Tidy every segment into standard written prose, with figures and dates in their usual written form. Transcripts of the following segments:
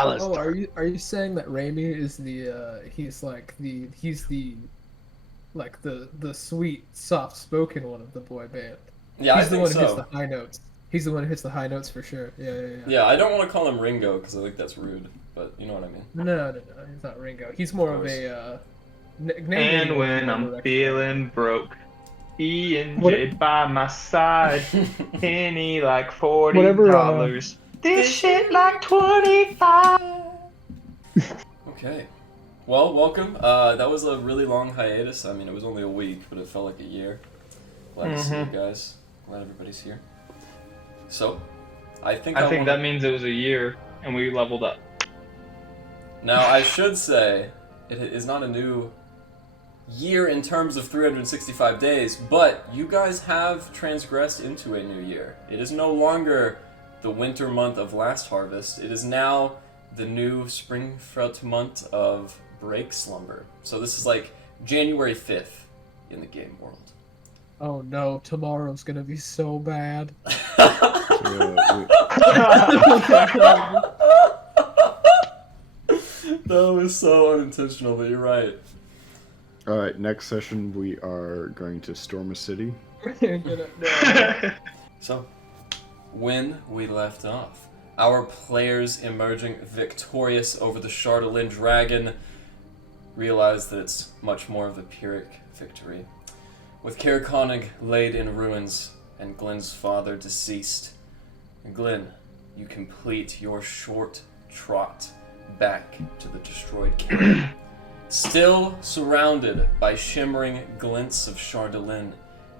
Alistair. are you saying that Raimi is the sweet, soft spoken one of the boy band? Yeah, I He's the think one who hits the so. high notes. He's the one who hits the high notes for sure. Yeah. Yeah, I don't want to call him Ringo because I think that's rude, but you know what I mean. No. He's not Ringo. He's more of course. a name And anyone from when One I'm Direction. feeling broke, E and What- J by my side, penny like $40. Whatever, This shit like 25. Okay. Well, welcome. That was a really long hiatus. I mean, it was only a week, but it felt like a year. Glad to see you guys. Glad everybody's here. So, I think that means it was a year, and we leveled up. Now, I should say, it is not a new year in terms of 365 days, but you guys have transgressed into a new year. It is no longer the winter month of last harvest. It is now the new spring fruit month of break slumber. So this is like January 5th in the game world. Oh no, tomorrow's gonna be so bad. That was so unintentional, but you're right. Alright, next session we are going to storm a city. So, when we left off, our players emerging victorious over the Chardalyn Dragon realized that it's much more of a Pyrrhic victory. With Caer Konig laid in ruins and Glenn's father deceased, Glenn, you complete your short trot back to the destroyed kingdom. Still surrounded by shimmering glints of Chardalyn,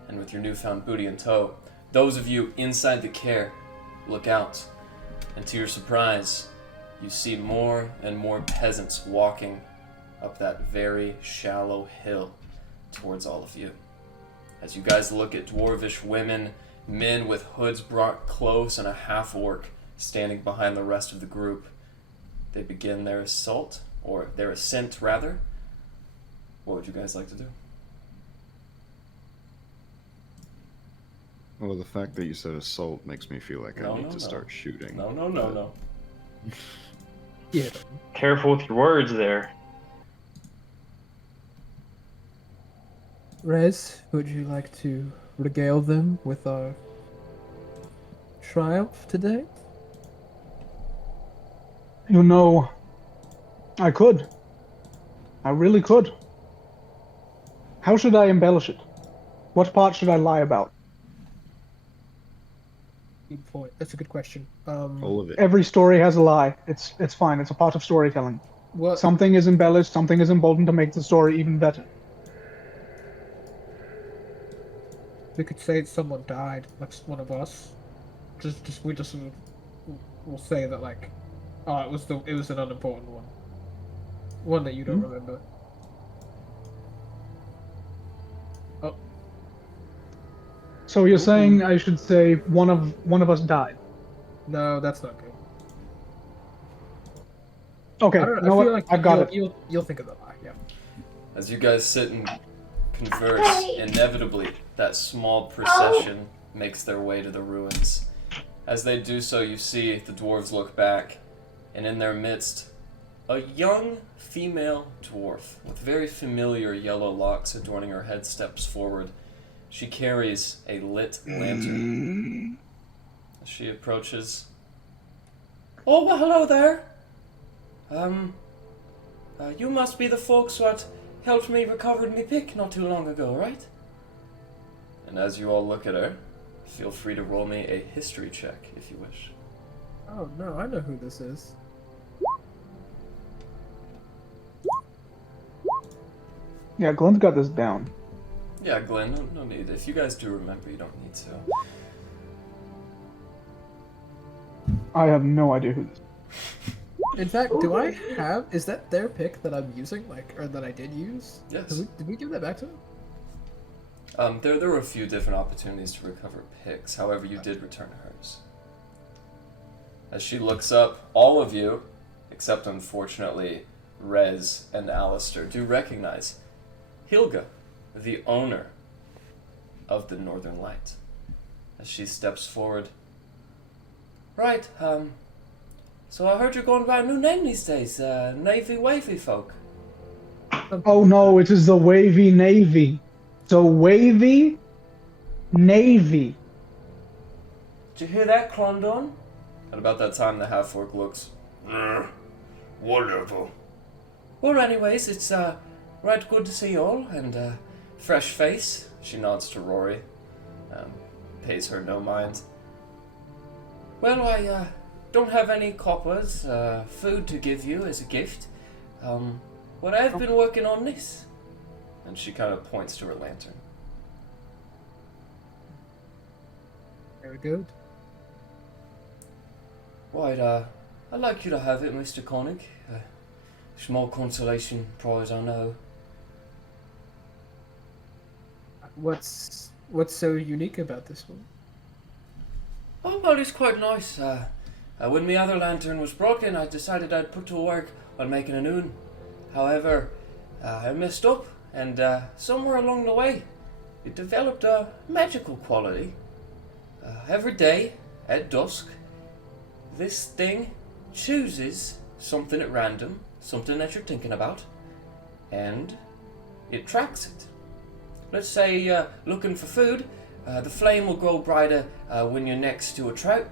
and with your newfound booty in tow, those of you inside the Caer look out, and to your surprise, you see more and more peasants walking up that very shallow hill towards all of you. As you guys look at dwarvish women, men with hoods brought close, and a half-orc standing behind the rest of the group, they begin their assault, or their ascent rather. What would you guys like to do? Well, the fact that you said assault makes me feel like I need to start shooting. No. Yeah. Careful with your words there. Rez, would you like to regale them with our triumph today? You know, I could. I really could. How should I embellish it? What part should I lie about? Good point. That's a good question. All of it. Every story has a lie. It's fine. It's a part of storytelling. What? Something is embellished, something is emboldened to make the story even better. We could say someone died, like one of us. We'll say that like, oh, it was an unimportant one that you don't remember. Oh, So you're saying I should say one of us died? no, that's not good. Okay, I don't know. you know I what? feel like I've got it. You'll think of the lie. Yeah. As you guys sit and converse, inevitably that small procession makes their way to the ruins. As they do so, you see the dwarves look back, and in their midst, a young female dwarf with very familiar yellow locks adorning her head steps forward. She carries a lit lantern. As she approaches, "Oh, well, hello there. You must be the folks what helped me recover me pick not too long ago, right?" And as you all look at her, feel free to roll me a history check if you wish. Oh no, I know who this is. Yeah, Glenn's got this down. Yeah, Glenn, no need. If you guys do remember, you don't need to. I have no idea who this is. In fact, is that their pick that I'm using, like, or that I did use? Yes. Did we give that back to them? There were a few different opportunities to recover picks. However, you did return hers. As she looks up, all of you, except unfortunately Rez and Alistair, do recognize Hilga, the owner of the Northern Light. As she steps forward, "Right, So I heard you're going by a new name these days, Navy Wavy folk. Oh no, it is the Wavy Navy. So Wavy Navy. Did you hear that, Clondon? At about that time, the half-orc looks, Whatever. well, anyways, it's, right good to see you all, and, fresh face. She nods to Rory, pays her no mind. Well, I, don't have any coppers, food to give you as a gift, but I've been working on this. And she kind of points to her lantern. Very good. Right, I'd like you to have it, Mr. Koenig. Small consolation prize, I know. What's so unique about this one? Oh, well, it's quite nice. When my other lantern was broken, I decided I'd put to work on making a new one. However, I messed up, and somewhere along the way, it developed a magical quality. Every day, at dusk, this thing chooses something at random, something that you're thinking about, and it tracks it. Let's say looking for food, the flame will grow brighter when you're next to a trout.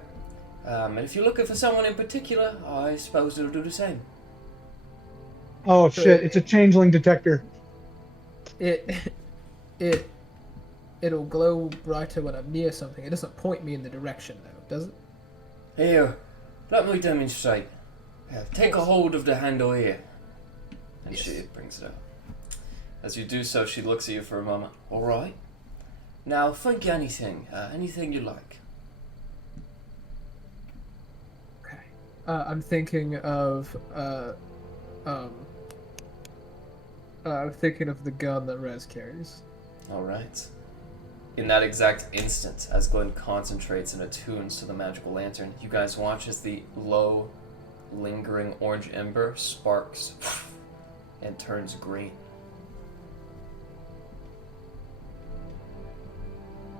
And if you're looking for someone in particular, I suppose it'll do the same. Oh shit, it's a changeling detector. It'll glow brighter when I'm near something. It doesn't point me in the direction though, does it? Here, let me demonstrate. Take a hold of the handle here. And Yes. she brings it up. As you do so, she looks at you for a moment. Alright. Now, think anything you like. Okay. I'm thinking of I'm thinking of the gun that Rez carries. Alright. In that exact instant, as Glenn concentrates and attunes to the magical lantern, you guys watch as the low, lingering orange ember sparks and turns green.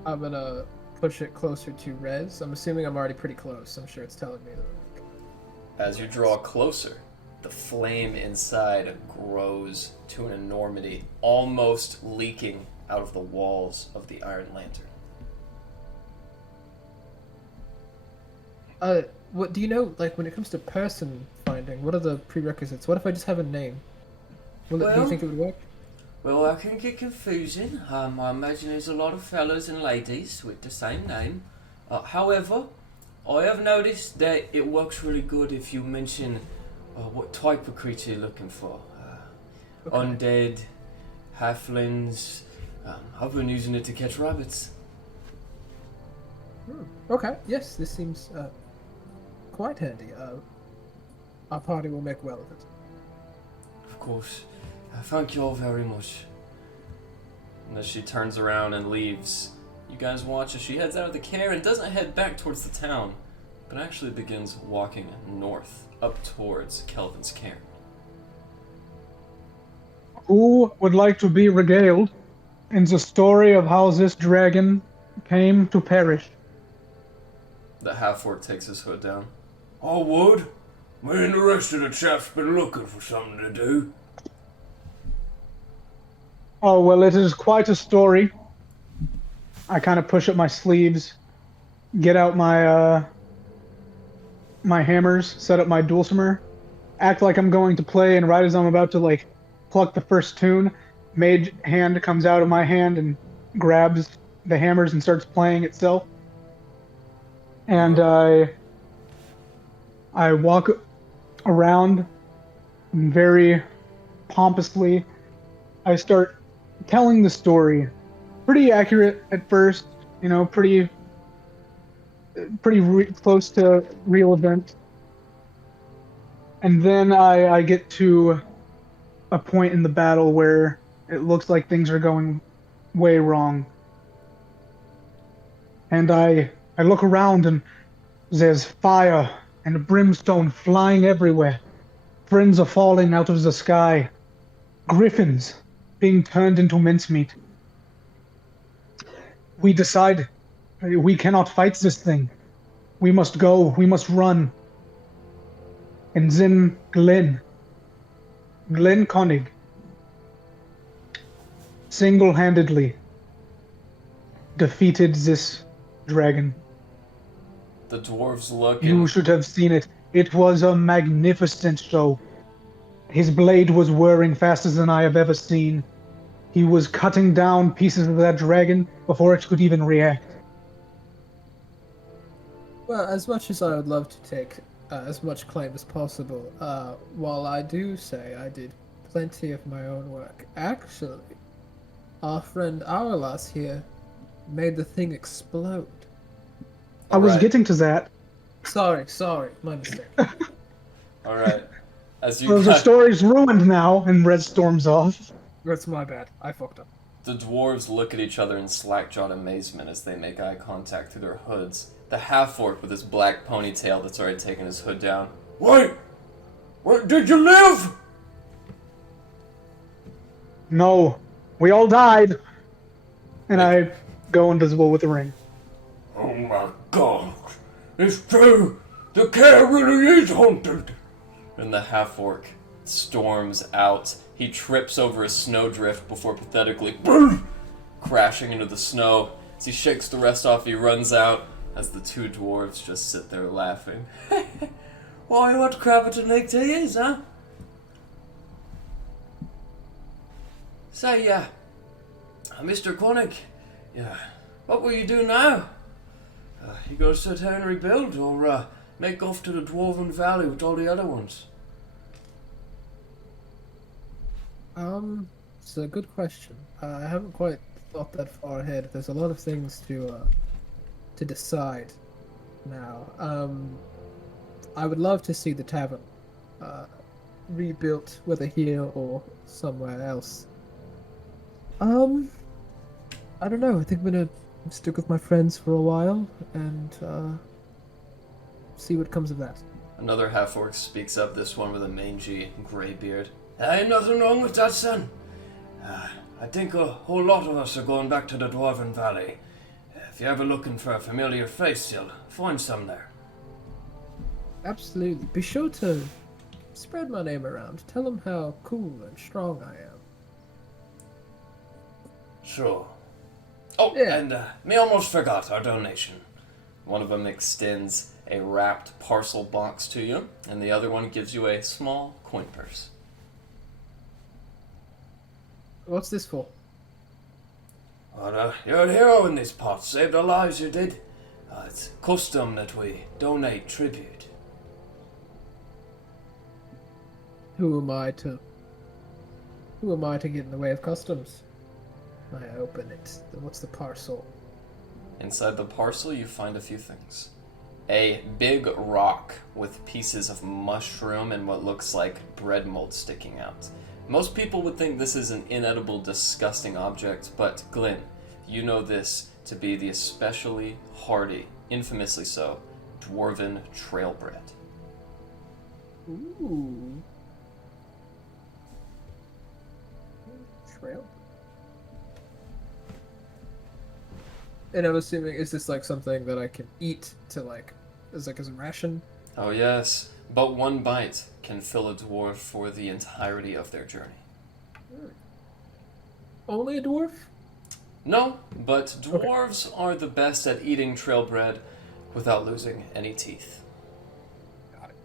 I'm gonna push it closer to Rez. I'm assuming I'm already pretty close. I'm sure it's telling me that. As you draw closer, the flame inside grows to an enormity, almost leaking out of the walls of the iron lantern. What do you know? Like when it comes to person finding, what are the prerequisites? What if I just have a name? Do you Well- think it would work? Well, that can get confusing. I imagine there's a lot of fellas and ladies with the same name. However, I have noticed that it works really good if you mention what type of creature you're looking for. Okay. Undead, halflings. I've been using it to catch rabbits. Okay. Yes, this seems quite handy. Our party will make well of it. Of course. Thank you all very much. And as she turns around and leaves, you guys watch as she heads out of the care and doesn't head back towards the town, but actually begins walking north, up towards Kelvin's cairn. Who would like to be regaled in the story of how this dragon came to perish? The half-orc takes his hood down. I would. Me and the rest of the chaps been looking for something to do. Oh, well, it is quite a story. I kind of push up my sleeves, get out my my hammers, set up my dulcimer, act like I'm going to play, and right as I'm about to, like, pluck the first tune, mage hand comes out of my hand and grabs the hammers and starts playing itself. And I walk around very pompously. I start telling the story. Pretty accurate at first, you know, pretty close to real event. And then I get to a point in the battle where it looks like things are going way wrong. And I look around and there's fire and brimstone flying everywhere. Friends are falling out of the sky. Griffins being turned into mincemeat. We decide we cannot fight this thing. We must go. We must run. And then Glenn Koenig, single-handedly defeated this dragon. The dwarves look You and should have seen it. It was a magnificent show. His blade was whirring faster than I have ever seen. He was cutting down pieces of that dragon before it could even react. Well, as much as I would love to take as much claim as possible, while I do say I did plenty of my own work, actually, our friend Hourglass here made the thing explode. I was Alright. getting to that. Sorry, my mistake. all right. As you Well, the guys, story's ruined now, and Red storms off. That's my bad. I fucked up. the dwarves look at each other in slack-jawed amazement as they make eye contact through their hoods. The half-orc with his black ponytail that's already taken his hood down. Wait! What, did you live? No, we all died. And I go invisible with the ring. Oh my god. It's true. The cat really is haunted. And the half-orc storms out. He trips over a snowdrift before pathetically crashing into the snow. As he shakes the rest off, he runs out as the two dwarves just sit there laughing. Why, what Crabberton Lake Day is, huh? Say, Mr. Koenig, what will you do now? You gonna sit here and rebuild, or make off to the Dwarven Valley with all the other ones? It's a good question. I haven't quite thought that far ahead. There's a lot of things to decide now. I would love to see the tavern rebuilt, whether here or somewhere else. I don't know. I think I'm gonna stick with my friends for a while and see what comes of that. Another half-orc speaks up, this one with a mangy gray beard. Ain't nothing wrong with that, son. I think a whole lot of us are going back to the Dwarven Valley. If you're ever looking for a familiar face, you'll find some there. Absolutely. Be sure to spread my name around. Tell them how cool and strong I am. Sure. Oh, Yeah. and me almost forgot our donation. One of them extends a wrapped parcel box to you, and the other one gives you a small coin purse. What's this for? But, you're a hero in this part. Saved our lives, you did. It's custom that we donate tribute. Who am I to get in the way of customs? I open it. What's the parcel? Inside the parcel, you find a few things. A big rock with pieces of mushroom and what looks like bread mold sticking out. Most people would think this is an inedible, disgusting object, but Glenn, you know this to be the especially hardy, infamously so, dwarven trail bread. Ooh. Trail. And I'm assuming, is this like something that I can eat to like, as a ration? Oh yes, but one bite can fill a dwarf for the entirety of their journey. Only a dwarf? No, but dwarves are the best at eating trail bread without losing any teeth. Got it.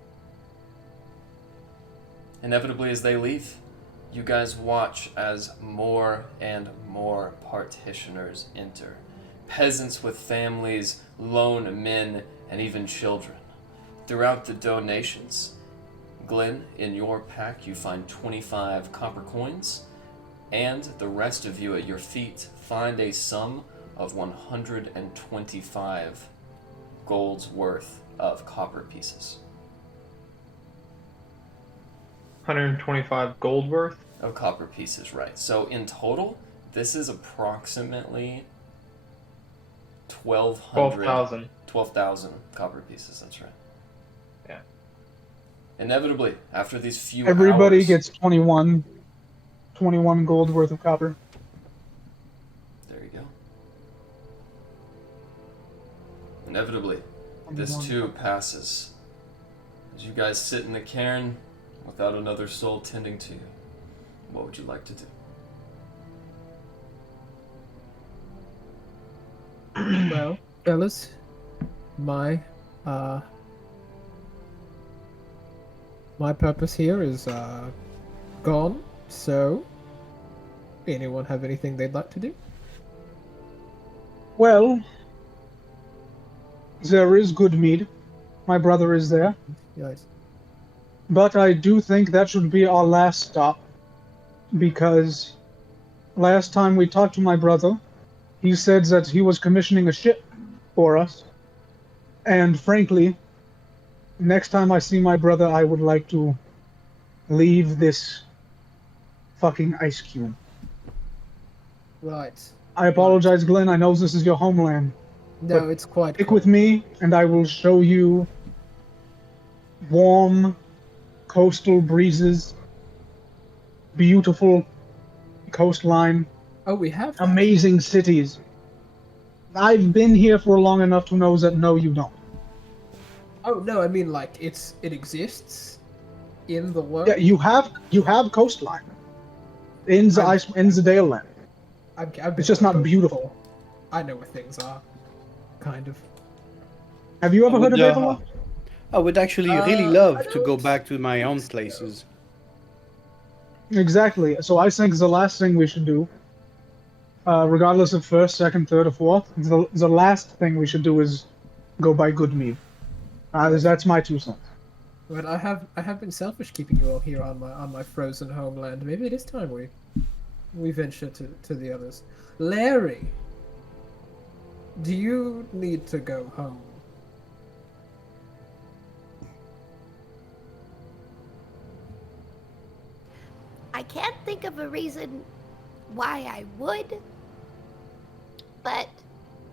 Inevitably, as they leave, you guys watch as more and more partitioners enter. Peasants with families, lone men, and even children. Throughout the donations, Glenn, in your pack, you find 25 copper coins, and the rest of you at your feet find a sum of 125 gold's worth of copper pieces. 125 gold worth. Of copper pieces, right. So in total, this is approximately 12,000. 12,000 copper pieces, that's right. Yeah. Inevitably, after these few Everybody hours, gets 21 gold worth of copper. There you go. Inevitably, this 21. too passes. As As you guys sit in the cairn without another soul tending to you, what would you like to do? Well, fellas, my purpose here is gone. So, anyone have anything they'd like to do? Well, there is good mead. My brother is there. Yes. But I do think that should be our last stop. Because last time we talked to my brother, he said that he was commissioning a ship for us. And frankly, next time I see my brother, I would like to leave this fucking ice cube. Right. I apologize, Glenn. I know this is your homeland. No, But it's quite Stick cold. with me, and I will show you warm coastal breezes, beautiful coastline, Oh, we have that. amazing cities. I've been here for long enough to know that no, you don't. Oh no, I mean like it exists in the world. Yeah, you have coastline in the Dale land. I've been It's just not beautiful. I know where things are, kind of. Have you ever heard of Yeah. Avila? I would actually really I love to go don't- back to my own places. Exactly. So I think the last thing we should do, regardless of first, second, third, or fourth, the last thing we should do is go buy good meat. That's my 2 cents. But I have been selfish keeping you all here on my frozen homeland. Maybe it is time we venture to the others. Larry, do you need to go home? I can't think of a reason why I would. But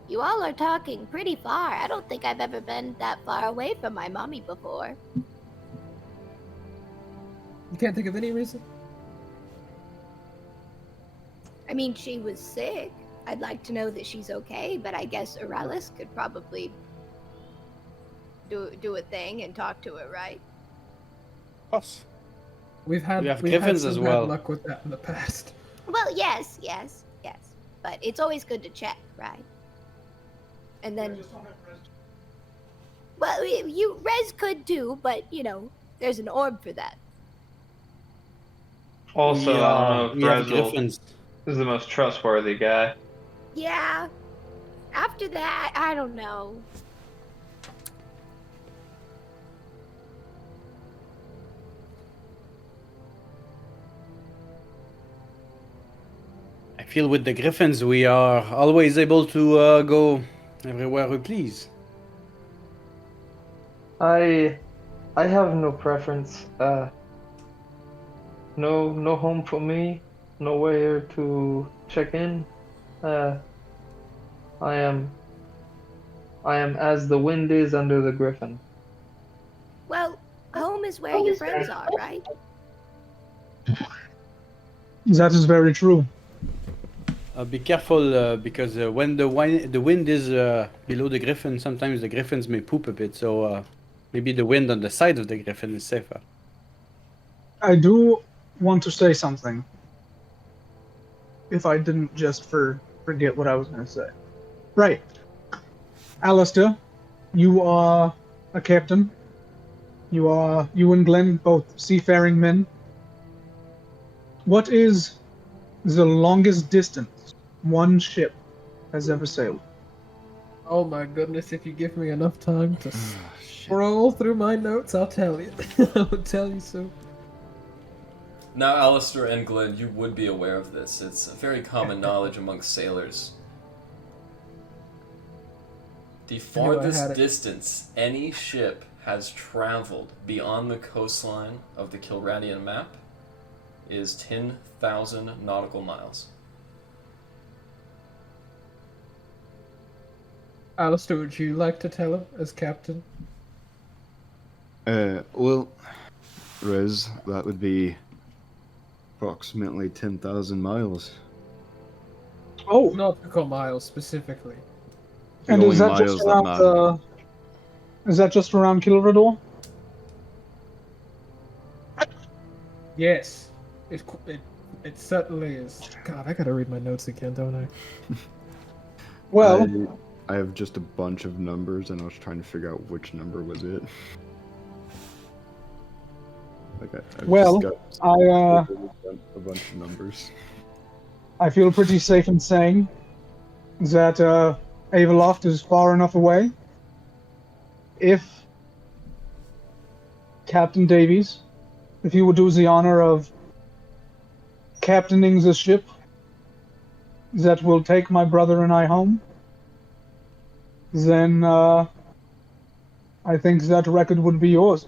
you all are talking pretty far. I don't think I've ever been that far away from my mommy before. You can't think of any reason? I mean, she was sick. I'd like to know that she's okay, but I guess Aurelis could probably do a thing and talk to her, right? Us. We've had We have we've had griffins some as bad well. luck with that in the past. Well, yes. But it's always good to check, right? And then, well, you Rez could too, but there's an orb for that. Also, I don't know we if have Brezel griffins. is the most trustworthy guy. Yeah. After that, I don't know. I feel with the griffins we are always able to go everywhere we please. I have no preference. No home for me. Nowhere to check in. I am as the wind is under the griffin. Well, home is where your friends are, right? That is very true. Be careful because when the wind is below the griffin, sometimes the griffins may poop a bit. So maybe the wind on the side of the griffin is safer. I do want to say something. If I didn't just forget what I was going to say. Right. Alistair, you are a captain. You and Glenn, both seafaring men. What is the longest distance one ship has ever sailed? Oh my goodness, if you give me enough time to scroll through my notes, I'll tell you. I'll tell you so. Now, Alistair and Glenn, you would be aware of this. It's very common knowledge amongst sailors. The I had farthest it. distance any ship has traveled beyond the coastline of the Kilranian map is 10,000 nautical miles. Alistair, would you like to tell him as captain? Well, Rez, that would be approximately 10,000 miles. Oh, Nautical miles specifically. The and only is that just miles that around matter. is that just around Kilrador? Yes, it certainly is. God, I gotta read my notes again, don't I? Well, I have just a bunch of numbers, and I was trying to figure out which number was it. Like I've Well, just got I a bunch of numbers. I feel pretty safe in saying that Avaloft is far enough away. If Captain Davies, if he would do us the honor of captaining the ship that will take my brother and I home, then I think that record would be yours.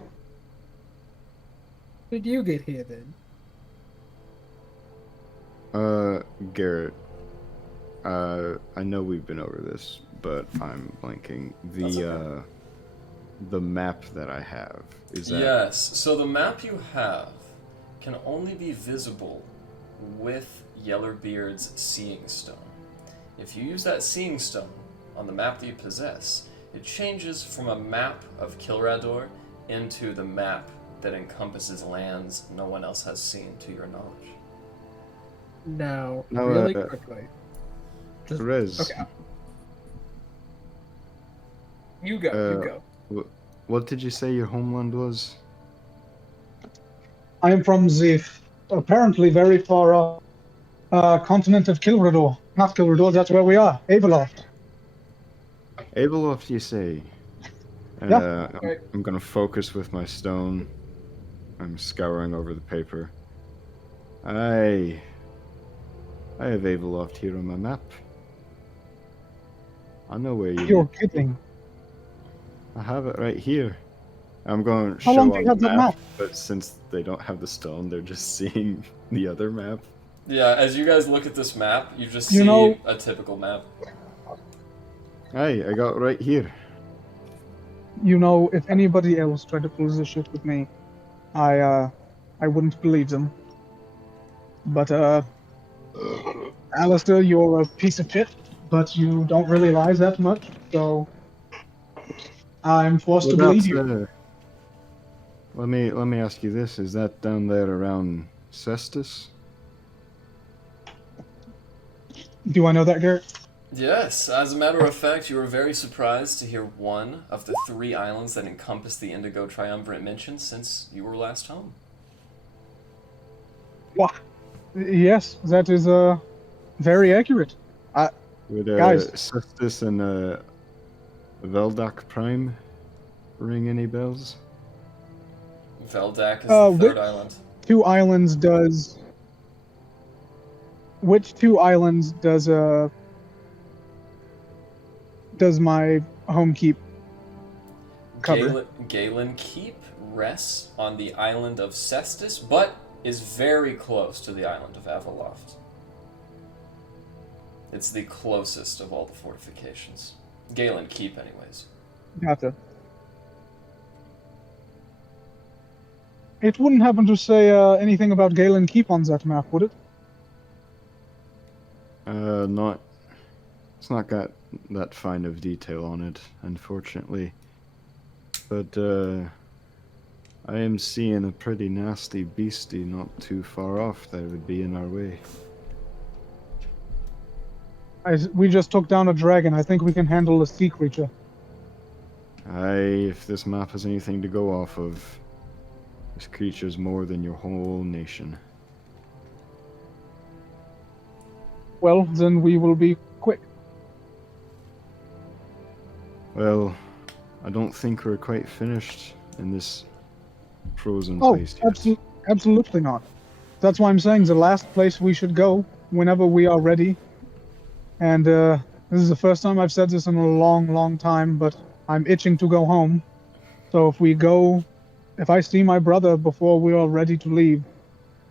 Did you get here then? Garrett, I know we've been over this, but I'm blanking. That's okay. The map that I have, is that... Yes, so the map you have can only be visible with Yellowbeard's Seeing Stone. If you use that Seeing Stone on the map that you possess, it changes from a map of Kilrador into the map that encompasses lands no one else has seen to your knowledge. Now, No, really quickly. Just Rez, okay. You go. what did you say your homeland was? I am from the apparently very far off continent of Kilrador. Not Kilrador, that's where we are, Avaloft. Abeloft, you say? Yeah. I'm gonna focus with my stone. I'm scouring over the paper. I have Abeloft here on my map. I know where you... You're kidding. I have it right here. I'm going to How show long do on you the have that map? but since they don't have the stone, they're just seeing the other map. Yeah, as you guys look at this map, you just You see know- a typical map. Hey, I got it right here. You know, if anybody else tried to pull this shit with me, I wouldn't believe them. But, Alistair, you're a piece of shit, but you don't really lie that much, so I'm forced to believe you. Let me ask you this: is that down there around Cestus? Do I know that, Garrett? Yes, as a matter of fact, you were very surprised to hear one of the 3 islands that encompass the Indigo Triumvirate mentioned since you were last home. Yes, that is very accurate. Would Guys. Cestus and Veldak Prime ring any bells? Veldak is the which- 3rd island. Which 2 islands does my home keep cover? Galen Keep rests on the island of Cestus, but is very close to the island of Avaloft. It's the closest of all the fortifications. Galen Keep, anyways. Gotcha. It wouldn't happen to say anything about Galen Keep on that map, would it? Not. It's not got that fine of detail on it, unfortunately. But I am seeing a pretty nasty beastie not too far off that would be in our way. We just took down a dragon. I think we can handle a sea creature. Aye, if this map has anything to go off of, this creature's more than your whole nation. Well, then we will be quick. Well, I don't think we're quite finished in this frozen place yet. Absolutely not. That's why I'm saying the last place we should go whenever we are ready. And this is the first time I've said this in a long, long time, but I'm itching to go home. So if I see my brother before we are ready to leave,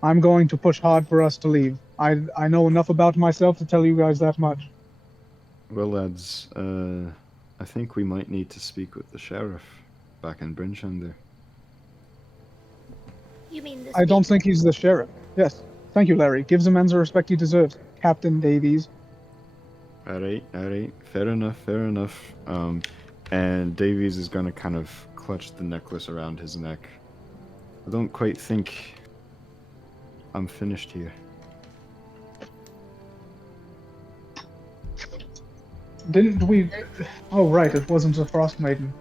I'm going to push hard for us to leave. I know enough about myself to tell you guys that much. Well, lads, I think we might need to speak with the sheriff back in Brinchander. You mean this? I don't think he's the sheriff. Yes. Thank you, Larry. Give the man the respect he deserves. Captain Davies. Alright. Fair enough. And Davies is gonna kind of clutch the necklace around his neck. I don't quite think I'm finished here. Didn't we? Oh, right. It wasn't a frost maiden.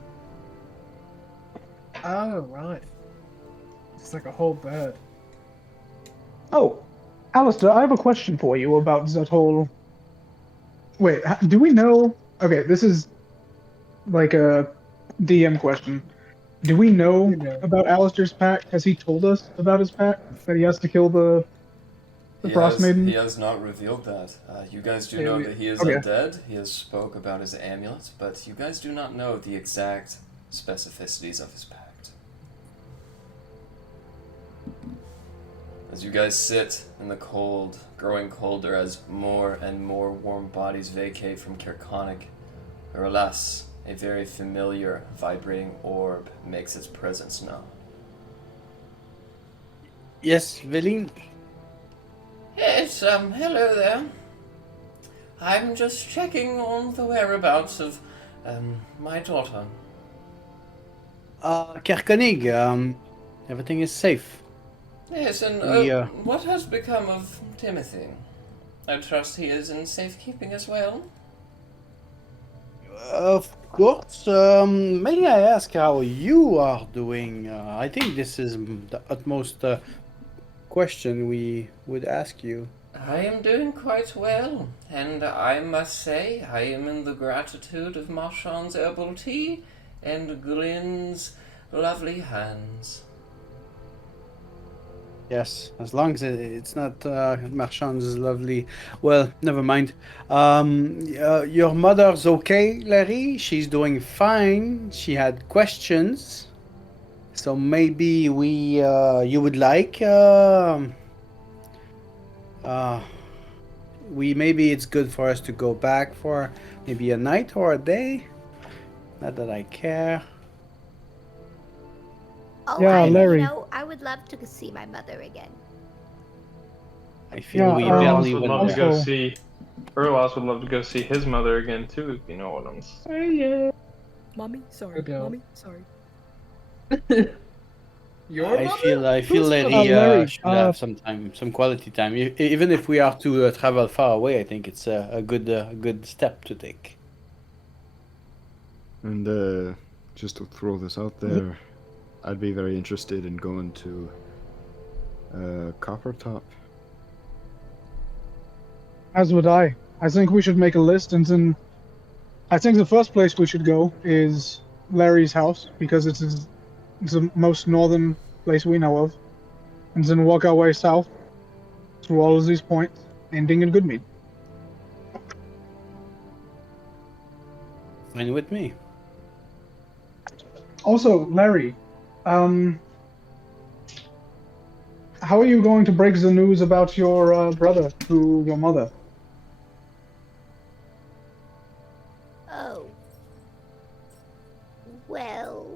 Oh, right. It's like a whole bird. Oh, Alistair, I have a question for you about that whole. Wait, do we know? Okay, this is like a DM question. Do we know You know. about Alistair's pact? Has he told us about his pact? That he has to kill the Frost Maiden? He has not revealed that. You guys do Yeah, know we- that he is Okay. undead. He has spoke about his amulet, but you guys do not know the exact specificities of his pact. As you guys sit in the cold, growing colder as more and more warm bodies vacate from Kirkonic, or alas, a very familiar vibrating orb makes its presence known. Yes, Veline? Yes, hello there. I'm just checking on the whereabouts of, my daughter. Kerkonig, everything is safe. Yes, and, We, what has become of Timothy? I trust he is in safekeeping as well? Of course. May I ask how you are doing? I think this is the utmost question we would ask you. I am doing quite well, and I must say I am in the gratitude of Marchand's herbal tea and Glyn's lovely hands. Yes, as long as it's not Marchand's lovely. Well, never mind. Your mother's okay, Larry. She's doing fine. She had questions, so maybe you would like maybe it's good for us to go back for maybe a night or a day. Not that I care. Oh, Yeah, Larry. I would love to see my mother again. I feel Yeah, we Erlos barely would went love to go Also- see. Erlos would love to go see his mother again too, if you know what I'm saying. Mommy, sorry. I don't. Mommy, sorry. Your I mother? feel Whose that mother? he Larry, should have some time, some quality time. Even if we are to travel far away, I think it's a good step to take. And just to throw this out there, I'd be very interested in going to Coppertop. As would I. I think we should make a list, and then I think the first place we should go is Larry's house because it's the most northern place we know of, and then walk our way south through all of these points, ending in Goodmead. Fine with me. Also, Larry, how are you going to break the news about your brother to your mother? Oh. Well.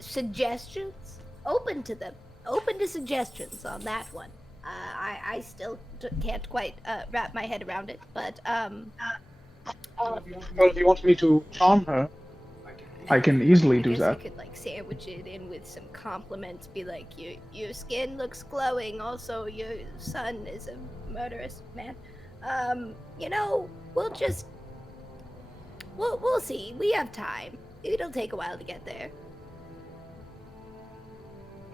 Suggestions? Open to them. Open to suggestions on that one. I still can't quite wrap my head around it, but Well, if you want me to charm her, I can easily I do guess that. I could like sandwich it in with some compliments. Be like, your skin looks glowing. Also, your son is a murderous man. We'll just we'll see. We have time. It'll take a while to get there.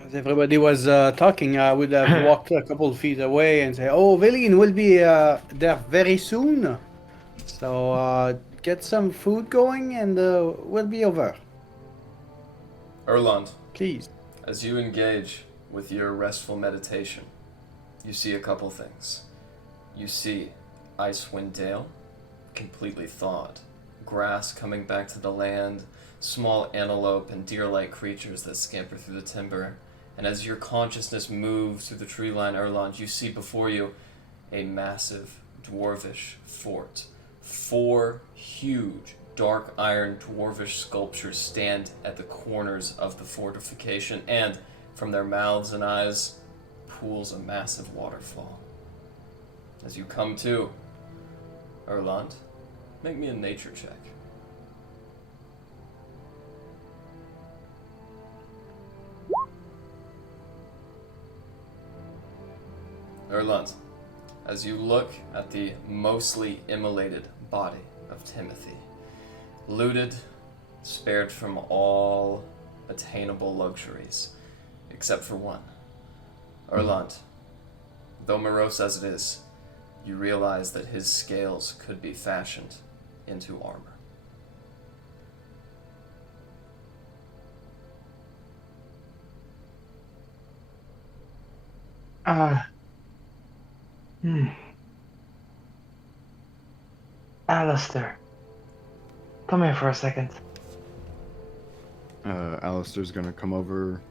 As everybody was talking, I would have walked a couple feet away and say, "Oh, Veline will be there very soon. So get some food going, and we'll be over, Erland, please." as you engage with your restful meditation, you see a couple things. You see Icewind Dale, completely thawed, grass coming back to the land, small antelope and deer-like creatures that scamper through the timber. And as your consciousness moves through the tree line, Erland, you see before you a massive dwarvish fort. 4 huge dark iron dwarvish sculptures stand at the corners of the fortification, and from their mouths and eyes pools a massive waterfall. As you come to, Erland, make me a nature check. Erland, as you look at the mostly immolated body of Timothy, looted, spared from all attainable luxuries, except for one. Erland, though morose as it is, you realize that his scales could be fashioned into armor. Alistair, come here for a second. Alistair's gonna come over,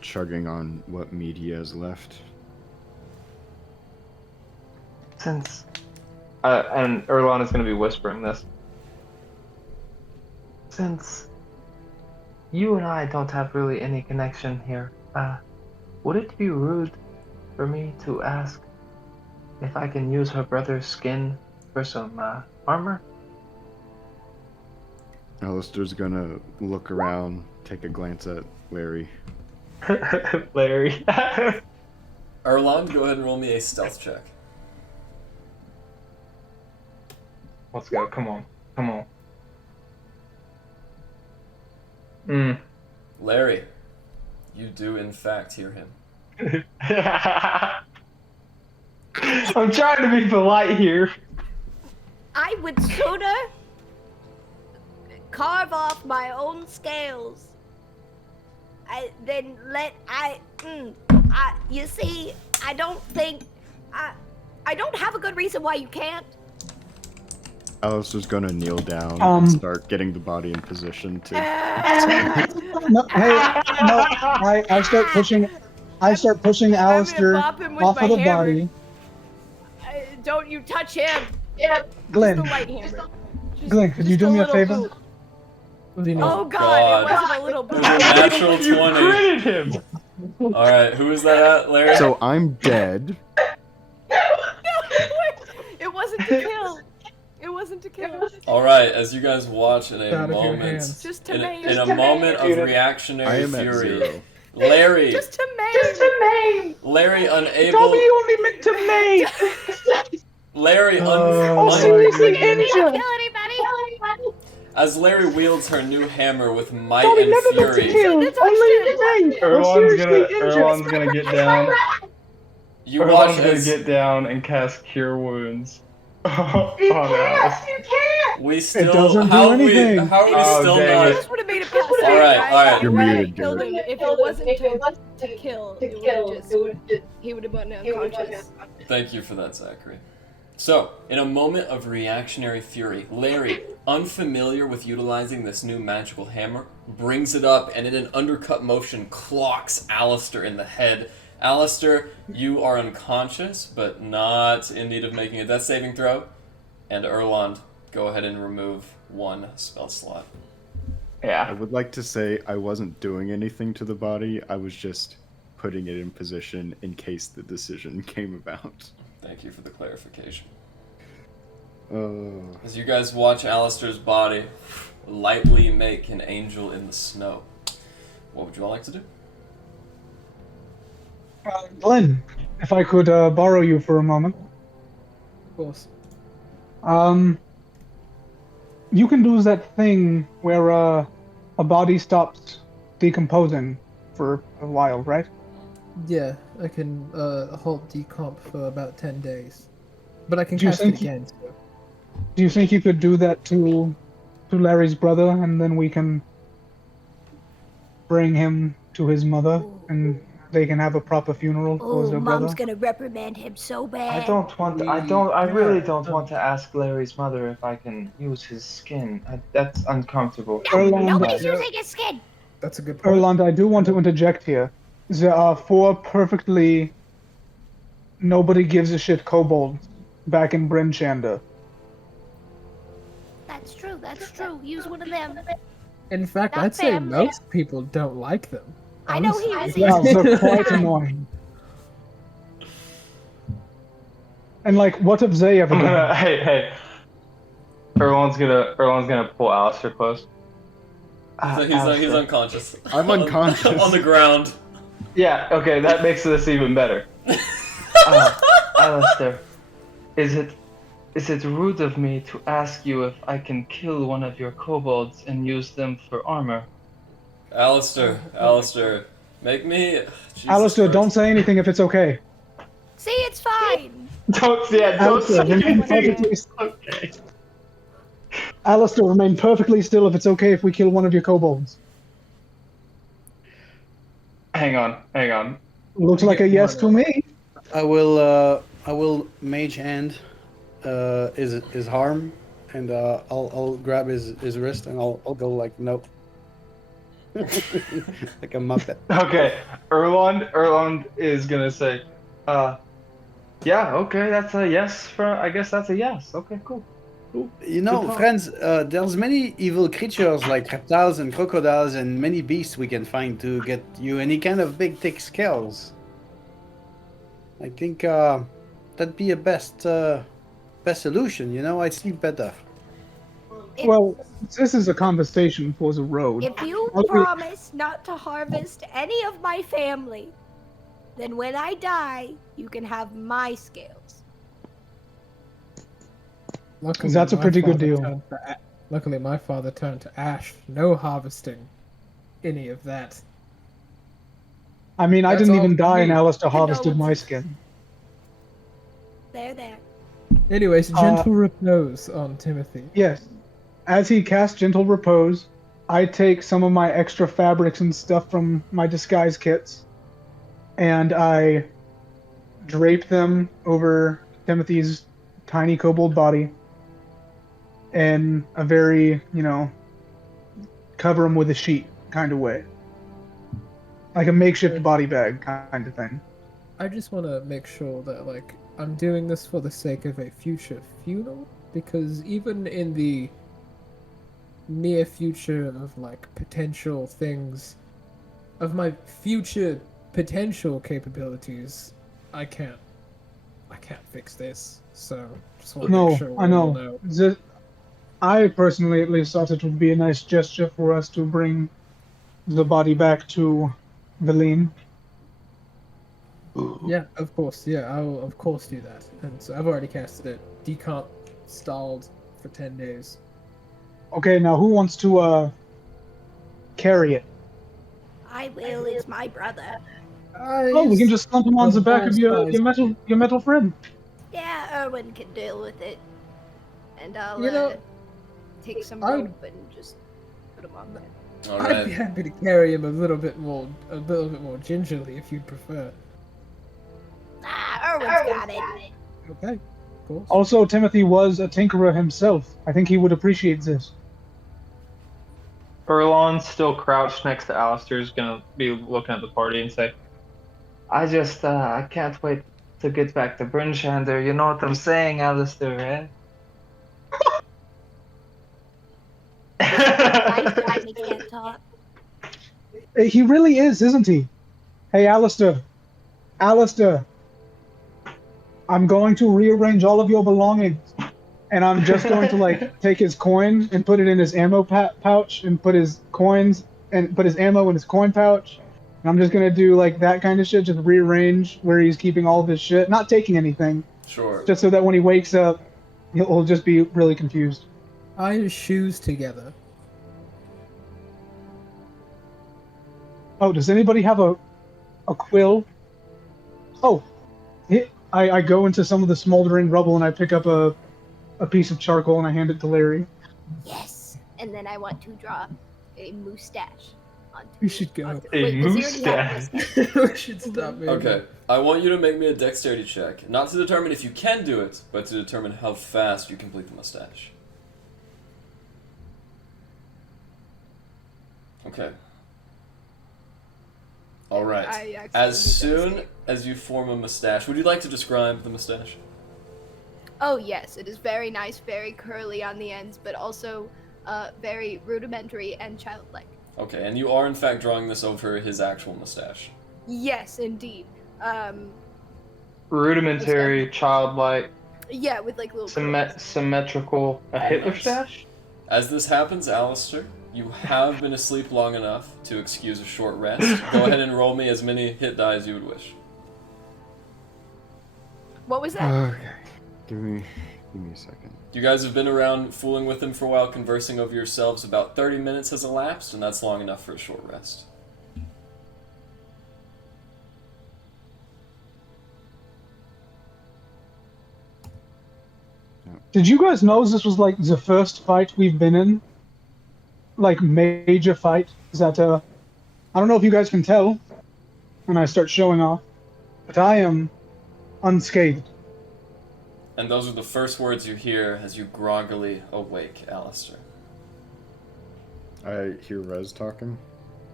chugging on what meat he has left. Since, and Erlon is going to be whispering this. Since you and I don't have really any connection here, would it be rude for me to ask if I can use her brother's skin for some armor? Alistair's gonna look around, take a glance at Larry. Larry. Erland, go ahead and roll me a stealth check. Let's go. Come on. Come on. Larry, you do in fact hear him. I'm trying to be polite here. I would sooner carve off my own scales than you see, I don't think, I don't have a good reason why you can't. Alistair's gonna kneel down and start getting the body in position to. I start pushing. I start pushing Alistair off of the body. Don't you touch him. Glenn, Glenn, could you do me a favor? Oh God, it wasn't a little bit. Natural 20. Critted him. Alright, who is that at, Larry? So I'm dead. It wasn't to kill. It wasn't to kill. Alright, as you guys watch in a Out of your moment, hands. Just to in maim. a moment of I reactionary am at fury, 0. Larry, Just to maim. Larry unable, Tommy only meant to maim. Larry seriously injured. Kill anybody. as Larry wields her new hammer with might Tommy and never meant to fury, kill. Only to maim. Erlon's gonna get down. you watch Erlon's gonna as get down and cast Cure Wounds. Alice. we still, doesn't do how are we anything. still dang not, it. This would have made it past. Alright. You're muted, Killed Garrett. him. If it wasn't to kill, he would have been unconscious. Thank you for that, Zachary. So, in a moment of reactionary fury, Larry, unfamiliar with utilizing this new magical hammer, brings it up and in an undercut motion clocks Alistair in the head. Alistair, you are unconscious, but not in need of making a death saving throw. And Erland, go ahead and remove one spell slot. I Yeah. would like to say I wasn't doing anything to the body. I was just putting it in position in case the decision came about. Thank you for the clarification. Uh, As you guys watch Alistair's body lightly make an angel in the snow, what would you all like to do? Glenn, if I could borrow you for a moment. Of course. You can do that thing where a body stops decomposing for a while, right? Yeah, I can halt decomp for about 10 days. But I can Do you cast it think again, so. Do you think you could do that to Larry's brother, and then we can bring him to his mother, and they can have a proper funeral for Oh, their Mom's brother? gonna reprimand him so bad. I really don't want to ask Larry's mother if I can use his skin. That's uncomfortable. Nobody's Erland, using his skin. That's a good point. Erland, I do want to interject here. There are 4 perfectly nobody gives a shit kobolds back in Bryn Shander. That's true. That's true. Use one of them. In fact, Not I'd say family. most people don't like them. I know honestly. he was. Yeah, they're quite annoying. And like, what have they ever done? Hey. Erlon's gonna pull Alistair close. He's Alistair. unconscious. I'm unconscious. On the ground. Yeah, okay, that makes this even better. Alistair, is it rude of me to ask you if I can kill one of your kobolds and use them for armor? Alistair, make me. Jesus Alistair, don't Christ. say anything if it's okay. See, it's fine. Don't Alistair, say remain anything. perfectly, Okay. Alistair, remain perfectly still if it's okay if we kill one of your kobolds. Hang on. Looks like a yes to me. I will mage hand his arm, and I'll grab his wrist, and I'll go like nope, like a muppet. Okay, Erlond is gonna say, yeah, okay, that's a yes. I guess that's a yes. Okay, cool. You know, Good talk. friends, there's many evil creatures like reptiles and crocodiles and many beasts we can find to get you any kind of big thick scales. I think that'd be a best solution. You know, I'd sleep better. Well, this is a conversation for the road. If you Okay. promise not to harvest any of my family, then when I die, you can have my scales. Luckily, That's a my pretty good father deal. turned to luckily, my father turned to ash. No harvesting any of that. I mean, I That's didn't all even for die, me. and Alistair You know harvested my what's- skin. There. Anyways, gentle repose on Timothy. Yes. As he casts Gentle Repose, I take some of my extra fabrics and stuff from my disguise kits, and I drape them over Timothy's tiny kobold body in a very, cover him with a sheet kind of way. Like a makeshift body bag kind of thing. I just want to make sure that, like, I'm doing this for the sake of a future funeral, because even in the near future of, like, potential things, of my future potential capabilities, I can't fix this, so just want to No, make sure we I all know. I personally at least thought it would be a nice gesture for us to bring the body back to Valine. Yeah, of course. Yeah, I will of course do that. And so I've already casted it. Decomp stalled for 10 days. Okay, now who wants to carry it? I will. It's my brother. Oh, we can just slump him on the back of your metal friend. Yeah, Erwin can deal with it. And I'll You know, take some I- rope and just put him on there. All I'd be right. happy to carry him a little bit more gingerly if you'd prefer. Ah, Erwin's got it. Okay, of course. Also, Timothy was a tinkerer himself. I think he would appreciate this. Erlon, still crouched next to Alistair, is gonna be looking at the party and say, I can't wait to get back to Brynshander. You know what I'm saying, Alistair, eh? I can't talk. He really is, isn't he? Hey, Alistair. Alistair. I'm going to rearrange all of your belongings. And I'm just going to, take his coin and put it in his ammo pouch and put his coins and put his ammo in his coin pouch. And I'm just going to do, that kind of shit, just rearrange where he's keeping all of his shit. Not taking anything. Sure. Just so that when he wakes up, he'll just be really confused. Tie his shoes together. Oh, does anybody have a quill? Oh, I go into some of the smoldering rubble and I pick up a piece of charcoal and I hand it to Larry. Yes. And then I want to draw a mustache onto We should go. onto- A wait, does he already have mustache. this? We should stop maybe. Okay. I want you to make me a dexterity check, not to determine if you can do it, but to determine how fast you complete the mustache. Okay. All right. I actually As need soon those. as you form a mustache, would you like to describe the mustache? Oh yes, it is very nice, very curly on the ends, but also very rudimentary and childlike. Okay, and you are in fact drawing this over his actual mustache. Yes, indeed. Rudimentary, childlike, Yeah, with little. curls. symmetrical. A Hitler Nice. stash? As this happens, Alistair, you have been asleep long enough to excuse a short rest. Go ahead and roll me as many hit die as you would wish. What was that? Okay. Give me a second. You guys have been around fooling with him for a while, conversing over yourselves. About 30 minutes has elapsed, and that's long enough for a short rest. Did you guys know this was like the first fight we've been in? Like major fight? Is that I don't know if you guys can tell when I start showing off, but I am unscathed. And those are the first words you hear as you groggily awake, Alistair. I hear Rez talking.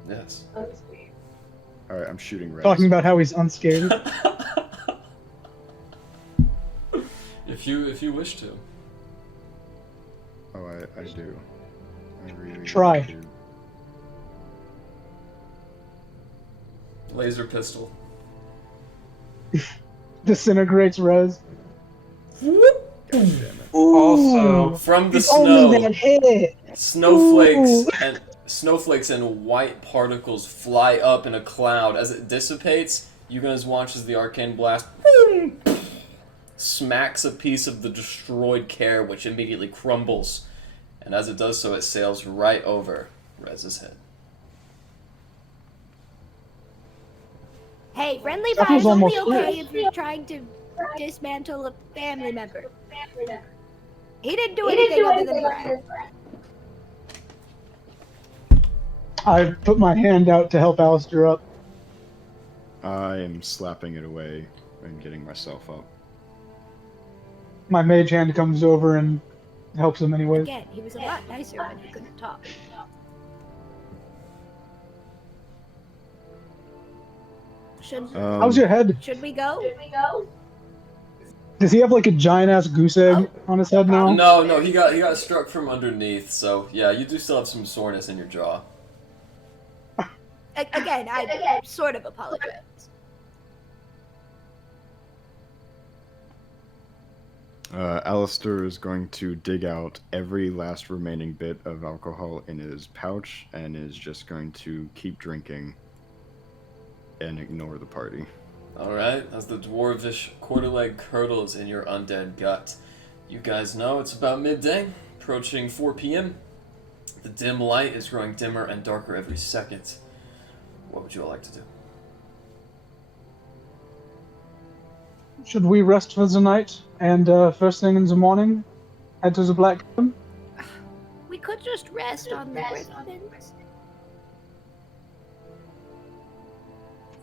Yes. Alright, I'm shooting Rez. Talking about how he's unscathed. If you wish to. Oh, I do. I really Try. do. Laser pistol. Disintegrates Rez. God damn it. Also, From the It's only that snow, hit. snowflakes and white particles fly up in a cloud. As it dissipates, you guys watch as the arcane blast smacks a piece of the destroyed care, which immediately crumbles. And as it does so, it sails right over Rez's head. Hey, friendly That fire was is only almost okay if you're trying to dismantle a family member. He didn't do anything other than brag. I put my hand out to help Alistair up. I am slapping it away and getting myself up. My mage hand comes over and helps him anyways. Again, he was a lot nicer when he couldn't talk. How's your head? Should we go? Does he have like a giant ass goose egg on his head now? No, he got struck from underneath, so yeah, you do still have some soreness in your jaw. Again, I sort of apologize. Alistair is going to dig out every last remaining bit of alcohol in his pouch and is just going to keep drinking and ignore the party. Alright, as the dwarvish quarter-leg curdles in your undead gut. You guys know it's about midday, approaching 4 p.m. The dim light is growing dimmer and darker every second. What would you all like to do? Should we rest for the night and first thing in the morning head to the Black Kingdom? We could just rest on the griffins.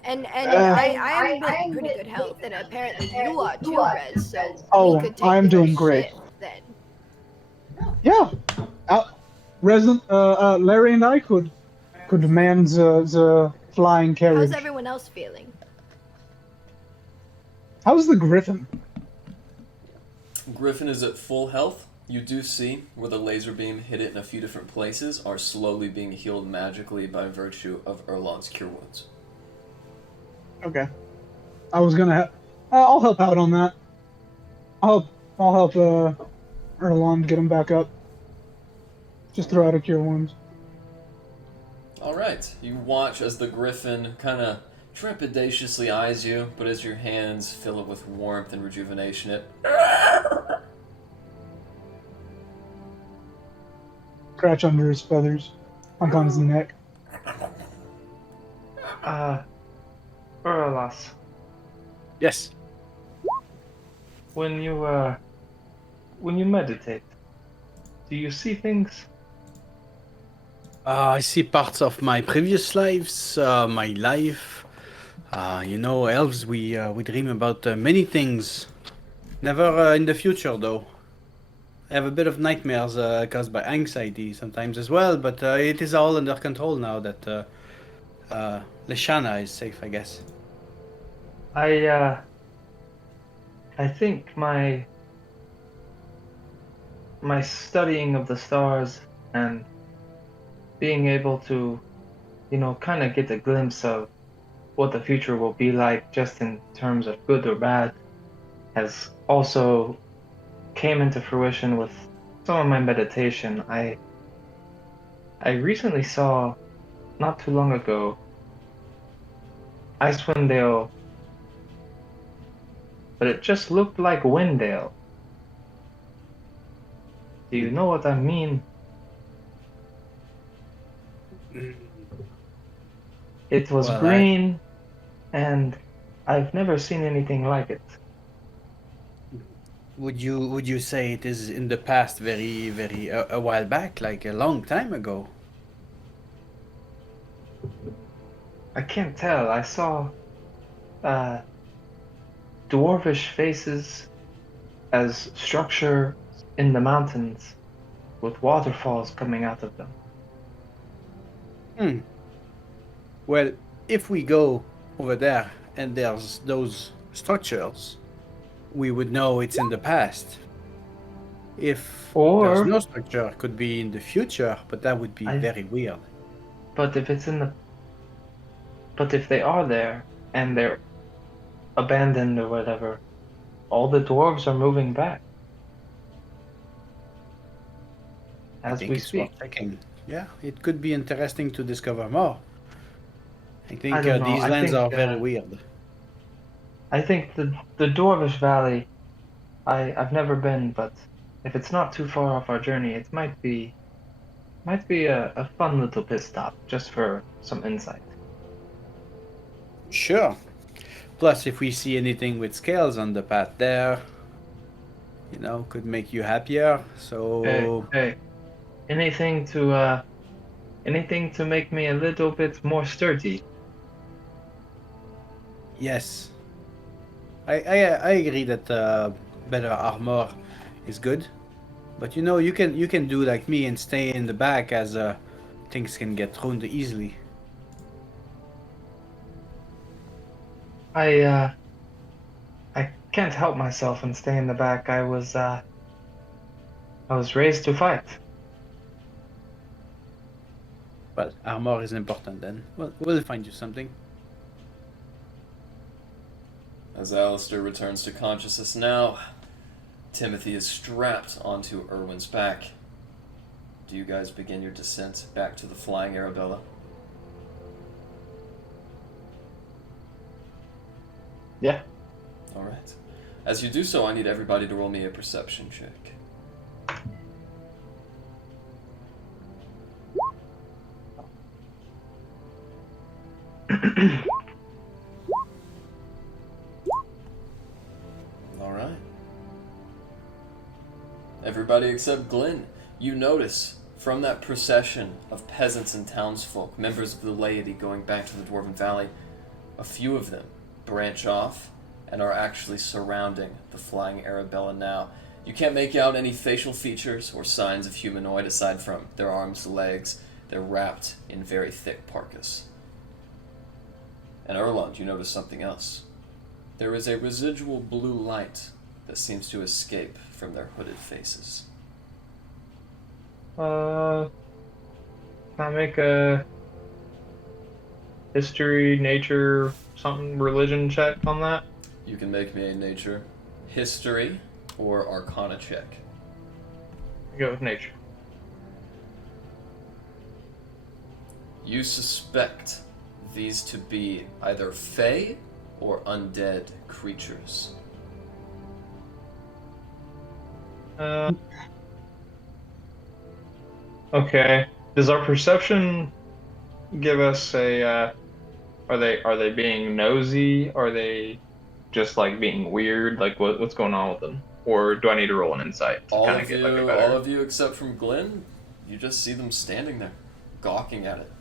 And I am in pretty good health, and apparently you are too, Rez, so we could take I'm the doing shift great. Then. Yeah. Larry and I could man the flying carriage. How's everyone else feeling? How's the griffin? Griffin is at full health. You do see where the laser beam hit it in a few different places are slowly being healed magically by virtue of Erlon's cure wounds. Okay. I was gonna. I'll help out on that. I'll help Erlon get him back up. Just throw out a cure wounds. Alright, you watch as the griffin kind of trepidatiously eyes you, but as your hands fill it with warmth and rejuvenation, it Scratch under his feathers, like on his neck. Uralas, Yes. when you meditate, do you see things? I see parts of my previous lives, my life. Elves, we dream about many things. Never in the future, though. I have a bit of nightmares caused by anxiety sometimes as well, but it is all under control now that Leshana is safe, I guess. I think my studying of the stars and being able to, kind of get a glimpse of what the future will be like just in terms of good or bad has also came into fruition with some of my meditation. I recently saw, not too long ago, Icewind Dale but it just looked like Wendell. Do you know what I mean? It was Well, green, and I've never seen anything like it. would you say it is in the past, very a while back, like a long time ago? I can't tell. I saw dwarvish faces as structure in the mountains with waterfalls coming out of them. Hmm. Well, if we go over there and there's those structures, we would know it's in the past. If there's Or, no structure, it could be in the future, but that would be I- very weird. but if they are there and they're abandoned or whatever, all the dwarves are moving back I as think we it's speak. worth checking. Yeah, it could be interesting to discover more. I think I don't know. these I lands think, are very weird. I think the Dwarvish Valley, I've never been, but if it's not too far off our journey, it might be a fun little pit stop just for some insight. Sure. Plus, if we see anything with scales on the path there, could make you happier. So, Hey, anything to make me a little bit more sturdy. yes, I agree that better armor is good. But you can do like me and stay in the back as things can get thrown easily. I can't help myself and stay in the back. I was raised to fight. Well, armor is important then. Well, we'll find you something. As Alistair returns to consciousness now, Timothy is strapped onto Erwin's back. Do you guys begin your descent back to the Flying Arabella? Yeah. Alright. As you do so, I need everybody to roll me a perception check. Alright. Everybody except Glenn, you notice from that procession of peasants and townsfolk, members of the laity going back to the Dwarven Valley, a few of them branch off and are actually surrounding the Flying Arabella now. You can't make out any facial features or signs of humanoid aside from their arms, legs. They're wrapped in very thick parkas. And Erlund, you notice something else. There is a residual blue light that seems to escape from their hooded faces. Can I make a history, nature, something, religion check on that? You can make me a nature, history, or arcana check. Go with nature. You suspect these to be either fae or undead creatures. Okay. Does our perception give us a? Are they being nosy? Are they just like being weird? Like what's going on with them? Or do I need to roll an insight to kind of get like a better? All of you except from Glenn, you just see them standing there, gawking at it.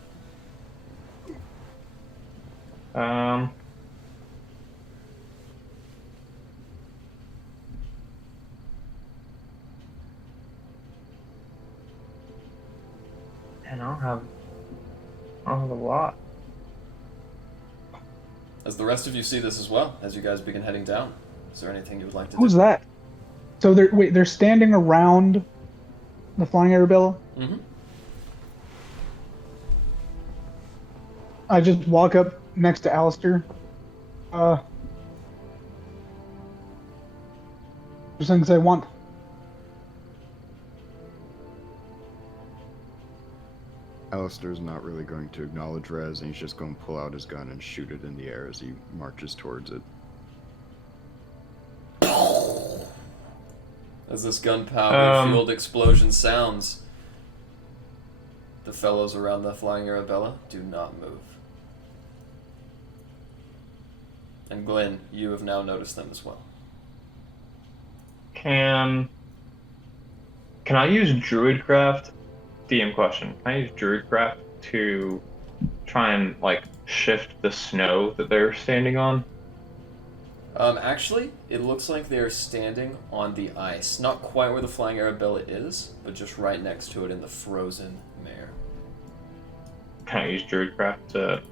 And I don't have a lot. As the rest of you see this as well, as you guys begin heading down, is there anything you would like to Who's do? that? So they're standing around the Flying Arabella? Mm-hmm. I just walk up next to Alistair. There's things I want. Alistair's not really going to acknowledge Rez, and he's just going to pull out his gun and shoot it in the air as he marches towards it. As this gunpowder Um, fueled explosion sounds, the fellows around the flying Arabella do not move. And Glenn, you have now noticed them as well. Can I use Druidcraft? DM question. Can I use Druidcraft to try and like shift the snow that they're standing on? Actually, it looks like they are standing on the ice. Not quite where the flying Arabella is, but just right next to it in the frozen mare. Can I use Druidcraft to...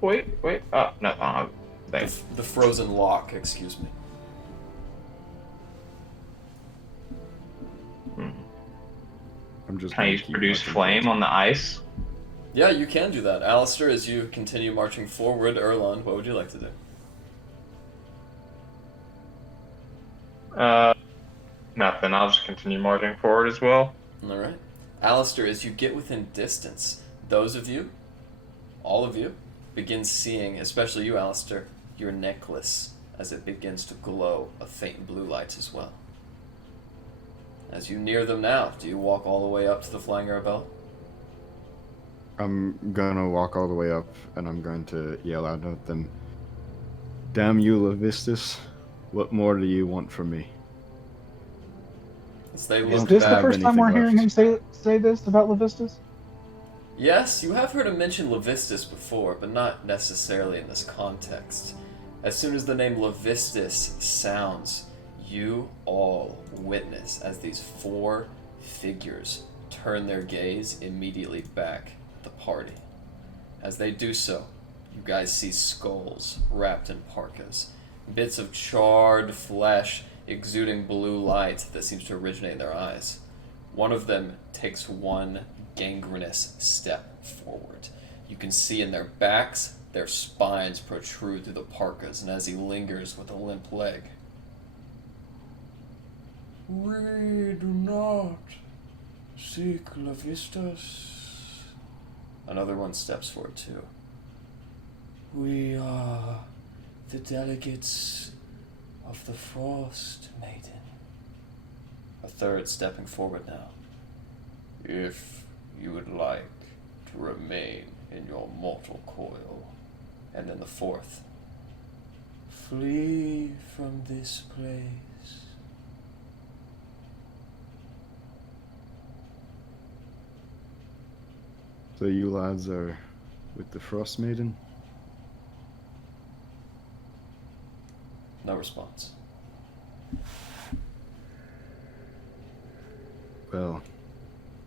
wait. Oh, no, thanks. The frozen lock, excuse me. I'm just. Can I gonna use keep Produce marching Flame on the ice? Yeah, you can do that. Alistair, as you continue marching forward, Erlon, what would you like to do? Nothing. I'll just continue marching forward as well. Alright. Alistair, as you get within distance, those of you, all of you, begin seeing, especially you, Alistair, your necklace as it begins to glow a faint blue light as well. As you near them now, do you walk all the way up to the flying Arabella? I'm gonna walk all the way up, and I'm going to yell out at them. Damn you, Levistus! What more do you want from me? As they Is look this the back. first time we're anything hearing him say this about Levistus? Yes, you have heard him mention Levistus before, but not necessarily in this context. As soon as the name Levistus sounds, you all witness as these four figures turn their gaze immediately back at the party. As they do so, you guys see skulls wrapped in parkas, bits of charred flesh exuding blue light that seems to originate in their eyes. One of them takes one gangrenous step forward. You can see in their backs, their spines protrude through the parkas, and as he lingers with a limp leg, "We do not seek Levistus." Another one steps forward too. "We are the delegates of the Frost Maiden." A third stepping forward now. "If you would like to remain in your mortal coil." And then the fourth. "Flee from this place." So you lads are with the Frost Maiden? No response. Well,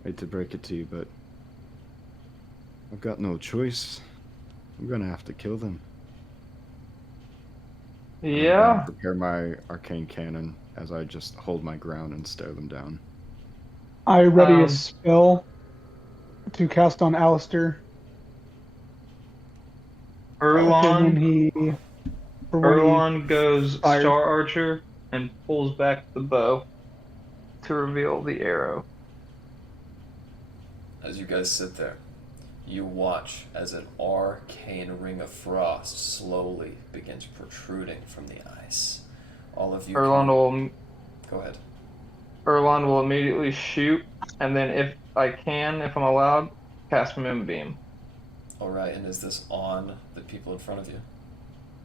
hate to break it to you, but I've got no choice. I'm gonna have to kill them. I'm gonna Yeah. prepare my arcane cannon as I just hold my ground and stare them down. I ready Um, a spell to cast on Alistair. For when Erlon he goes fired. Star Archer and pulls back the bow to reveal the arrow. As you guys sit there, you watch as an arcane ring of frost slowly begins protruding from the ice. All of you. Go ahead. Erlon will immediately shoot, and then if I'm allowed, cast Moonbeam. Alright, and is this on the people in front of you?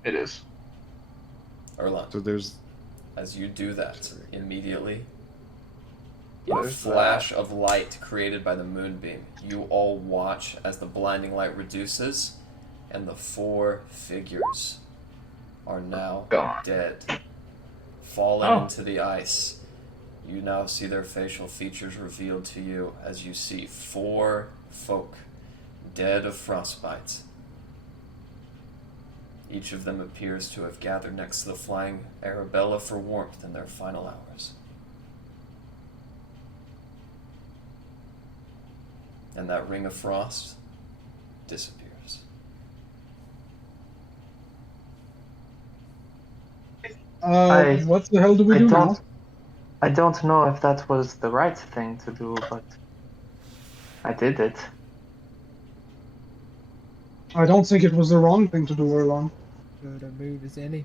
It is. Erlon, So there's as you do that, immediately, Yeah, in a there's flash of light created by the moonbeam, you all watch as the blinding light reduces, and the four figures are now Gone. dead, fallen Oh. into the ice. You now see their facial features revealed to you as you see four folk dead of frostbite. Each of them appears to have gathered next to the flying Arabella for warmth in their final hours. And that ring of frost disappears. What the hell do we do now? I don't know if that was the right thing to do, but I did it. I don't think it was the wrong thing to do, Erlon. Good a move as any.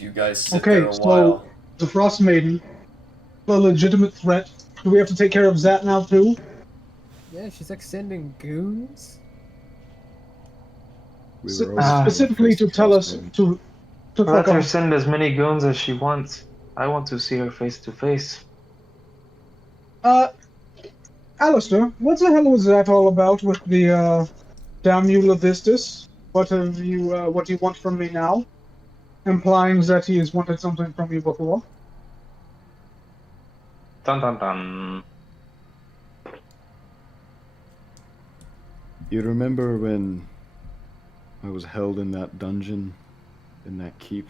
You guys sit Okay, there a so while. the Frost Maiden, a legitimate threat. Do we have to take care of Zat now too? Yeah, she's like sending goons. We were always gonna Specifically face to the tell Frost us Maiden. to Let fuck her off. send as many goons as she wants. I want to see her face to face. Alistair, what the hell was that all about with the damn you Levistus? What do you want from me now? Implying that he has wanted something from you before. Dun dun dun. You remember when I was held in that dungeon, in that keep?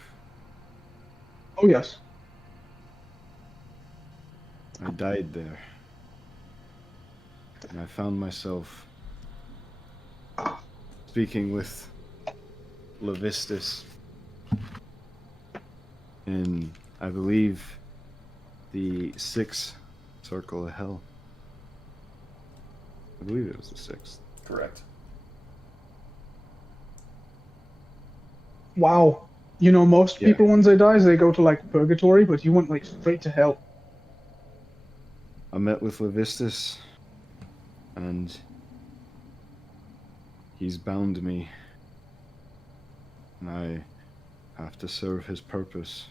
Oh yes. I died there. And I found myself speaking with Levistus in, I believe, the 6th Circle of Hell. I believe it was the 6th. Correct. Wow. You know, most Yeah. people when they die, they go to like purgatory, but you went like straight to hell. I met with Levistus, and he's bound me, and I have to serve his purpose.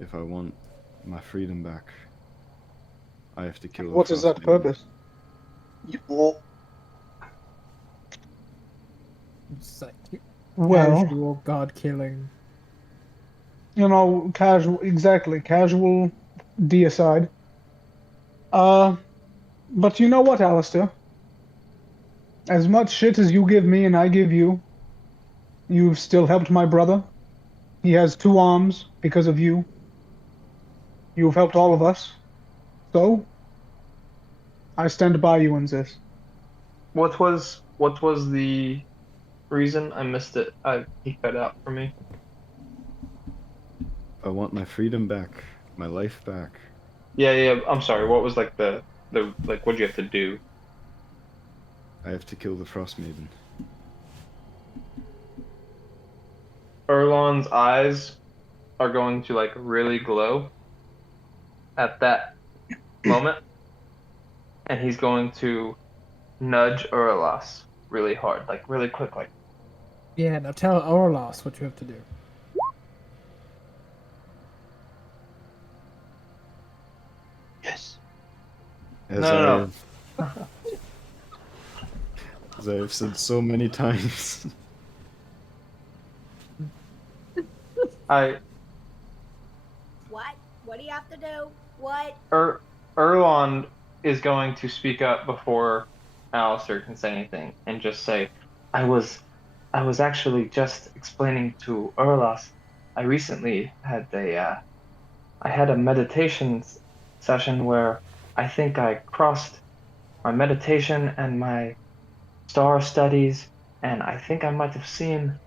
If I want my freedom back, I have to kill the What is Frost that Maiden. purpose? It's like Well, casual god killing. you know, casual deicide. But you know what, Alistair? As much shit as you give me and I give you, you've still helped my brother. He has 2 arms because of you. You've helped all of us. So, I stand by you in this. What was the reason? I missed it. He cut out for me. I want my freedom back, my life back. Yeah. I'm sorry. What was like the like? What'd you have to do? I have to kill the Frost Maiden. Erlon's eyes are going to like really glow at that moment, and he's going to nudge Urlas really hard, like really quick, like. Yeah, now tell Orlos what you have to do. Yes. As No. as I have said so many times. What? What do you have to do? What? Erlon is going to speak up before Alistair can say anything and just say, I was actually just explaining to Urlas. I recently had a meditation session where I think I crossed my meditation and my star studies, and I think I might have seen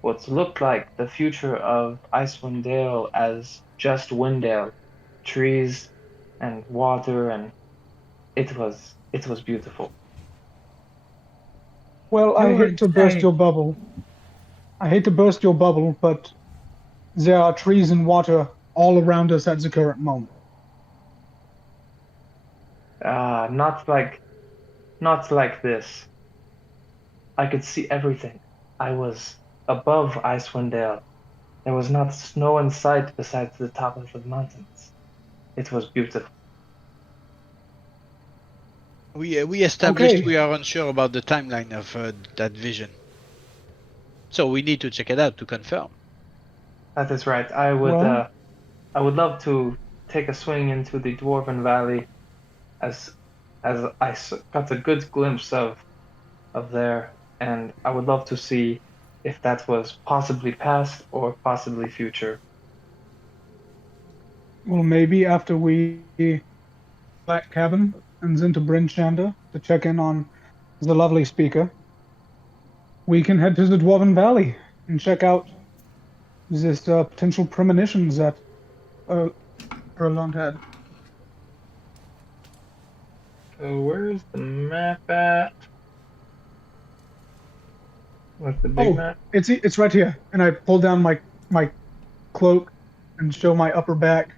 what looked like the future of Icewind Dale as just Windale, trees and water, and it was beautiful. Well, I hate to burst your bubble. But there are trees and water all around us at the current moment. Not like this. I could see everything. I was above Icewind Dale. There was not snow in sight besides the top of the mountains. It was beautiful. We established Okay. we are unsure about the timeline of that vision. So we need to check it out to confirm. That is right. I would love to take a swing into the Dwarven Valley, as I got a good glimpse of there, and I would love to see if that was possibly past or possibly future. Well, maybe after we Black Cabin and then to Bryn Shanda to check in on the lovely speaker, we can head to the Dwarven Valley and check out this potential premonitions that Erlond had. So where's the map at? What's the big map? It's right here, and I pulled down my cloak and show my upper back.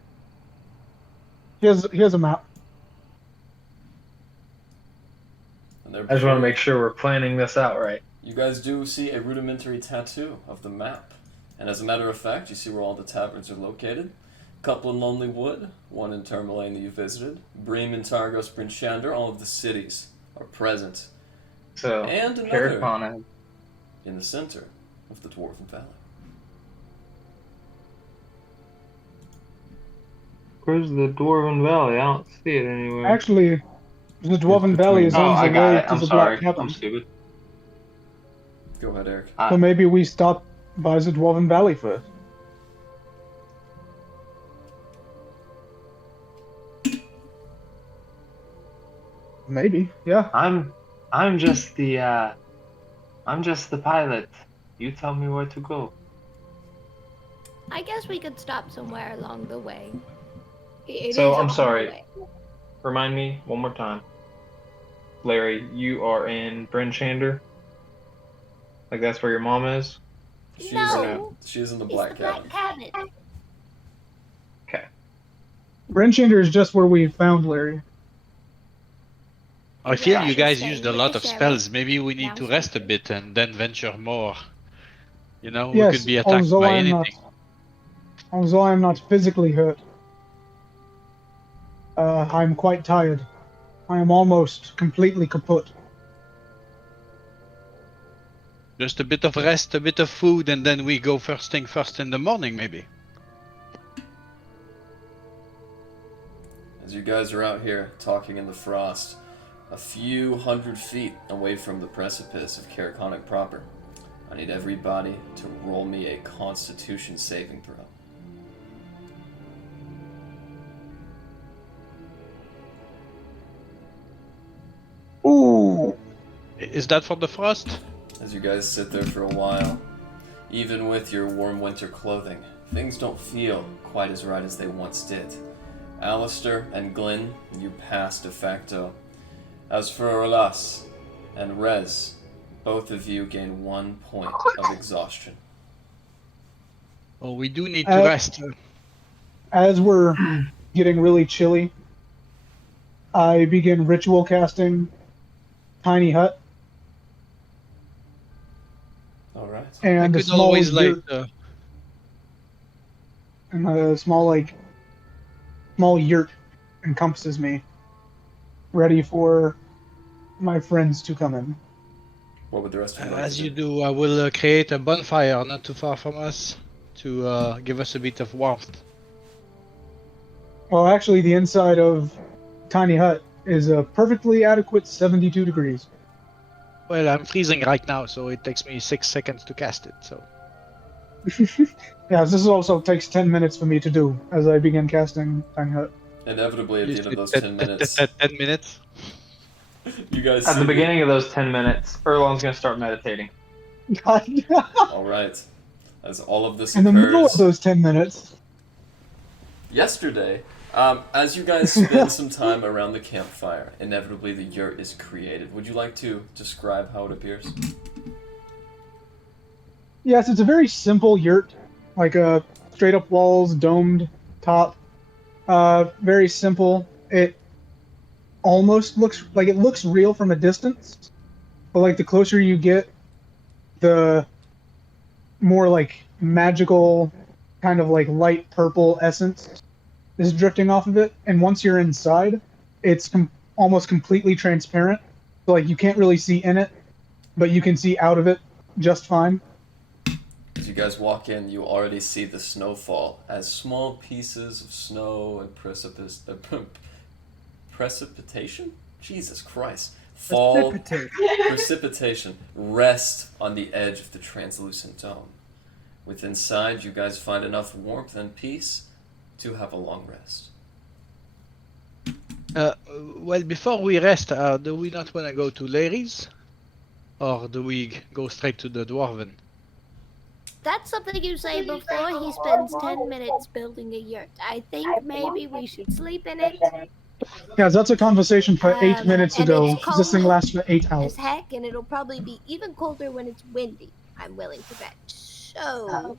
Here's a map. And they're I just want to make sure we're planning this out right. You guys do see a rudimentary tattoo of the map. And as a matter of fact, you see where all the taverns are located. A couple in Lonely Wood, one in Tourmaline that you visited. Bremen, Targos, Bryn Shander, all of the cities are present. So, And another Caracon, in the center of the Dwarven Valley. where's the Dwarven Valley? I don't see it anywhere. Actually, the Dwarven Valley is oh, on I the got way it. to I'm the sorry. Black Cavern. I'm stupid. Go ahead, Eric. So maybe we stop by the Dwarven Valley first. Maybe, yeah. I'm just the pilot. You tell me where to go. I guess we could stop somewhere along the way. It So, is I'm along sorry. the way. Remind me one more time. Larry, you are in Bryn Shander? Like that's where your mom is? She's No, she's in the it's Black the Black Cabin. Cabin. Okay. Bryn Shander is just where we found Larry. I feel Yeah, you guys staying used a with lot the of sheriff. spells. Maybe we need to Now rest a sleeping. bit and then venture more. You know, we Yes, could be attacked although by I'm anything. although I'm not physically hurt. I'm quite tired. I am almost completely kaput. Just a bit of rest, a bit of food, and then we go first thing first in the morning, maybe. As you guys are out here talking in the frost, a few hundred feet away from the precipice of Caraconic proper, I need everybody to roll me a Constitution saving throw. Ooh! Is that for the frost? As you guys sit there for a while, even with your warm winter clothing, things don't feel quite as right as they once did. Alistair and Glyn, you pass de facto. As for Orlas and Rez, both of you gain 1 point of exhaustion. Oh, we do need to Uh, rest. As we're getting really chilly, I begin ritual casting Tiny Hut Alright. I and a could small always yurt, and a small yurt encompasses me, ready for my friends to come in. What would the rest of you like as to you do? do, I will create a bonfire not too far from us to give us a bit of warmth. Well, actually, the inside of Tiny Hut is a perfectly adequate 72 degrees. Well, I'm freezing right now, so it takes me 6 seconds to cast it. So Yeah, this also takes 10 minutes for me to do as I begin casting Tiny Hut. Inevitably, at the end of those 10 10 minutes, 10 minutes. you guys At see the beginning of those 10 minutes, Erlon's gonna start meditating. Alright. As all of this In the middle of occurs, those 10 minutes, yesterday, as you guys spend some time around the campfire, inevitably the yurt is created. Would you like to describe how it appears? yes, it's a very simple yurt, like straight up walls, domed top. Very simple. It almost looks real from a distance, but like the closer you get, the more like magical, kind of like light purple essence is drifting off of it. And once you're inside, it's almost completely transparent. So like you can't really see in it, but you can see out of it just fine. As you guys walk in, you already see the snowfall as small pieces of snow and precipitation? Jesus Christ. Fall. Precipitation rest on the edge of the translucent dome. With inside, you guys find enough warmth and peace to have a long rest. Well, before we rest, do we not want to go to Larry's? Or do we go straight to the Dwarven? That's something you say before he spends 10 minutes building a yurt. I think maybe we should sleep in it Yeah, that's a conversation for 8 minutes and ago. it's This thing cold lasts for 8 hours. as heck, and it'll probably be even colder when it's windy, I'm willing to bet. So,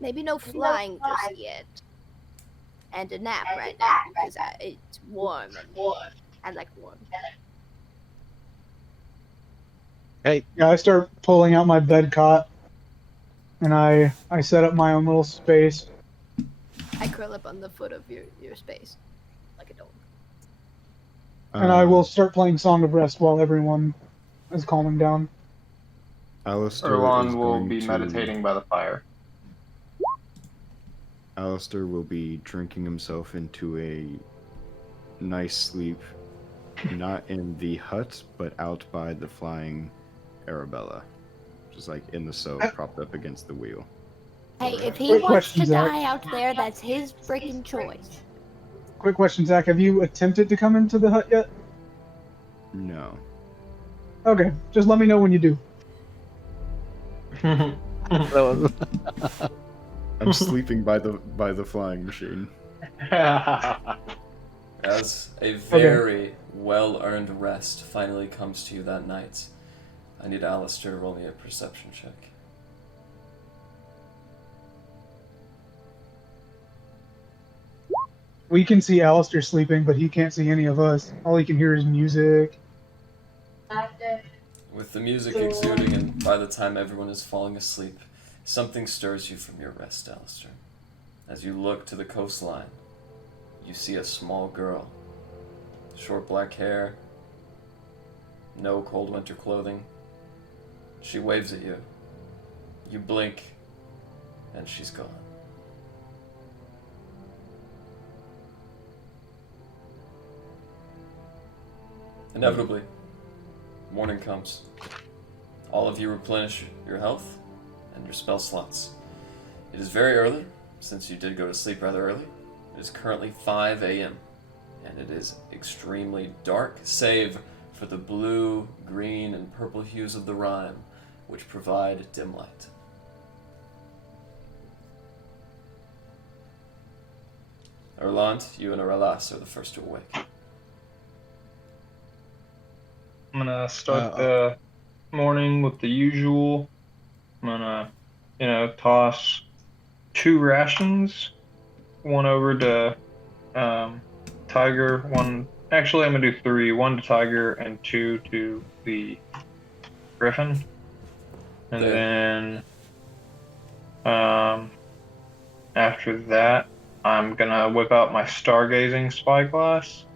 Maybe no flying just yet. And a nap right now because it's warm and I like warm. Yeah, I start pulling out my bed cot, and I set up my own little space. I curl up on the foot of your space like a dog. And I will start playing Song of Rest while everyone is calming down. Alistair Erlon is will going be to- meditating by the fire. Alistair will be drinking himself into a nice sleep, not in the hut, but out by the flying Arabella. Just like in the soap, propped up against the wheel. Hey, if he Quick wants question, to Zach. die out there, that's his freaking choice. Quick question, Zach. Have you attempted to come into the hut yet? No. Okay, just let me know when you do. I'm sleeping by the flying machine. As a very well-earned rest finally comes to you that night, I need Alistair to roll me a perception check. We can see Alistair sleeping, but he can't see any of us. All he can hear is music. With the music exuding and by the time everyone is falling asleep, something stirs you from your rest, Alistair. As you look to the coastline, you see a small girl. Short black hair, no cold winter clothing. She waves at you. You blink, and she's gone. Inevitably, morning comes. All of you replenish your health and your spell slots. It is very early, since you did go to sleep rather early. It is currently 5 a.m., and it is extremely dark, save for the blue, green, and purple hues of the rime, which provide dim light. Erlant, you and Aralas are the first to awake. I'm gonna start the morning with the usual. I'm gonna, toss 2 rations, one over to Tiger, one. Actually, I'm gonna do 3. 1 to Tiger and 2 to the Griffin, and then after that, I'm gonna whip out my stargazing spyglass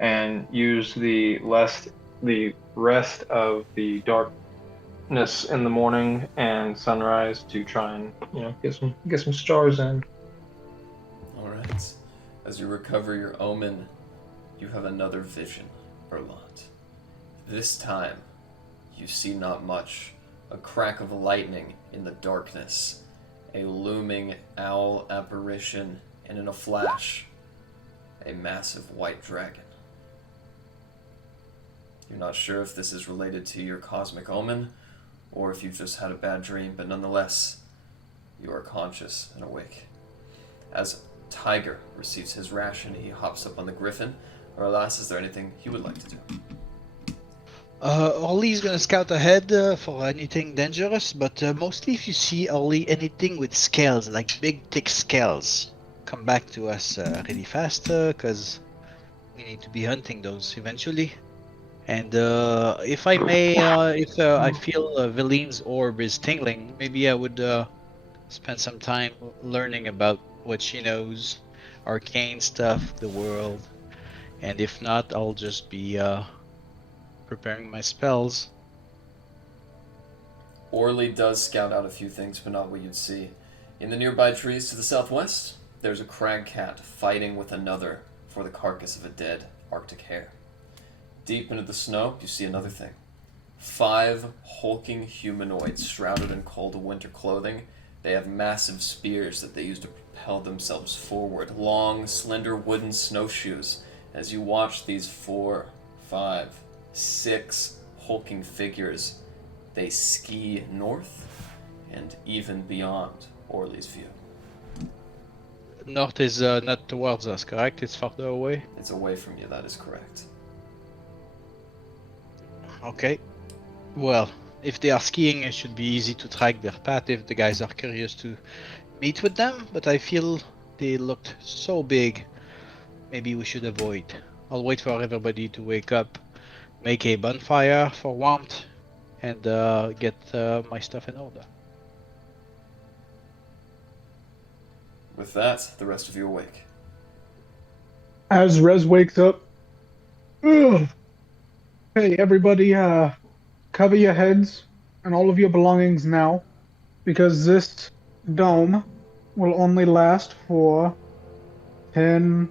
and use the rest of the darkness in the morning and sunrise to try and get some stars in. All right. As you recover your omen, you have another vision, Erlant. This time, you see not much. A crack of lightning in the darkness, a looming owl apparition, and in a flash, a massive white dragon. You're not sure if this is related to your cosmic omen, or if you've just had a bad dream, but nonetheless, you are conscious and awake. As Tiger receives his ration, he hops up on the Griffin. Or alas, is there anything he would like to do? Ollie's gonna scout ahead for anything dangerous, but mostly if you see Ollie anything with scales, like big thick scales, come back to us really fast, because we need to be hunting those eventually. And if I may, if I feel Veline's orb is tingling, maybe I would spend some time learning about what she knows, arcane stuff, the world. And if not, I'll just be preparing my spells. Orly does scout out a few things, but not what you'd see. In the nearby trees to the southwest, there's a crag cat fighting with another for the carcass of a dead Arctic hare. Deep into the snow, you see another thing. 5 hulking humanoids shrouded in cold winter clothing. They have massive spears that they use to propel themselves forward. Long, slender wooden snowshoes. As you watch these 4, 5, 6 hulking figures, they ski north and even beyond Orly's view. North is not towards us, correct? It's farther away? It's away from you, that is correct. Okay. Well, if they are skiing, it should be easy to track their path if the guys are curious to meet with them, but I feel they looked so big. Maybe we should avoid. I'll wait for everybody to wake up, make a bonfire for warmth, and get my stuff in order. With that, the rest of you awake. As Rez wakes up, ugh. Hey, everybody, cover your heads and all of your belongings now, because this dome will only last for 10,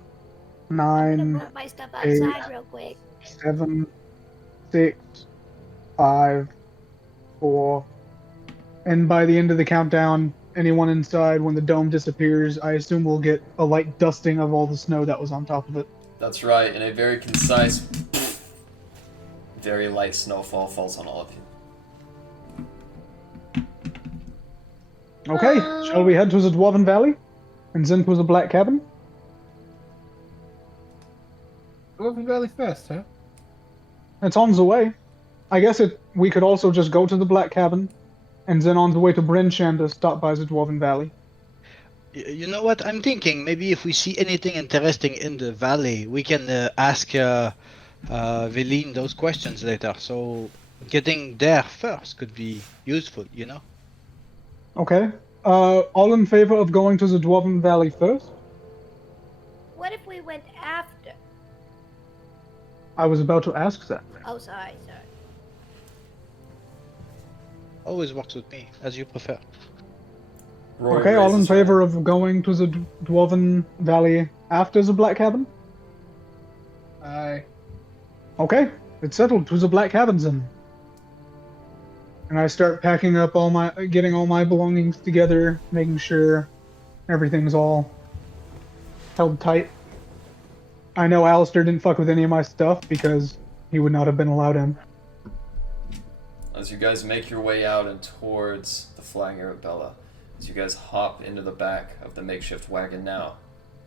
I'm gonna 9, put my stuff 8, outside real quick. 7, 6, 5, 4, and by the end of the countdown, anyone inside, when the dome disappears, I assume we'll get a light dusting of all the snow that was on top of it. That's right, and a very concise, very light snowfall falls on all of you. Okay, shall we head to the Dwarven Valley and then to the Black Cabin? Wavy Valley first, huh? It's on the way. I guess we could also just go to the Black Cabin, and then on the way to Bryn Shanda, stop by the Dwarven Valley. You know what? I'm thinking maybe if we see anything interesting in the valley, we can ask Veline those questions later. So getting there first could be useful, you know? Okay. All in favor of going to the Dwarven Valley first? What if we went after? I was about to ask that. Oh, sorry. Always works with me, as you prefer. Rory Okay, all in raises her favor of going to the Dwarven Valley after the Black Cabin? Aye. Okay, it's settled. To the Black Cabins then. And I start packing up getting all my belongings together, making sure everything's all held tight. I know Alistair didn't fuck with any of my stuff because he would not have been allowed in. As you guys make your way out and towards the flying Arabella, as you guys hop into the back of the makeshift wagon now,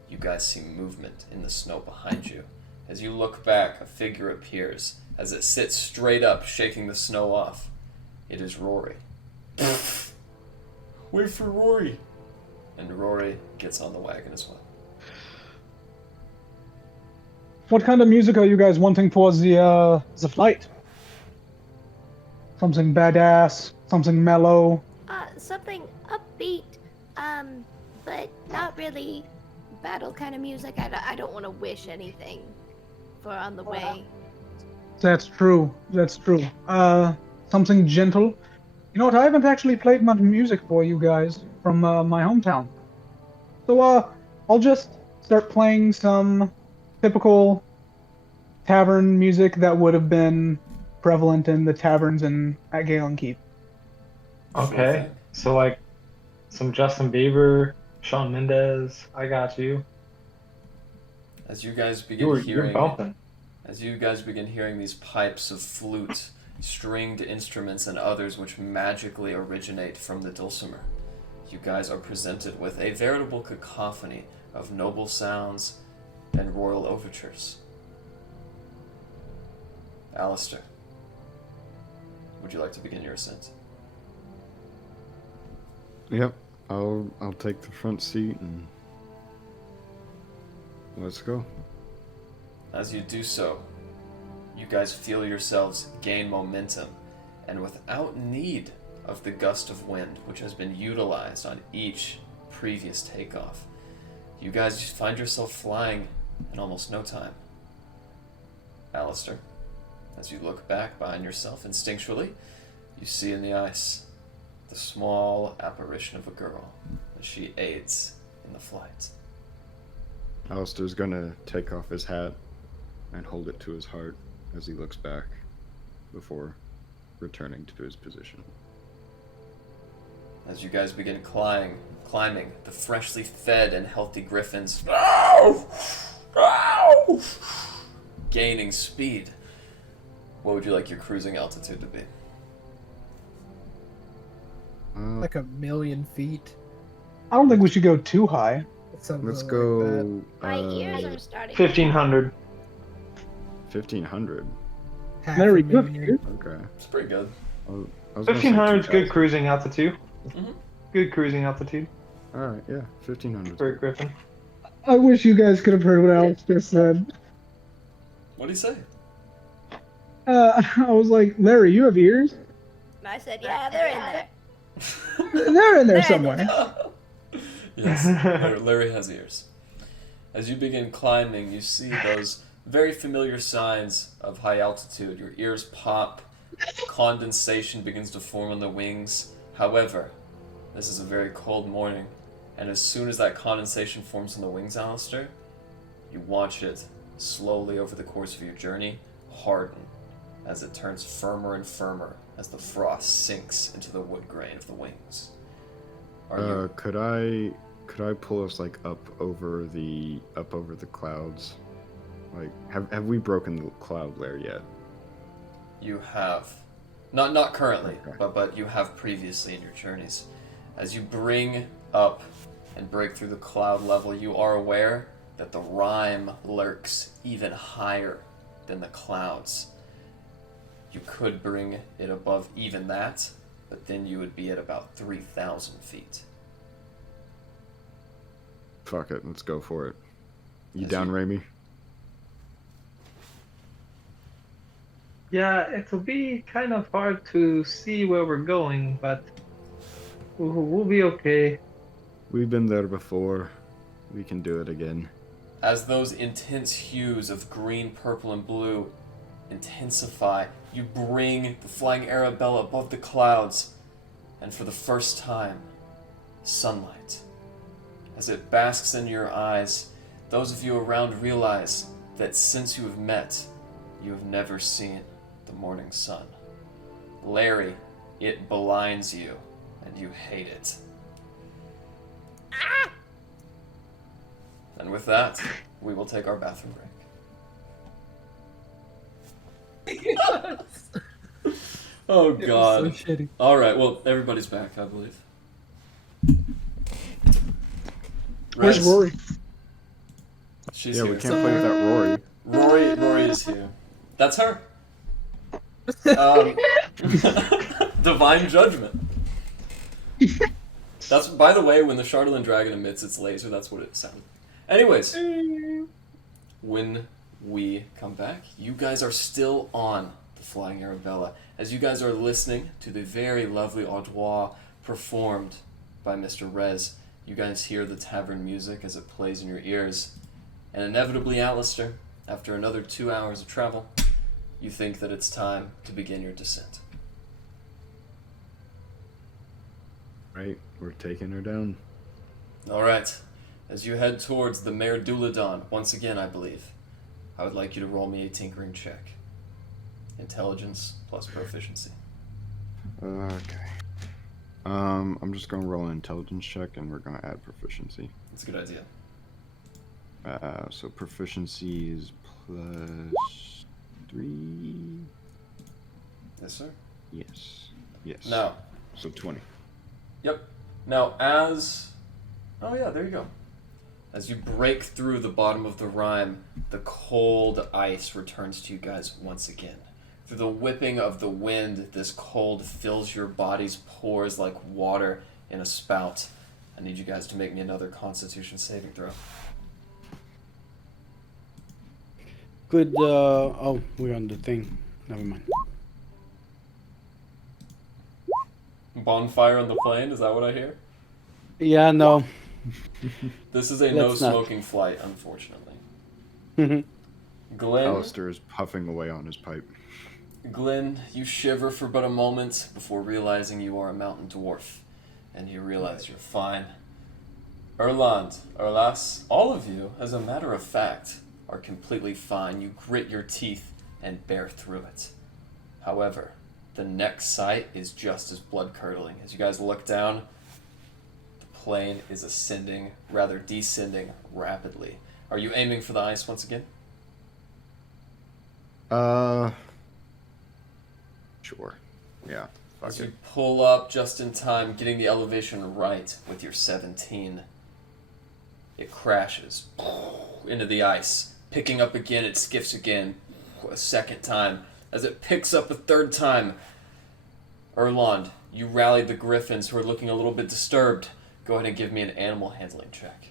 you guys see movement in the snow behind you. As you look back, a figure appears as it sits straight up, shaking the snow off. It is Rory. Wait for Rory! And Rory gets on the wagon as well. What kind of music are you guys wanting for the flight? Something badass, something mellow. Something upbeat, but not really battle kind of music. I don't want to wish anything for on the way. That's true. That's true. Something gentle. You know what? I haven't actually played much music for you guys from my hometown. So I'll just start playing some typical tavern music that would have been prevalent in the taverns at Galen Keep. Okay, so like some Justin Bieber, Shawn Mendes, I got you. As you guys begin You're bumping. As you guys begin hearing these pipes of flute, stringed instruments, and others which magically originate from the dulcimer, you guys are presented with a veritable cacophony of noble sounds and royal overtures. Alistair, would you like to begin your ascent? Yep, I'll take the front seat and let's go. As you do so, you guys feel yourselves gain momentum, and without need of the gust of wind which has been utilized on each previous takeoff, you guys find yourself flying in almost no time. Alistair, as you look back behind yourself instinctually, you see in the ice the small apparition of a girl, and she aids in the flight. Alistair's gonna take off his hat and hold it to his heart as he looks back before returning to his position. As you guys begin climbing, the freshly fed and healthy griffins gaining speed. What would you like your cruising altitude to be? Like 1,000,000 feet. I don't think we should go too high. Something Let's like go. My ears are starting. 1500. 1500. that. Half Very a good. million. Okay. It's pretty good. I was gonna say 1500 is good 2000. cruising altitude. Mhm. Good cruising altitude. Alright, yeah, 1500. For a griffin. I wish you guys could have heard what Alex just said. What do you say? I was like, Larry, you have ears? And I said, yeah, they're in there. They're in there They're somewhere. Yes, Larry has ears. As you begin climbing, you see those very familiar signs of high altitude. Your ears pop, condensation begins to form on the wings. However, this is a very cold morning, and as soon as that condensation forms on the wings, Alistair, you watch it slowly over the course of your journey harden as it turns firmer and firmer as the frost sinks into the wood grain of the wings. Could I pull us like up over the clouds? Like, have we broken the cloud layer yet? You have. Not currently, Okay. but you have previously in your journeys. As you bring up and break through the cloud level, you are aware that the rime lurks even higher than the clouds. You could bring it above even that, but then you would be at about 3,000 feet. Fuck it, let's go for it. You Yes, down, you- Raimi? Yeah, it'll be kind of hard to see where we're going, but we'll be okay. We've been there before. We can do it again. As those intense hues of green, purple, and blue intensify, you bring the flying Arabella above the clouds, and for the first time, sunlight. As it basks in your eyes, those of you around realize that since you have met, you have never seen the morning sun. Larry, it blinds you, and you hate it. And with that, we will take our bathroom break. Oh god. So shitty. Alright, well, everybody's back, I believe. Where's Rez, Rory? She's Yeah, here. we can't play with that Rory. Rory is here. That's her. Divine judgment. That's, by the way, when the Chardalyn Dragon emits its laser, that's what it sounded. Anyways, when we come back, you guys are still on the Flying Arabella. As you guys are listening to the very lovely au revoir performed by Mr. Rez, you guys hear the tavern music as it plays in your ears. And inevitably, Alistair, after another 2 hours of travel, you think that it's time to begin your descent. Right, we're taking her down. Alright, as you head towards the Mare Duladon, once again, I believe, I would like you to roll me a tinkering check. Intelligence plus proficiency. Okay. I'm just gonna roll an intelligence check and we're gonna add proficiency. That's a good idea. So proficiency is plus 3. Yes, sir? Yes. Yes. Now, So 20. yep. Now, as... Oh yeah, there you go. As you break through the bottom of the rime, the cold ice returns to you guys once again. Through the whipping of the wind, this cold fills your body's pores like water in a spout. I need you guys to make me another Constitution saving throw. Good. Oh, we're on the thing. Never mind. Bonfire on the plane, is that what I hear? Yeah, no. This is a Let's no not. smoking flight, unfortunately. Glenn, Alistair is puffing away on his pipe. Glenn, you shiver for but a moment before realizing you are a mountain dwarf, and you realize you're fine. Erland, Erlas, all of you, as a matter of fact, are completely fine. You grit your teeth and bear through it. However, the next sight is just as blood-curdling. As you guys look down, the plane is descending rapidly. Are you aiming for the ice once again? Sure. Yeah. Fuck As it. you pull up just in time, getting the elevation right with your 17, it crashes into the ice. Picking up again, it skiffs again a second time. As it picks up a third time, Erland, you rallied the griffins who are looking a little bit disturbed. Go ahead and give me an animal handling check.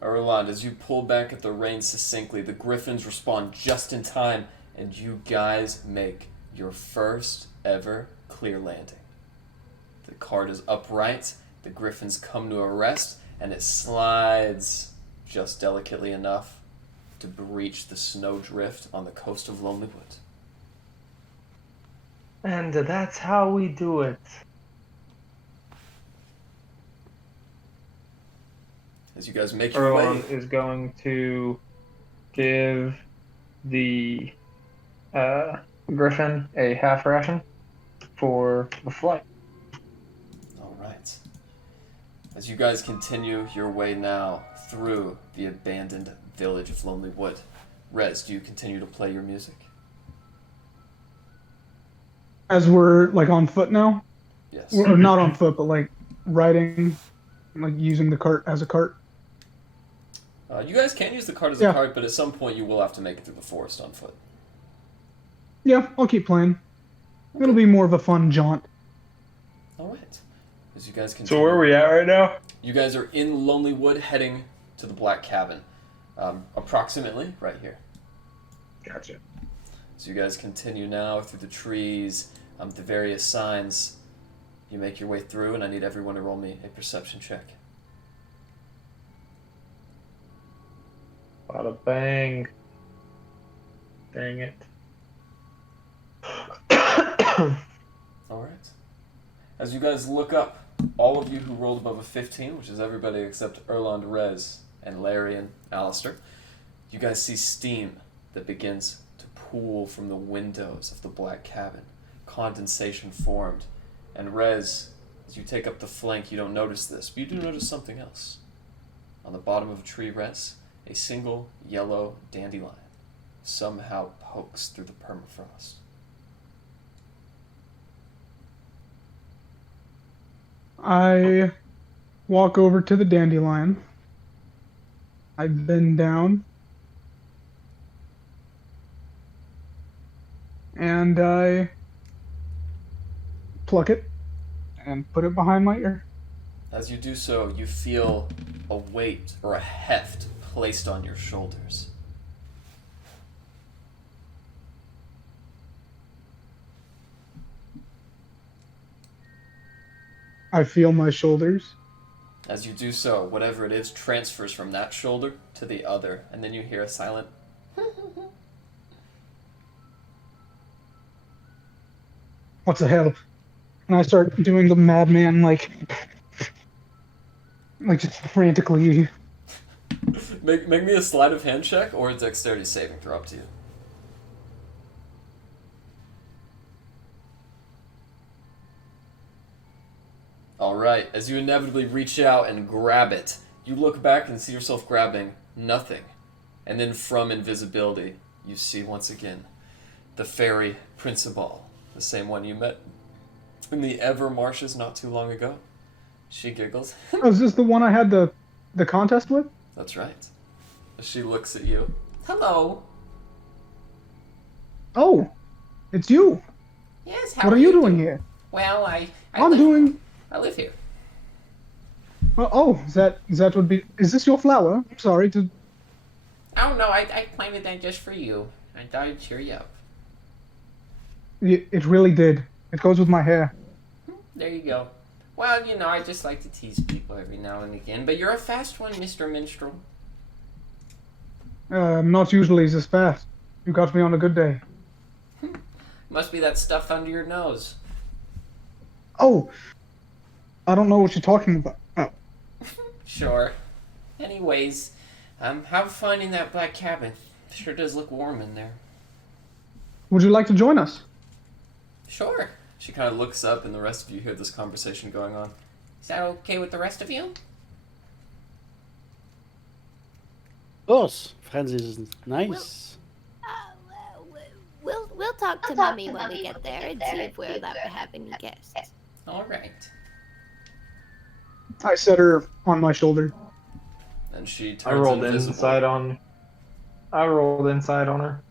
Erland, as you pull back at the reins succinctly, the griffins respond just in time, and you guys make your first ever clear landing. The cart is upright, the griffins come to a rest, and it slides just delicately enough to breach the snow drift on the coast of Lonelywood. And that's how we do it. As you guys make your way, Erlon is going to give the Griffin a half ration for the flight. all right. As you guys continue your way now through the abandoned village of Lonelywood, Rez, do you continue to play your music? As we're like on foot now, Yes. or not on foot, but like riding, like using the cart as a cart. You guys can use the cart as a Yeah. cart, but at some point you will have to make it through the forest on foot. Yeah, I'll keep playing. It'll be more of a fun jaunt. All right. As you guys continue. So where are we at right now? You guys are in Lonelywood, heading to the Black Cabin, approximately right here. Gotcha. So you guys continue now through the trees, the various signs. You make your way through, and I need everyone to roll me a perception check. Bada bang. Dang it. All right. As you guys look up, all of you who rolled above a 15, which is everybody except Erland, Rez, and Larry and Alistair, you guys see steam that begins to pool from the windows of the Black Cabin. Condensation formed. And Rez, as you take up the flank, you don't notice this, but you do notice something else. On the bottom of a tree, Rez, a single yellow dandelion somehow pokes through the permafrost. I walk over to the dandelion. I bend down. And I pluck it and put it behind my ear. As you do so, you feel a weight or a heft placed on your shoulders. I feel my shoulders. As you do so, whatever it is transfers from that shoulder to the other, and then you hear a silent What the hell? And I start doing the madman, like just frantically. Make me a sleight of hand check or a dexterity saving throw, up to you. Alright, as you inevitably reach out and grab it, you look back and see yourself grabbing nothing. And then from invisibility, you see once again the fairy Principal, the same one you met in the Ever Marshes not too long ago. She giggles. Oh, is this the one I had the contest with? That's right. She looks at you. Hello. Oh, it's you. Yes, how What are you doing here? Well, I'm live, doing. I live here. Oh, is that would be? Is this your flower? I'm sorry to. Oh no, I planted that just for you. I thought it'd cheer you up. It really did. It goes with my hair. There you go. Well, you know, I just like to tease people every now and again, but you're a fast one, Mr. Minstrel. I'm not usually this fast. You got me on a good day. Must be that stuff under your nose. Oh, I don't know what you're talking about. Oh. Sure. Anyways, have fun in that black cabin. Sure does look warm in there. Would you like to join us? Sure. She kind of looks up, and the rest of you hear this conversation going on. Is that okay with the rest of you? Of course, friends is nice. We'll talk to Mummy when we get there and see if we're allowed to have any guests. All right. I set her on my shoulder. And she turns I rolled invisible. inside on her.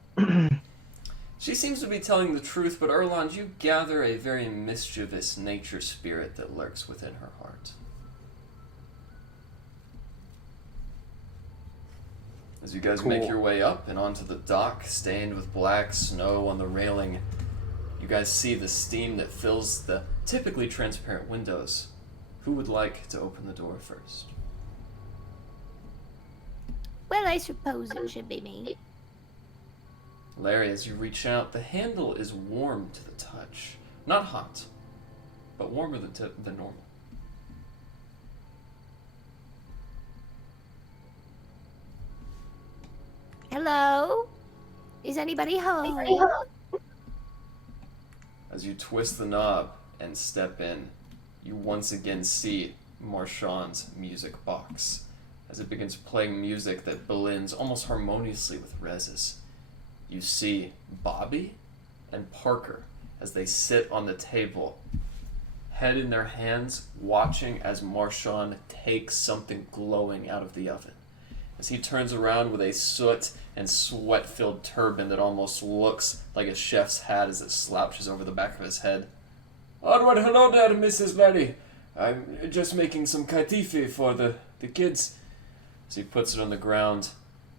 She seems to be telling the truth, but Erland, you gather a very mischievous nature spirit that lurks within her heart. As you guys make your way up and onto the dock, stained with black snow on the railing, you guys see the steam that fills the typically transparent windows. Who would like to open the door first? Well, I suppose it should be me. Larry, as you reach out, the handle is warm to the touch. Not hot, but warmer than normal. Hello? Is anybody home? As you twist the knob and step in, you once again see Marchand's music box as it begins playing music that blends almost harmoniously with Rez's. You see Bobby and Parker as they sit on the table, head in their hands, watching as Marchand takes something glowing out of the oven. As he turns around with a soot and sweat-filled turban that almost looks like a chef's hat as it slouches over the back of his head. "Onward, hello there, Mrs. Larry. I'm just making some katifi for the kids." As he puts it on the ground,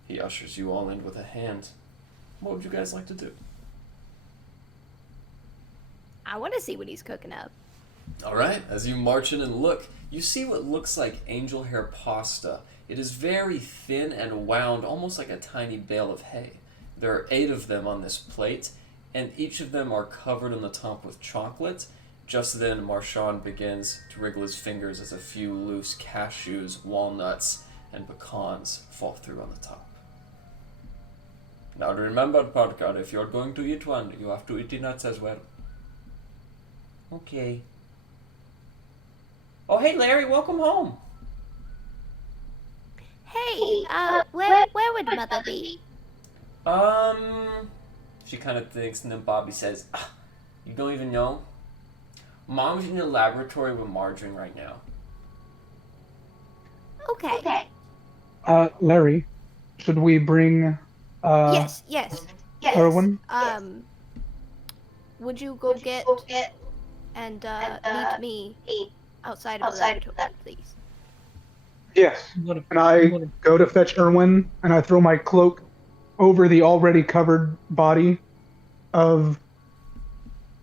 he ushers you all in with a hand. What would you guys like to do? I want to see what he's cooking up. Alright, as you march in and look, you see what looks like angel hair pasta. It is very thin and wound, almost like a tiny bale of hay. There are 8 of them on this plate, and each of them are covered on the top with chocolate. Just then, Marchand begins to wriggle his fingers as a few loose cashews, walnuts, and pecans fall through on the top. Now remember, Parker, if you're going to eat one, you have to eat the nuts as well. Okay. Oh, hey, Larry, welcome home. Hey, where would Mother be? She kind of thinks, and then Bobby says, "You don't even know? Mom's in the laboratory with Margarine right now." Okay. Larry, should we bring Yes. Erwin? Would you go get and meet me outside of the laboratory, please? Yes. And I go to fetch Erwin, and I throw my cloak over the already covered body of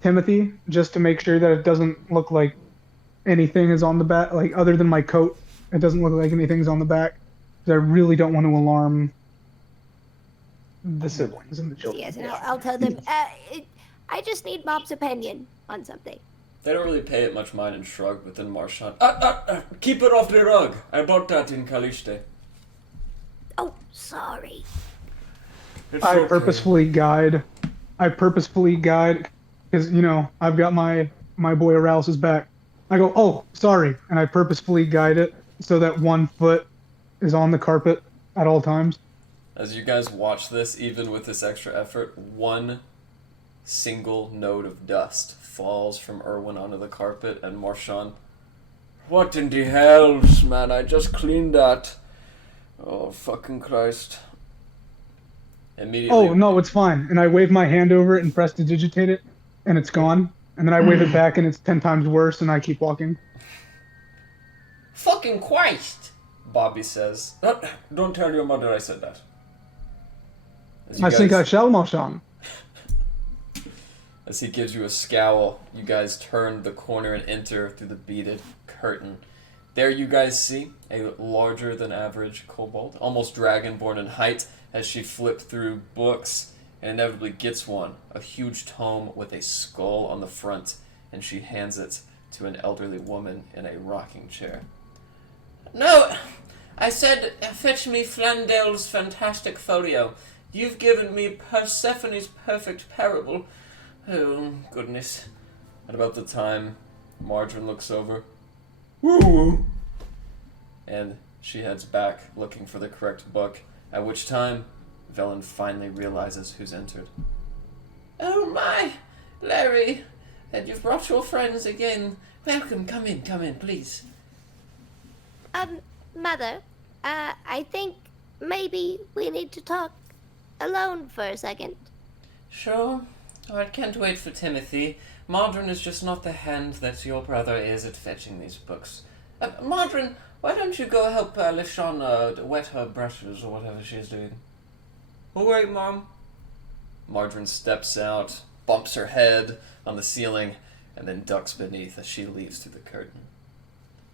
Timothy, just to make sure that it doesn't look like anything is on the back, like other than my coat. It doesn't look like anything's on the back, because I really don't want to alarm the siblings and the children. Yes, and I'll tell them. I just need Bob's opinion on something. They don't really pay it much mind and shrug, but then Marchand, keep it off the rug. I bought that in Caliste. Oh, sorry. I purposefully guide, because, I've got my boy Rouse's back. I go, "Oh, sorry," and I purposefully guide it so that one foot is on the carpet at all times. As you guys watch this, even with this extra effort, one single node of dust falls from Erwin onto the carpet, and Marchand, "What in the hells, man? I just cleaned that. Oh, fucking Christ." Immediately. Oh, no, it's fine. And I wave my hand over it and press to digitate it, and it's gone. And then I wave it back, and it's 10 times worse, and I keep walking. "Fucking Christ," Bobby says. "Don't tell your mother I said that." I think I shall, Marchand. As he gives you a scowl, you guys turn the corner and enter through the beaded curtain. There you guys see a larger than average kobold, almost dragonborn in height, as she flipped through books and inevitably gets one, a huge tome with a skull on the front, and she hands it to an elderly woman in a rocking chair. "No, I said fetch me Flandel's fantastic folio. You've given me Persephone's perfect parable. Oh, goodness." At about the time, Margarine looks over. "Woo!" And she heads back, looking for the correct book, at which time, Velen finally realizes who's entered. "Oh my, Larry, and you've brought your friends again. Welcome, come in, please." Mother, I think maybe we need to talk alone for a second. Sure. Oh, I can't wait for Timothy. Modern is just not the hand that your brother is at fetching these books. Modern, why don't you go help Lishon wet her brushes or whatever she's doing? All right, Mom. Margarine steps out, bumps her head on the ceiling, and then ducks beneath as she leaves through the curtain.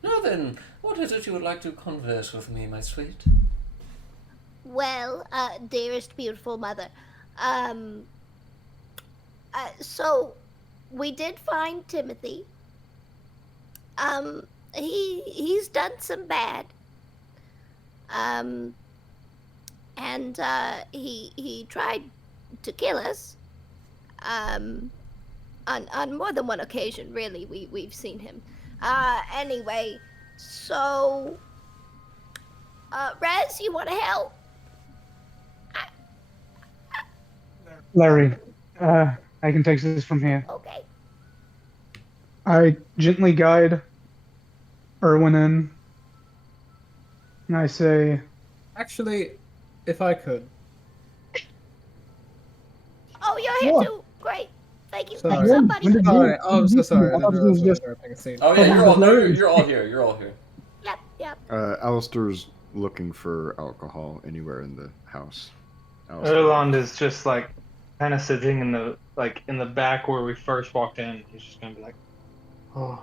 Now then, what is it you would like to converse with me, my sweet? Well, dearest beautiful mother, so we did find Timothy. He's done some bad. And he tried to kill us. On more than one occasion, really. We've seen him. Anyway, so Rez, you want to help? Larry, I can take this from here. Okay. I gently guide Erwin in, and I say, Actually, if I could. Oh, you're here What? too. Great. Thank you. Sorry. Somebody. When did you- Sorry, oh, I'm so sorry. I I thought didn't this was realize I was just- interrupting a scene. Oh yeah, you're all hilarious. you're all here. You're all here. Yep. Alistair's looking for alcohol anywhere in the house. Erland is just like kind of sitting in the back where we first walked in. He's just gonna be like, oh.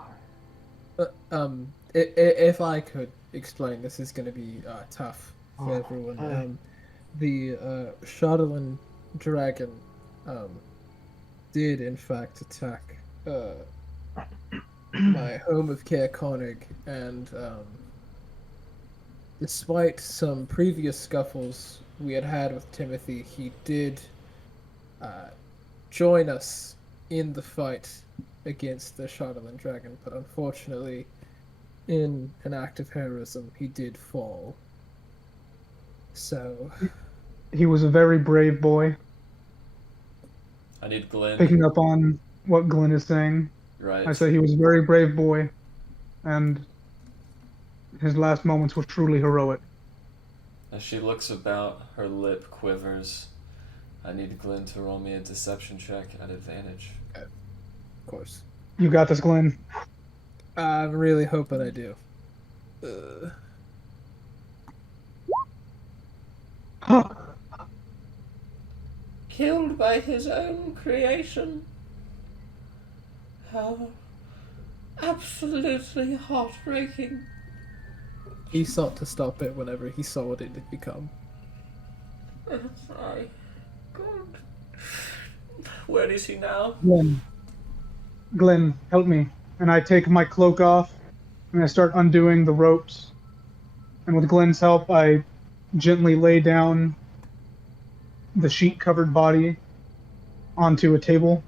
If I could explain, this is going to be tough for Oh, everyone. hi. The Chardalyn Dragon did in fact attack my home of Caer Konig, and despite some previous scuffles we had with Timothy, he did join us in the fight against the Chardalyn Dragon, but unfortunately, in an act of heroism, he did fall. So, he was a very brave boy. I need Glenn. Picking up on what Glenn is saying, Right. I say he was a very brave boy, and his last moments were truly heroic. As she looks about, her lip quivers. I need Glenn to roll me a deception check at advantage. of course, You got this, Glenn. I'm really hoping I do. Huh. Killed by his own creation. How absolutely heartbreaking. He sought to stop it whenever he saw what it had become. My God. Where is he now? Glenn, help me. And I take my cloak off, and I start undoing the ropes. And with Glenn's help, I gently lay down the sheet-covered body onto a table,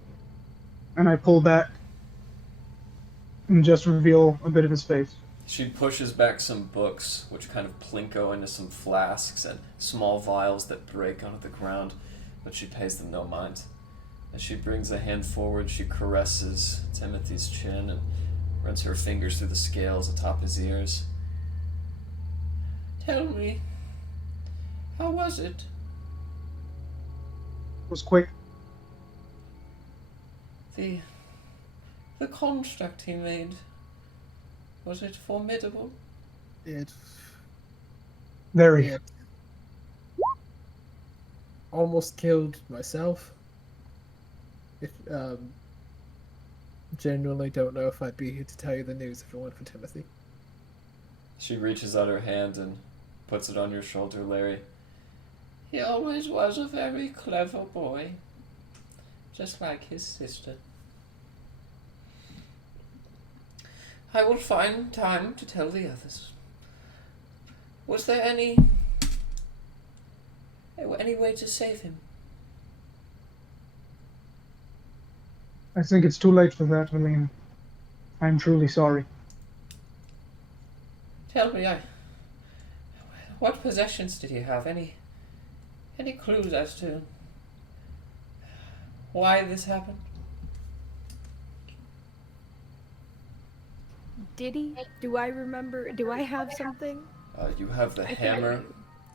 and I pull back and just reveal a bit of his face. She pushes back some books, which kind of plinko into some flasks and small vials that break onto the ground, but she pays them no mind. As she brings a hand forward, she caresses Timothy's chin and runs her fingers through the scales atop his ears. Tell me, how was it? It was quick. The construct he made, was it formidable? It Very. almost killed myself. If genuinely don't know if I'd be here to tell you the news if it weren't for Timothy. She reaches out her hand and puts it on your shoulder, Larry. He always was a very clever boy, just like his sister. I will find time to tell the others. Was there any way to save him? I think it's too late for that, Helena. I'm truly sorry. Tell me, what possessions did he have? Any clues as to why this happened? Did he? Do I remember? Do I have something? You have the I think hammer.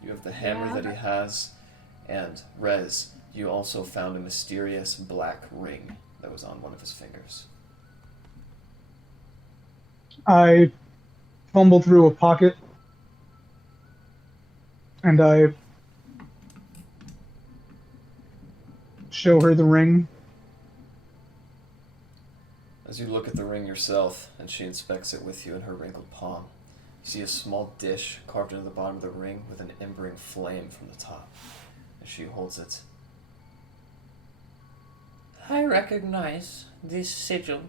You have the hammer Yeah. that he has, and Rez. You also found a mysterious black ring that was on one of his fingers. I fumble through a pocket and I show her the ring. As you look at the ring yourself, and she inspects it with you in her wrinkled palm, you see a small dish carved into the bottom of the ring with an embering flame from the top. As she holds it, I recognize this sigil.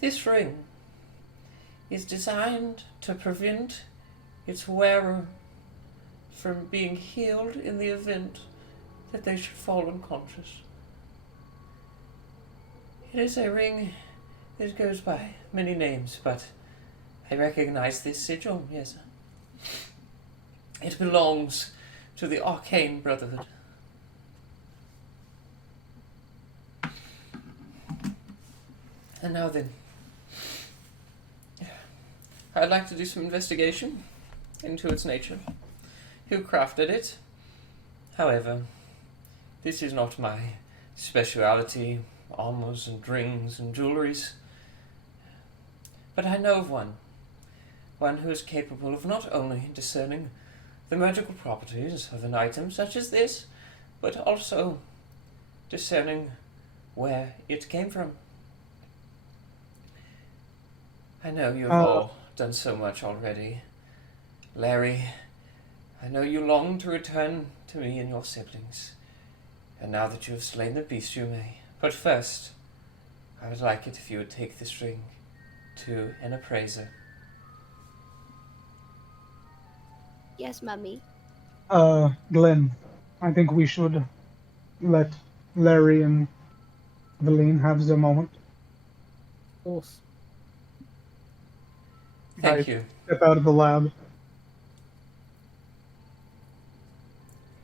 This ring is designed to prevent its wearer from being healed in the event that they should fall unconscious. It is a ring that goes by many names, but I recognize this sigil, yes. It belongs to the Arcane Brotherhood. And now then, I'd like to do some investigation into its nature. Who crafted it? However, this is not my speciality, armors and rings and jewelries. But I know of one who is capable of not only discerning the magical properties of an item such as this, but also discerning where it came from. I know you have all done so much already. Larry, I know you long to return to me and your siblings, and now that you have slain the beast you may. But first, I would like it if you would take this ring to an appraiser. Yes, Mummy. Glenn, I think we should let Larry and Valine have the moment. Of course. Thank I you. Step out of the lab.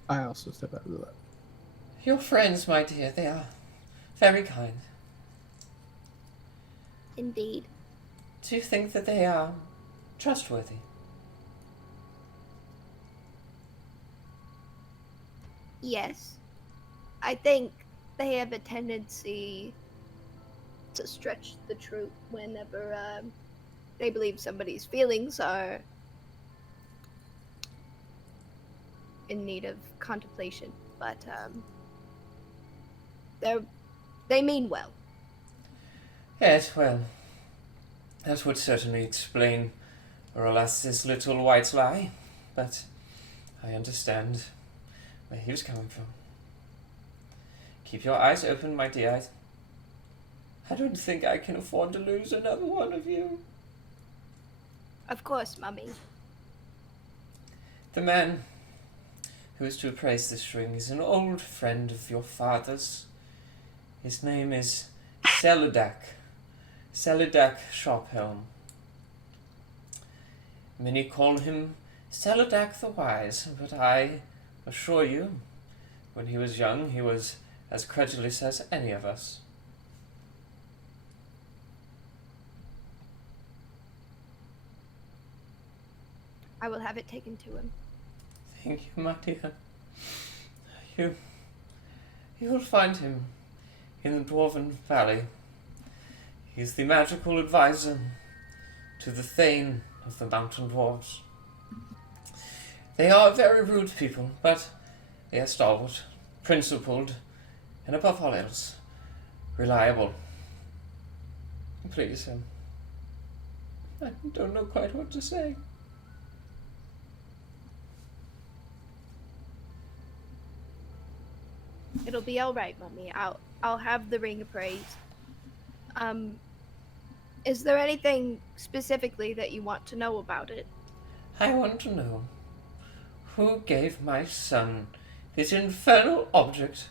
I also step out of the lab. Your friends, my dear, they are very kind. Indeed. Do you think that they are trustworthy? Yes. I think they have a tendency to stretch the truth whenever they believe somebody's feelings are in need of contemplation. But they mean well. Yes, well, that would certainly explain, or alas, this little white lie. But I understand where he was coming from. Keep your eyes open, my dear. I don't think I can afford to lose another one of you. Of course, Mummy. The man who is to appraise this ring is an old friend of your father's. His name is Selidak Sharphelm. Many call him Selidak the Wise, but I assure you, when he was young, he was as credulous as any of us. I will have it taken to him. Thank you, my dear. You will find him in the Dwarven Valley. He is the magical advisor to the Thane of the Mountain Dwarves. They are a very rude people, but they are stalwart, principled, and above all else, reliable. Please, I don't know quite what to say. It'll be all right, Mummy. I'll have the ring appraised. Is there anything specifically that you want to know about it? I want to know who gave my son this infernal object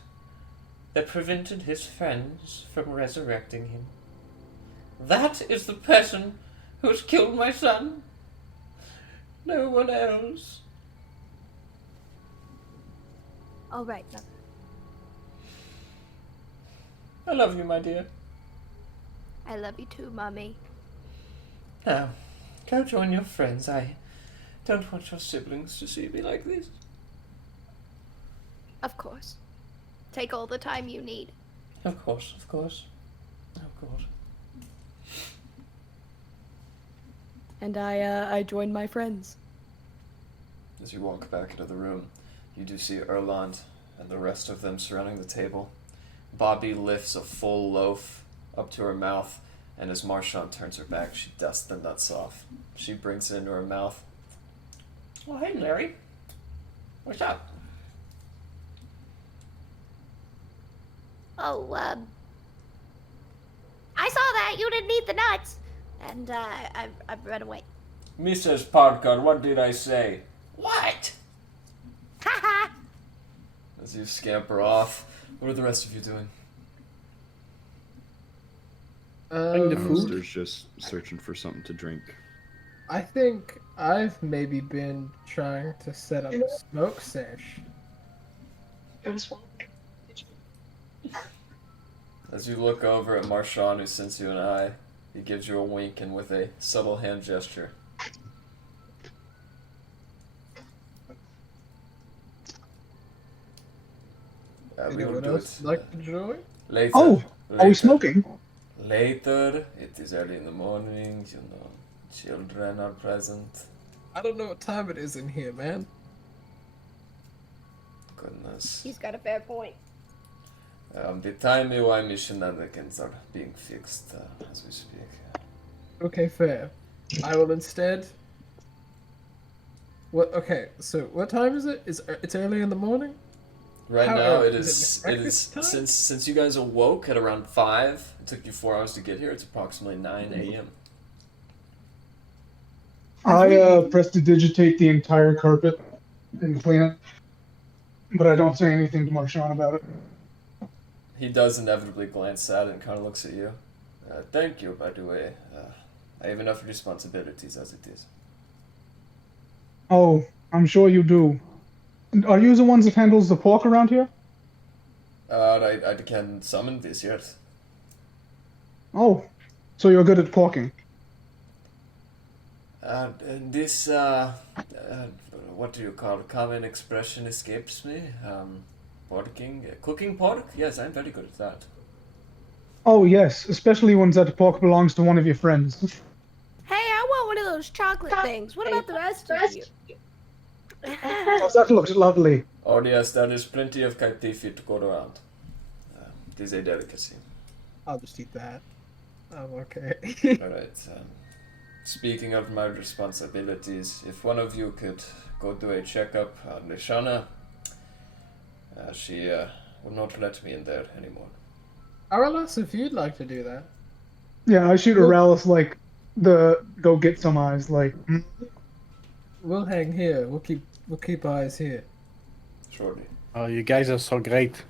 that prevented his friends from resurrecting him. That is the person who has killed my son. No one else. All right, Mother. I love you, my dear. I love you too, Mummy. Now, go join your friends. I don't want your siblings to see me like this. Of course. Take all the time you need. Of course, of course. Oh god. And I joined my friends. As you walk back into the room, you do see Erland and the rest of them surrounding the table. Bobby lifts a full loaf up to her mouth, and as Marchand turns her back, she dusts the nuts off. She brings it into her mouth. Oh, hey, Larry. What's up? Oh, I saw that you didn't eat the nuts, and I've run away. Mrs. Parker, what did I say? What? Haha! As you scamper off, what are the rest of you doing? Bring the food. Monster's just searching for something to drink. I think I've maybe been trying to set up a smoke sesh. As you look over at Marchand, who sends you an eye, he gives you a wink and with a subtle hand gesture. We will Anyone do else it like to join? later. Oh, are we Later. smoking? Later. It is early in the morning, you know. Children are present. I don't know what time it is in here, man. Goodness. He's got a fair point. The timey-wimey shenanigans are being fixed as we speak. Okay, fair. I will instead. What? Okay, so what time is it? It's early in the morning? Right How now early? it Is it is breakfast time? since you guys awoke at around 5, it took you 4 hours to get here, it's approximately 9 a.m. I prestidigitate the entire carpet and clean it, but I don't say anything to Marchand about it. He does inevitably glance at it and kind of looks at you. Thank you, by the way. I have enough responsibilities as it is. Oh, I'm sure you do. Are you the ones that handles the pork around here? I can summon this, yes. Oh, so you're good at porking. This, what do you call it? Common expression escapes me. Porking? Cooking pork? Yes, I'm very good at that. Oh yes, especially when that pork belongs to one of your friends. Hey, I want one of those chocolate things. What about the rest of you? Oh, that looks lovely. Oh yes, there is plenty of katifi to go around. It is a delicacy. I'll just eat that. I'm okay. Alright, speaking of my responsibilities, if one of you could go do a checkup on Lishana, she will not let me in there anymore. Aralas, if you'd like to do that. Yeah, I shoot Aralis like the go get some eyes. Like, We'll hang here. We'll keep eyes here. Surely. Oh, you guys are so great.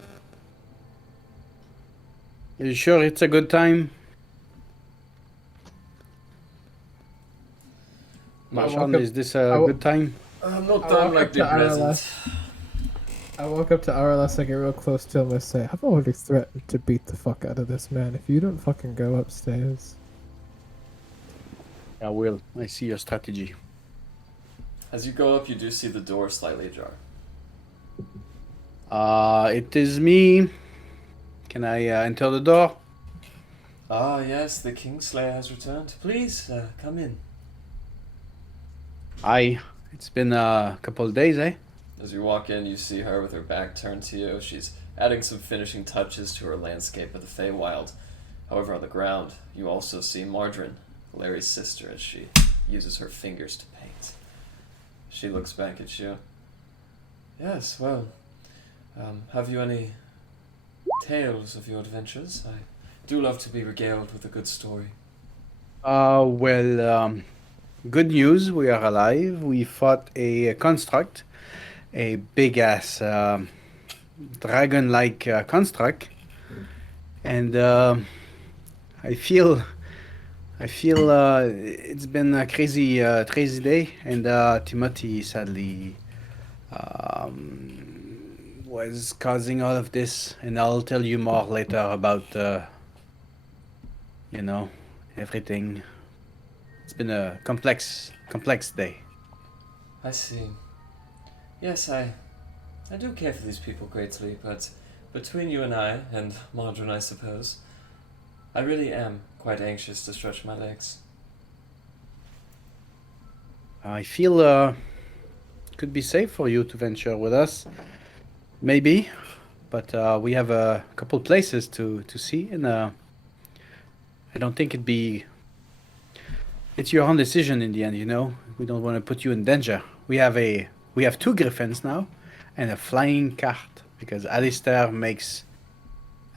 Are you sure it's a good time? Marchand, is this a good time? No I time walk like up to the present. Aralas. I walk up to Aralas, I get real close to him, and I say, I've already threatened to beat the fuck out of this man if you don't fucking go upstairs. I will. I see your strategy. As you go up, you do see the door slightly ajar. It is me. Can I enter the door? Ah, yes, the Kingslayer has returned. Please, come in. Aye. It's been a couple of days, eh? As you walk in, you see her with her back turned to you. She's adding some finishing touches to her landscape of the Feywild. However, on the ground, you also see Margarine, Larry's sister, as she uses her fingers to paint. She looks back at you. Yes, well, have you any tales of your adventures? I do love to be regaled with a good story. Good news. We are alive. We fought a construct. A big-ass dragon-like construct. And I feel it's been a crazy day, and Timothy sadly was causing all of this, and I'll tell you more later about everything. It's been a complex day. I see. Yes, I I do care for these people greatly, but between you and Margarine, I suppose, I really am quite anxious to stretch my legs. I feel it could be safe for you to venture with us. Maybe. But we have a couple places to see, and I don't think it'd be. It's your own decision in the end, you know. We don't want to put you in danger. We have two griffins now, and a flying cart because Alistair makes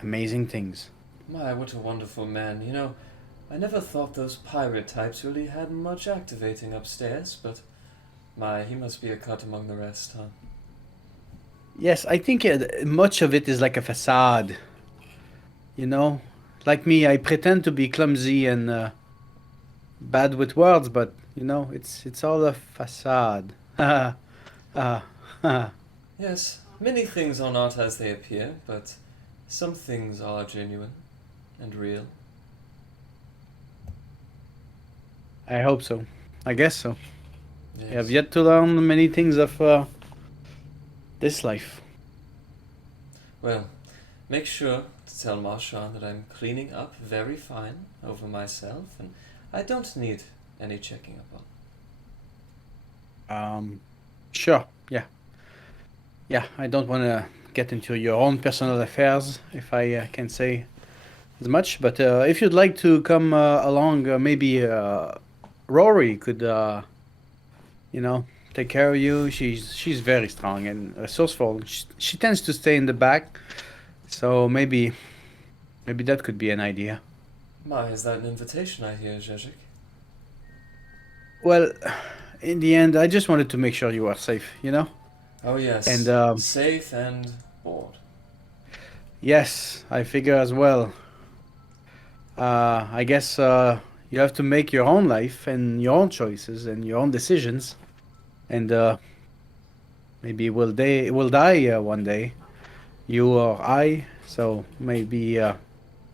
amazing things. My, what a wonderful man. You know, I never thought those pirate types really had much activating upstairs, but my, he must be a cut among the rest, huh? Yes, I think much of it is like a facade. You know, like me, I pretend to be clumsy and bad with words, but you know, it's all a facade. Yes, many things are not as they appear, but some things are genuine and real. I hope so. I guess so. Yes. I have yet to learn many things of this life. Well, make sure to tell Marchand that I'm cleaning up very fine over myself, and I don't need any checking up on. Sure. Yeah. Yeah. I don't want to get into your own personal affairs, if I can say as much. But if you'd like to come along, maybe Rory could, you know, take care of you. She's very strong and resourceful. She tends to stay in the back, so maybe that could be an idea. My, is that an invitation I hear, Jezik? Well, in the end, I just wanted to make sure you are safe. You know. Oh yes, And safe and bored. yes, I figure as well. I guess you have to make your own life and your own choices and your own decisions, and maybe we'll die one day, you or I. So maybe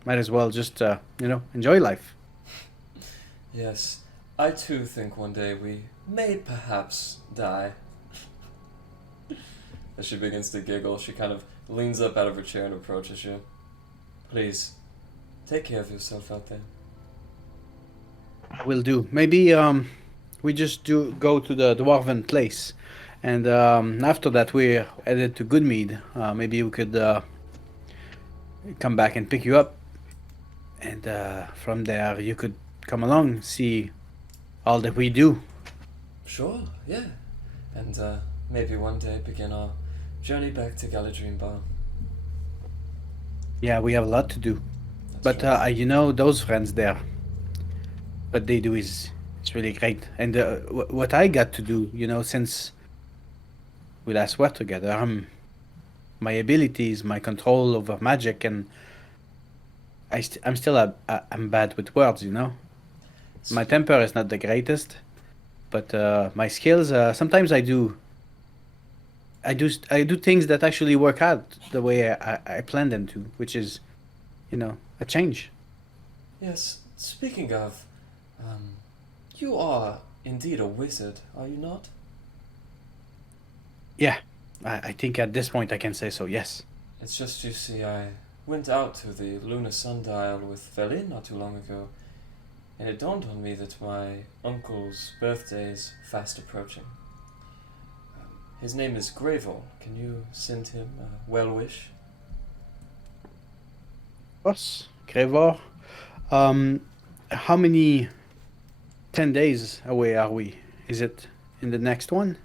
might as well just you know, enjoy life. Yes, I too think one day we may perhaps die. As she begins to giggle, she kind of leans up out of her chair and approaches you. Please, take care of yourself out there. Will do. Maybe we just do go to the dwarven place, and after that we're headed to Goodmead. Maybe we could come back and pick you up, and from there you could come along, see all that we do. Sure, yeah. And maybe one day begin our journey back to Galadriel Bar. Yeah, we have a lot to do. That's But right. you know, those friends there, what they do is it's really great. And what I got to do, you know, since we last worked together, my abilities, my control over magic, and I'm still I'm bad with words, you know. My temper is not the greatest, but my skills. Sometimes I do things that actually work out the way I plan them to, which is, you know, a change. Yes, speaking of, you are indeed a wizard, are you not? Yeah, I think at this point I can say so. Yes. It's just, you see, I went out to the lunar sundial with Velin not too long ago, and it dawned on me that my uncle's birthday is fast approaching. His name is Gravel. Can you send him a well wish? Of course, Grevor. How many 10 days away are we? Is it in the next one?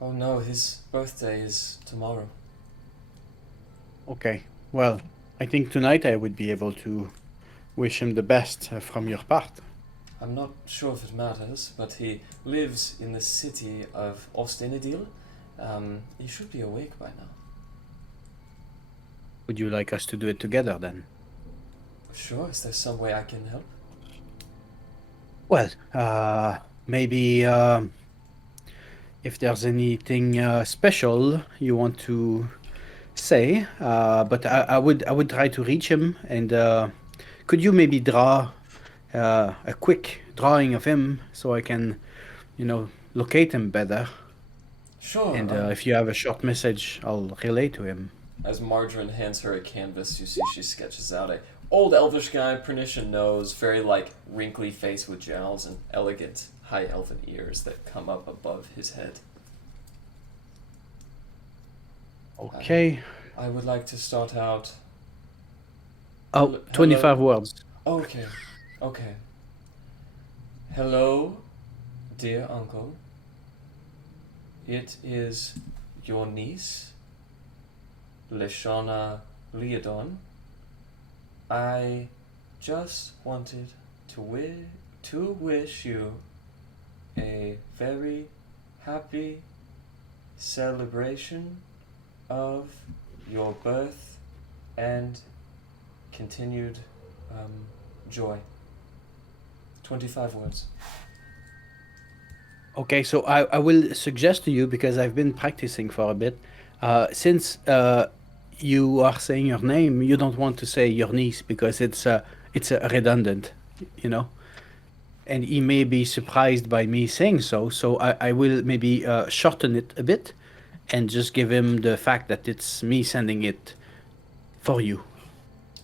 Oh no, his birthday is tomorrow. Okay. Well, I think tonight I would be able to wish him the best from your part. I'm not sure if it matters, but he lives in the city of Ostenadil. He should be awake by now. Would you like us to do it together then? Sure, is there some way I can help? Well, maybe if there's anything special you want to say, but I would try to reach him. And could you maybe draw a quick drawing of him so I can, you know, locate him better? Sure. And if you have a short message, I'll relay to him. As Margarine hands her a canvas, you see she sketches out a old elvish guy, pernician nose, very like wrinkly face with jowls, and elegant high elven ears that come up above his head. Okay. I would like to start out. Oh, 25 words. Okay, okay. Hello, dear uncle. It is your niece, Leshana Leodon. I just wanted to wish you a very happy celebration of your birth and continued joy. 25 words. Okay, so I will suggest to you, because I've been practicing for a bit, since you are saying your name, you don't want to say your niece because it's redundant, you know. And he may be surprised by me saying so. So I will maybe shorten it a bit, and just give him the fact that it's me sending it for you.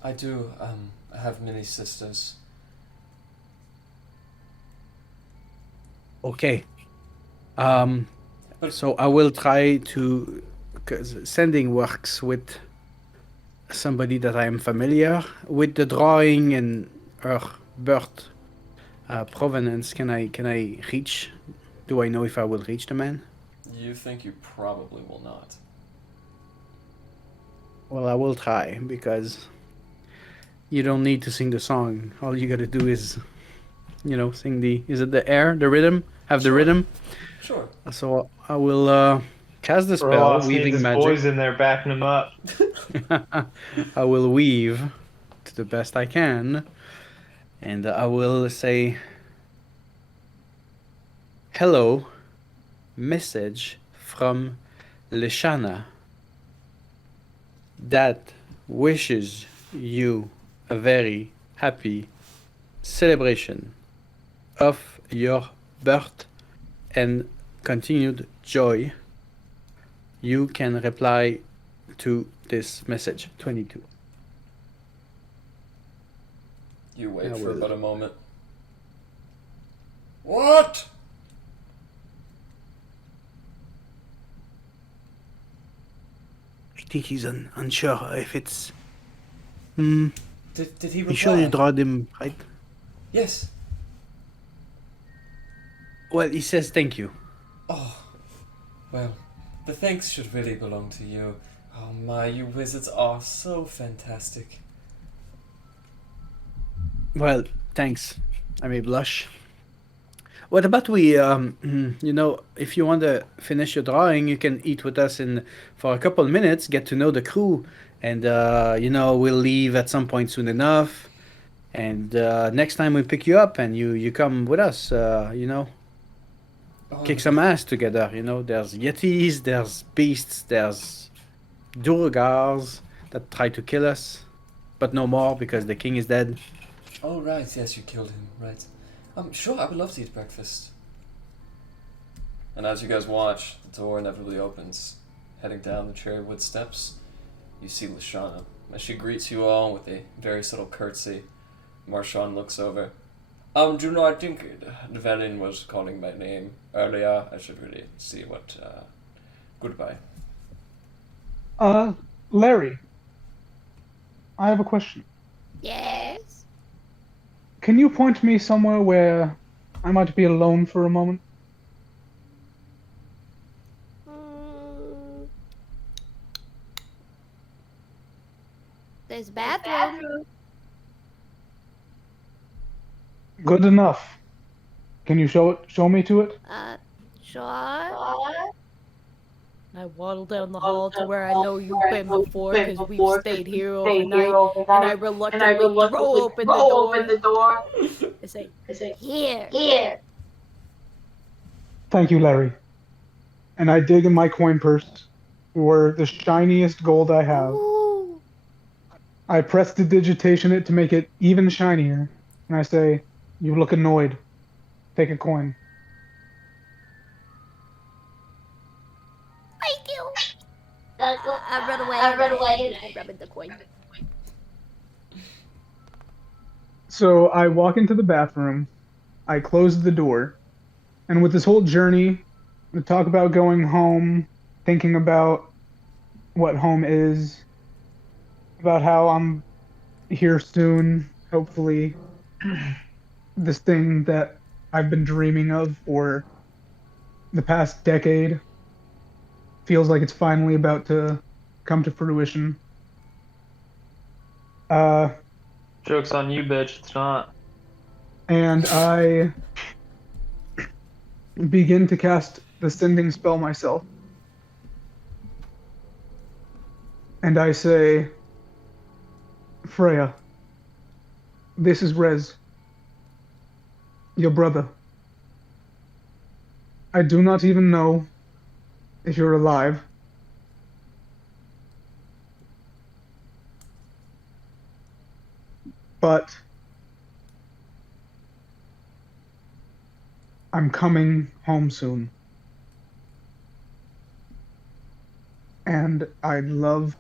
I do have many sisters. Okay. But- So I will try to, because sending works with somebody that I am familiar with the drawing and her birth provenance. Can I reach? Do I know if I will reach the man? You think you probably will not. Well, I will try, because you don't need to sing the song. All you gotta do is, sing is it the air, the rhythm? Have the Sure. rhythm. Sure. So I will cast the spell, Ross needs weaving his magic. boys in there backing him up. I will weave to the best I can, and I will say, "Hello, message from Leshana that wishes you a very happy celebration of your birth and continued joy." You can reply to this message. 22. You wait I for will. about a moment. What? I think he's unsure if it's. Did he reply? You sure you drawed him right? Yes. Well, he says thank you. Oh, well, the thanks should really belong to you. Oh my, you wizards are so fantastic. Well, thanks. I may blush. What about we, if you want to finish your drawing, you can eat with us for a couple minutes, get to know the crew, and, we'll leave at some point soon enough. And next time we pick you up and you come with us, kick some ass together. There's yetis, there's beasts, there's durgars that try to kill us, but no more because the king is dead. Oh, right, yes, you killed him, right. Sure, I would love to eat breakfast. And as you guys watch, the door inevitably opens. Heading down the cherrywood steps, you see Leshana. As she greets you all with a very subtle curtsy, Marchand looks over. I think Velin was calling my name earlier. I should really see what, goodbye. Larry, I have a question. Yes. Can you point me somewhere where I might be alone for a moment? There's a bathroom. Good enough. Can you show me to it? Sure. I waddle down the hall to where I know you've been before because we've stayed here overnight, and I reluctantly throw open the door. I say, Here. Thank you, Larry. And I dig in my coin purse for the shiniest gold I have. Ooh. I press the digitation it to make it even shinier, and I say, "You look annoyed. Take a coin." I run away. I rub in the coin. So I walk into the bathroom, I close the door, and with this whole journey, we talk about going home, thinking about what home is, about how I'm here soon, hopefully. This thing that I've been dreaming of for the past decade feels like it's finally about to come to fruition. Joke's on you, bitch. It's not. And I begin to cast the sending spell myself. And I say, Freya, this is Rez, your brother. I do not even know if you're alive. But I'm coming home soon. And I'd love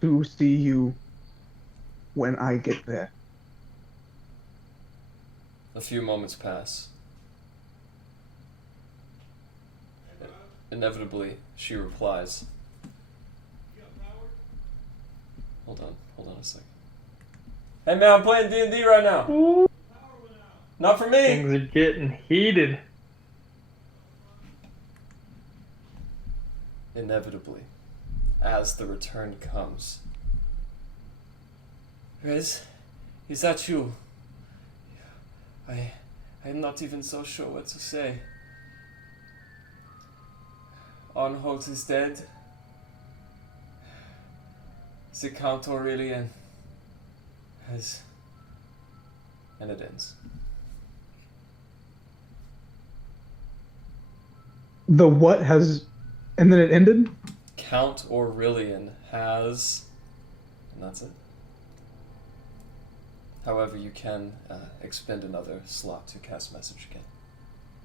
to see you when I get there. A few moments pass. Inevitably, she replies. Hold on a second. Hey man, I'm playing D&D right now. Ooh, Not for me. things are getting heated. Inevitably, as the return comes. Rez, is that you? I'm not even so sure what to say. Arnholt is dead. The Count Aurelian has... And it ends. The what has... And then it ended? Count Aurelian has... And that's it. However, you can expend another slot to cast message again.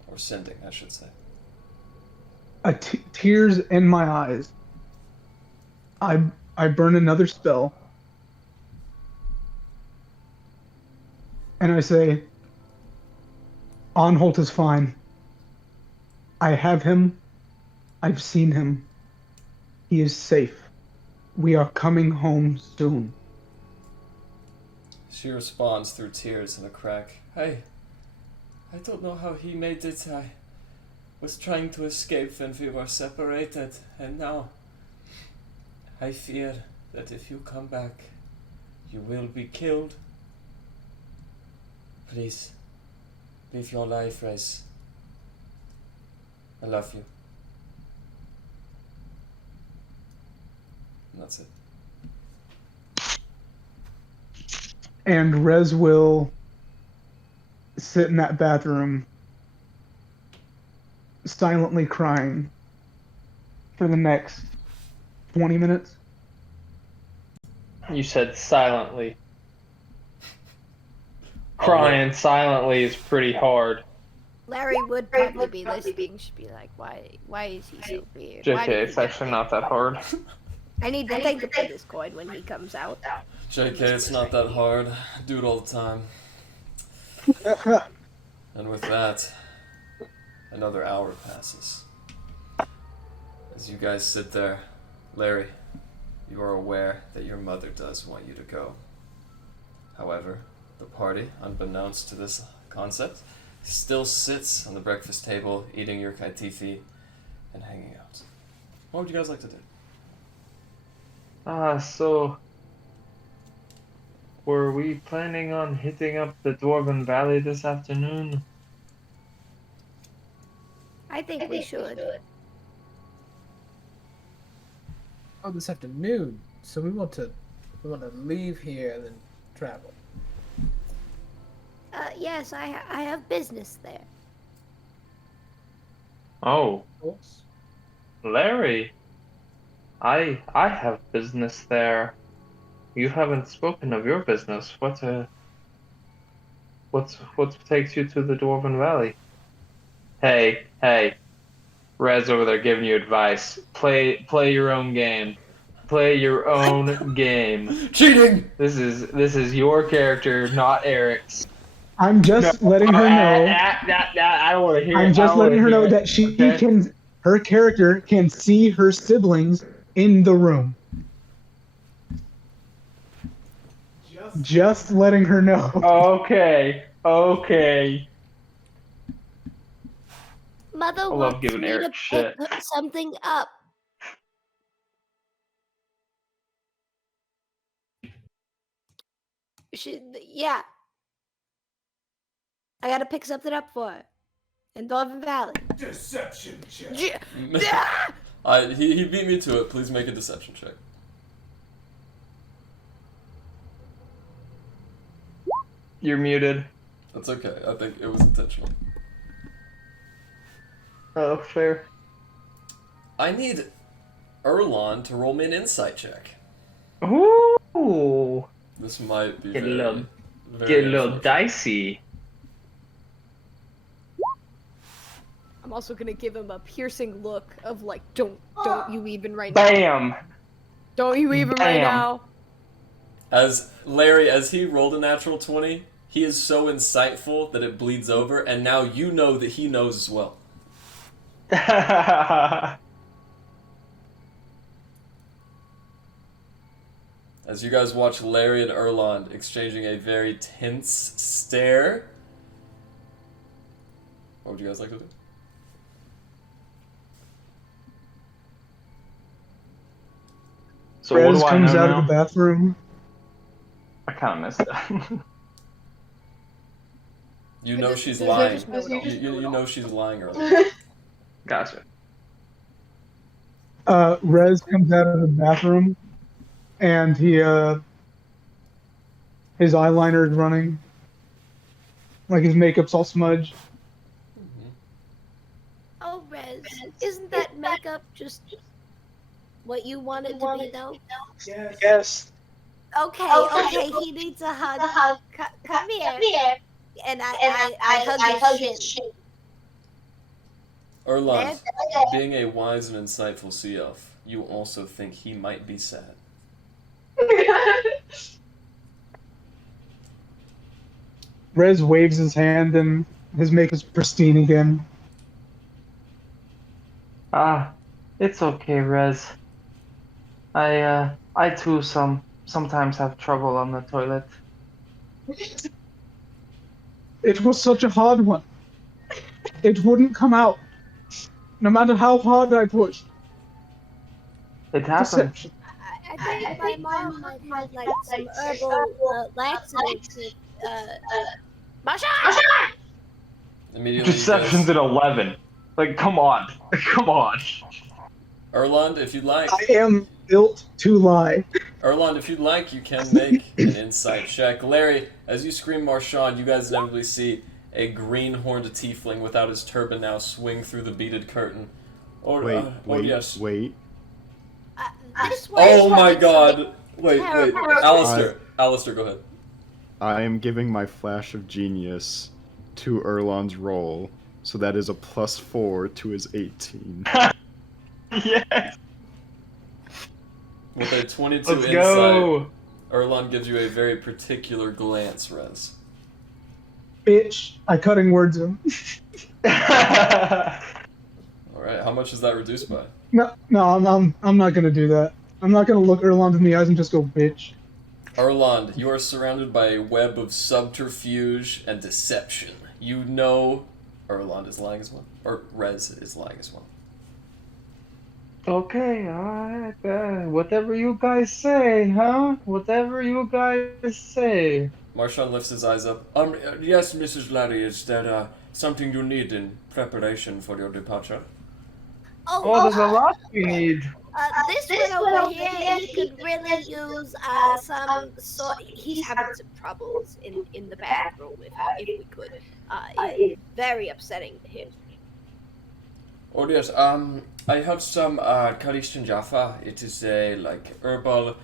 Or sending, I should say. Tears in my eyes. I burn another spell. And I say, Anholt is fine. I have him. I've seen him. He is safe. We are coming home soon. She responds through tears and a crack. I don't know how he made it. I was trying to escape when we were separated, and now I fear that if you come back, you will be killed. Please, live your life, Rez. I love you. And that's it. And Rez will sit in that bathroom silently crying for the next 20 minutes. You said silently. Crying silently is pretty hard. Larry would probably be listening. She'd be like, why is he so weird? Why JK, did it's he actually not that hard. I need to think about this coin when he comes out. JK, it's not that hard. I do it all the time. And with that, another hour passes. As you guys sit there, Larry, you are aware that your mother does want you to go. However, the party, unbeknownst to this concept, still sits on the breakfast table, eating your kaitifi and hanging out. What would you guys like to do? So were we planning on hitting up the Dwarven Valley this afternoon? I think we should. Oh, this afternoon. So we want to leave here and then travel. Yes, I have business there. Oh, Of course. Larry, I have business there. You haven't spoken of your business. What takes you to the Dwarven Valley? Hey, Rez over there giving you advice. Play your own game. Play your own game. Cheating! This is your character, not Eric's. I'm just letting her know. I don't want to hear. I'm just letting her know that she can. Her character can see her siblings in the room. Just letting her know. Okay. Mother love wants giving me Eric to shit. put something up. Yeah. I gotta pick something up for her. In Dolphin Valley. Deception check. He beat me to it. Please make a deception check. You're muted. That's okay. I think it was intentional. Oh, fair. I need Erlon to roll me an insight check. Ooh. This might be Get a very, little, very get a little unfortunate. dicey. I'm also gonna give him a piercing look of like, don't you even right now. Bam. Don't you even right Bam. now. As Larry, as he rolled a natural 20, he is so insightful that it bleeds over, and now you know that he knows as well. As you guys watch Larry and Erlon exchanging a very tense stare. What would you guys like to do? So what Rez do I comes know out now? of the bathroom. I kind of missed that. You know she's Does lying. just know it all. You know she's lying, Erlon. Gotcha. Rez comes out of the bathroom, and his eyeliner is running, like his makeup's all smudged. Oh, Rez, isn't that makeup just what you want it to be, though? Yes. Okay, he needs a hug. Come here. And I hug his shin. Erlon, being a wise and insightful sea elf, you also think he might be sad. Rez waves his hand, and his makeup's pristine again. It's okay, Rez. I too sometimes have trouble on the toilet. It was such a hard one. It wouldn't come out, no matter how hard I pushed. It happens. Deception. I think my mom might have like some herbal laxatives. Masha! Immediately, Deception's at 11. Like, come on. Come on. Erlon, if you'd like. I am built to lie. Erlon, if you'd like, you can make an insight check. Larry, as you scream Marshawn, you guys inevitably see a green-horned tiefling without his turban now swing through the beaded curtain. Yes. Wait. This way Oh is my like god! Wait. terrible. Alistair, go ahead. I am giving my flash of genius to Erlon's roll, so that is a +4 to his 18. Yes. With a 22 Let's insight, go. Erlon gives you a very particular glance, Rez. Bitch. I cutting words him. Alright, how much is that reduced by? No, I'm not gonna do that. I'm not gonna look Erlon in the eyes and just go, bitch. Erlon, you are surrounded by a web of subterfuge and deception. You know Erlon is lying as well. Or Rez is lying as well. Okay, alright. Whatever you guys say, huh? Whatever you guys say. Marshawn lifts his eyes up. Yes, Mrs. Larry, is that something you need in preparation for your departure? Oh, there's a lot we need. This one over here, he could really use some sort. He's having some troubles in the bathroom. If we could, it's very upsetting to him. Oh yes, I have some Khalistan Jaffa. It is a herbal,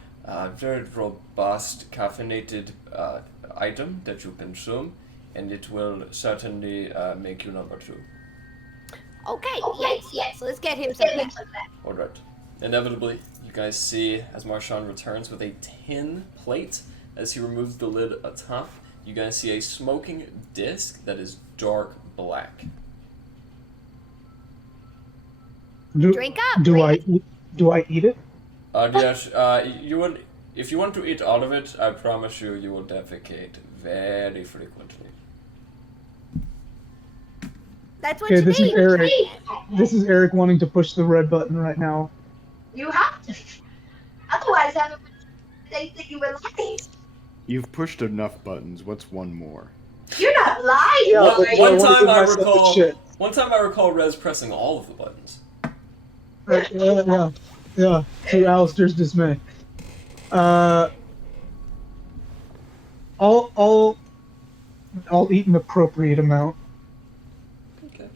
very robust caffeinated item that you consume, and it will certainly make you number 2. Okay, yes. Let's get him some of that. All right. Inevitably, you You guys see as Marchand returns with a tin plate as he removes the lid atop. You guys see a smoking disc that is dark black. Drink up. Do I eat it? Yes, you would, if you want to eat all of it, I promise you, you will defecate very frequently. That's what Okay, you this is need. Eric. This is Eric wanting to push the red button right now. You have to. Otherwise, they think you were lying. You've pushed enough buttons. What's one more? You're not lying. Yeah, One, but one what time if I I said the recall, shit? one time I recall Rez pressing all of the buttons. Yeah. To Alistair's dismay. I'll eat an appropriate amount. Okay.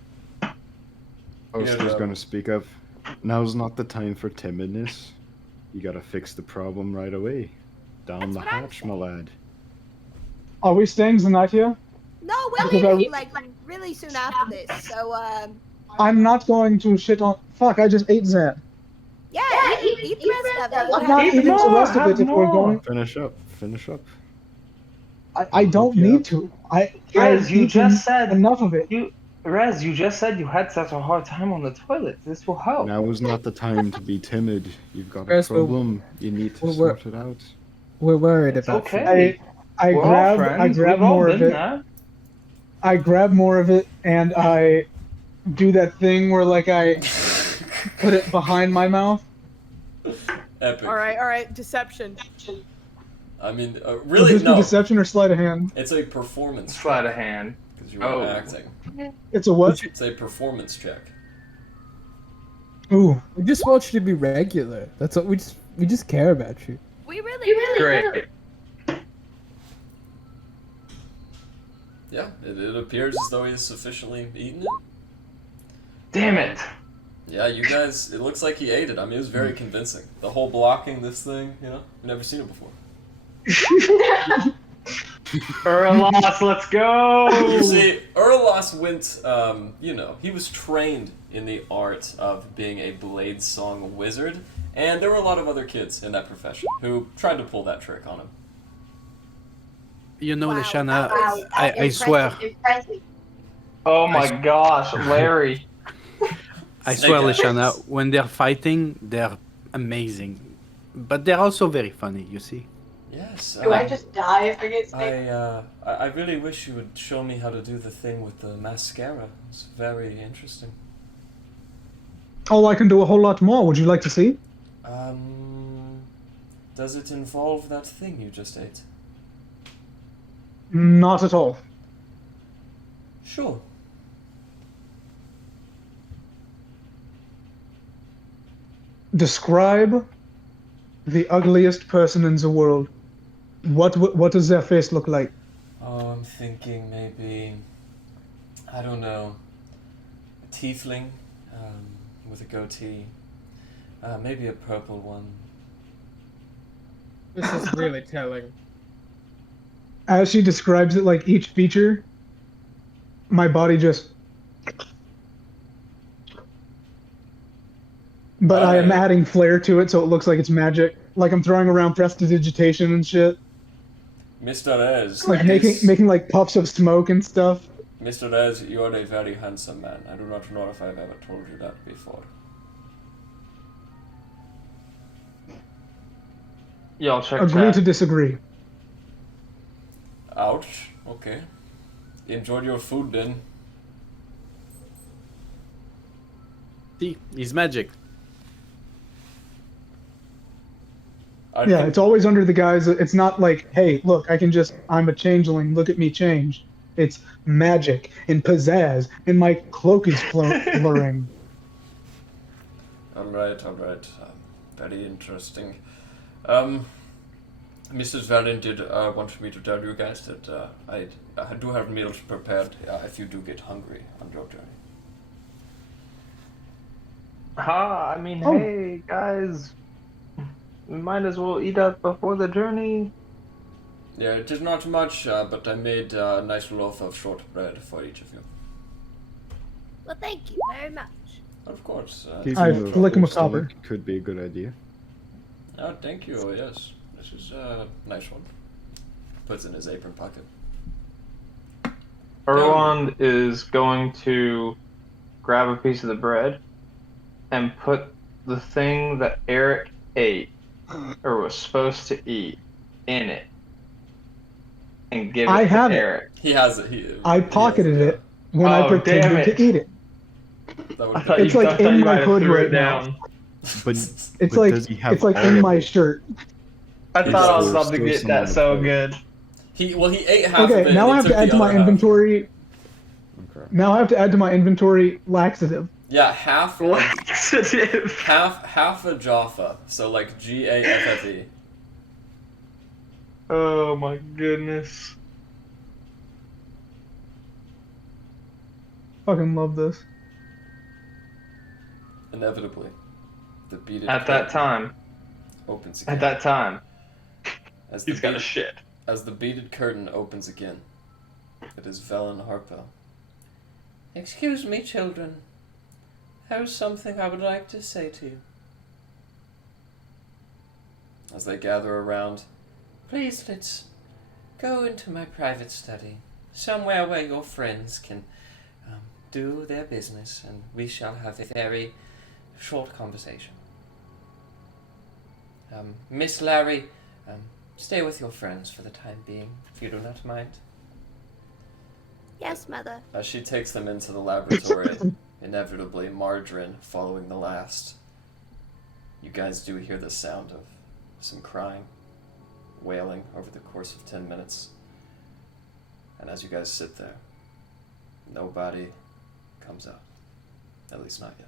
Alistair's Yeah, gonna speak up. Now's not the time for timidness. You gotta fix the problem right away. Down That's the what I'm hatch, my lad. Are we staying the night here? No, we're Because I- leaving like really soon after this. So I'm not going to shit on. Fuck! I just ate Zan. yeah, eat the rest of it. I'm not eating the rest of it if we're going. Finish up. Finish up. I don't Yeah. need to. Rez, I've you eaten just said enough of it. Rez, you just said you had such a hard time on the toilet. This will help. Now is not the time to be timid. You've got a Yes, we're- problem. You need to we're- sort it out. We're worried It's about okay. I We're all grab friends. We've all more of been it. there. I grab more of it and I do that thing where like I put it behind my mouth. Epic. All right. Deception. I mean, Would really, this be no. deception or sleight of hand? It's a performance Sleight of hand. because you were Oh. acting. It's a what? It's a performance check. Ooh. We just want you to be regular. That's what we just care about you. We really do. Great. Yeah, it appears as though he has sufficiently eaten it. Damn it. Yeah, you guys, it looks like he ate it. I mean, it was very convincing. The whole blocking this thing, you know, I've never seen it before. Erlos, let's go. You see, Erlos went, you know, he was trained in the art of being a blade song wizard, and there were a lot of other kids in that profession who tried to pull that trick on him. You know, Wow, Lashana, that was I swear, Impressive. Oh my gosh, Larry. I Snake swear, eyes. Lashana, when they're fighting, they're amazing. But they're also very funny, you see. Yes. Do I just die if I get snake? I really wish you would show me how to do the thing with the mascara. It's very interesting. Oh, I can do a whole lot more. Would you like to see? Does it involve that thing you just ate? Not at all. Sure. Describe the ugliest person in the world. What does their face look like? Oh, I'm thinking maybe, I don't know, a tiefling with a goatee. Maybe a purple one. This is really telling. As she describes it, like each feature, my body just. But I am adding flair to it, so it looks like it's magic. Like I'm throwing around prestidigitation and shit. Mr. Ez, Like making like puffs of smoke and stuff. Mr. Ez, you are a very handsome man. I do not know if I've ever told you that before. Y'all check Agree that. to disagree. Ouch. Okay. Enjoy your food then. See, he's magic. I Yeah, think- it's always under the guise. It's not like, hey, look, I'm a changeling. Look at me change. It's magic and pizzazz, and my cloak is blurring. Alright. Very interesting. Mrs. Valen did want me to tell you guys that I do have meals prepared if you do get hungry on your journey. I mean, Oh. hey, guys. We might as well eat up before the journey. Yeah, it is not much, but I made a nice loaf of shortbread for each of you. Well, thank you very much. Of course. Keeping I the flick him a full copper. stomach could be a good idea. Oh, thank you. Yes, this is a nice one. Puts it in his apron pocket. Erwand is going to grab a piece of the bread and put the thing that Eric ate or was supposed to eat in it and give I it to have it. Eric. He has it. I pocketed it when Oh, I pretended damn it. to eat it. That I would thought It's you, like I thought in you my might have hood threw right it now. down. But It's but like does he have it's like all in of my it? shirt. I He thought I does. was about to Still get some that on the so plate. good. he ate half of Okay, it. now and I he have took to add the to my other half. inventory. Okay. Now I have to add to my inventory laxative. Yeah, half Laxative. half a Jaffa. So like GAFFE. Oh my goodness. Fucking love this. Inevitably, the beaded At that curtain time, opens again. at that time, As the he's got a bead- shit. As the beaded curtain opens again, it is Velen Harpo. Excuse me, children. There's something I would like to say to you. As they gather around, Please, let's go into my private study. Somewhere where your friends can do their business, and we shall have a very short conversation. Miss Larry, stay with your friends for the time being, if you do not mind. Yes, Mother. as she takes them into the laboratory, inevitably Margarine following the last, you guys do hear the sound of some crying, wailing over the course of 10 minutes. And as you guys sit there, nobody comes out. At least not yet.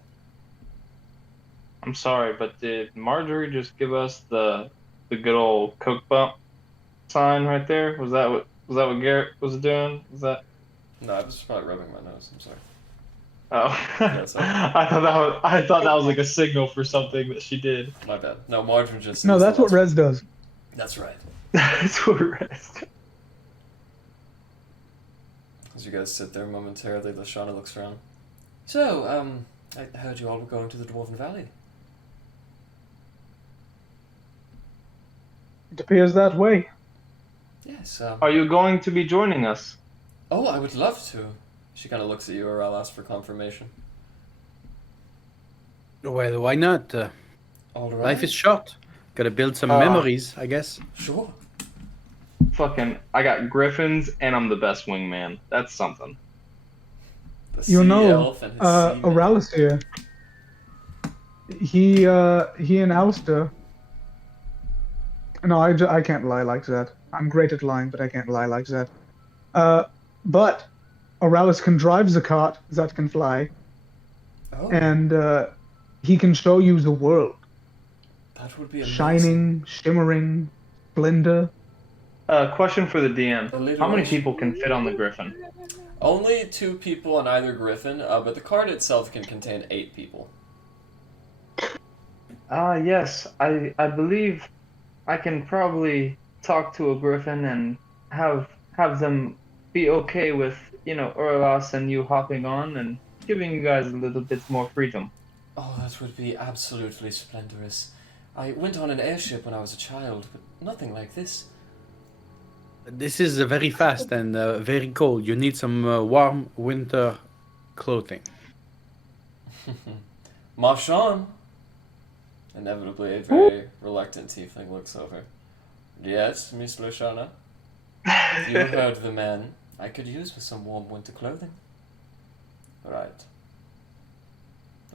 I'm sorry, but did Marjorie just give us the good old Coke bump sign right there? Was that what Garrett was doing? Was that? No, I was just probably rubbing my nose. I'm sorry. Oh, Yeah, sorry. I thought that was like a signal for something that she did. My bad. No, Margarine just. No, is the that's what last- Rez does. That's right. That's what rest. As you guys sit there momentarily, Lashana looks around. So, I heard you all were going to the Dwarven Valley. It appears that way. Yes. Are you going to be joining us? Oh, I would love to. She kind of looks at you, or I'll ask for confirmation. Well, why not? All right. Life is short. Gotta build some Uh, memories, I guess. Sure. Fucking, I got griffins and I'm the best wingman. That's something. The sea You know, elf and his sea nymph. Oralis here. He and Alistair. No, I can't lie like that. I'm great at lying, but I can't lie like that. But Oralis can drive the cart that can fly, Oh, and he can show you the world. that would be amazing. Shining, shimmering, splendor. Question for the DM. How many Alliteration. people can fit on the griffin? Only 2 people on either griffin, but the cart itself can contain 8 people. Yes. I believe I can probably talk to a griffin and have them be okay with, Orlas and you hopping on and giving you guys a little bit more freedom. Oh, that would be absolutely splendorous. I went on an airship when I was a child, but nothing like this. This is very fast and very cold. You need some warm winter clothing. Marchand! Inevitably, a very reluctant tiefling looks over. Yes, Miss Lashana? You heard the man. I could use with some warm winter clothing. Right.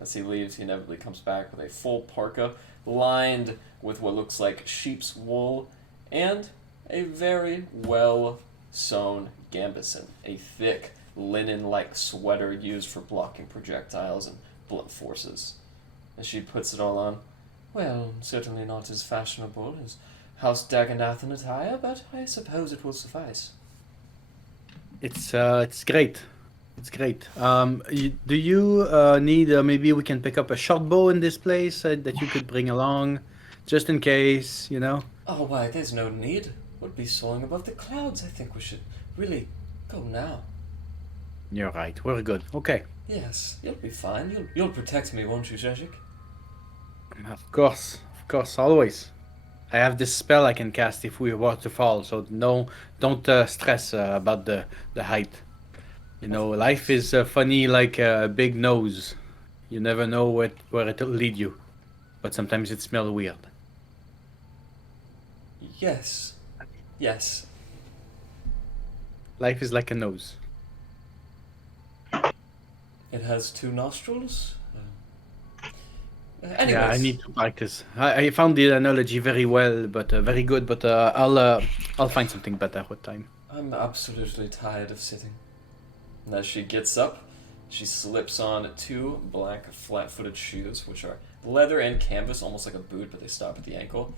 As he leaves, he inevitably comes back with a full parka lined with what looks like sheep's wool and a very well sewn gambeson, a thick linen-like sweater used for blocking projectiles and blunt forces. As she puts it all on, well, certainly not as fashionable as House Dagonathan attire, but I suppose it will suffice. It's great. It's great. Do you need maybe we can pick up a short bow in this place that you could bring along, just in case, you know? Oh, why, there's no need. Would be soaring above the clouds. I think we should really go now. You're right. We're good. Okay. Yes, you'll be fine. You'll protect me, won't you, Zezik? Of course, always. I have this spell I can cast if we were to fall. So no, don't stress about the height. You know, life is funny like a big nose. You never know where it'll lead you, but sometimes it smells weird. Yes. Yes. Life is like a nose. It has two nostrils. Anyways. Yeah, I need to practice. I found the analogy very well, but very good. But I'll find something better with time. I'm absolutely tired of sitting. And as she gets up, she slips on 2 black flat-footed shoes, which are leather and canvas, almost like a boot, but they stop at the ankle.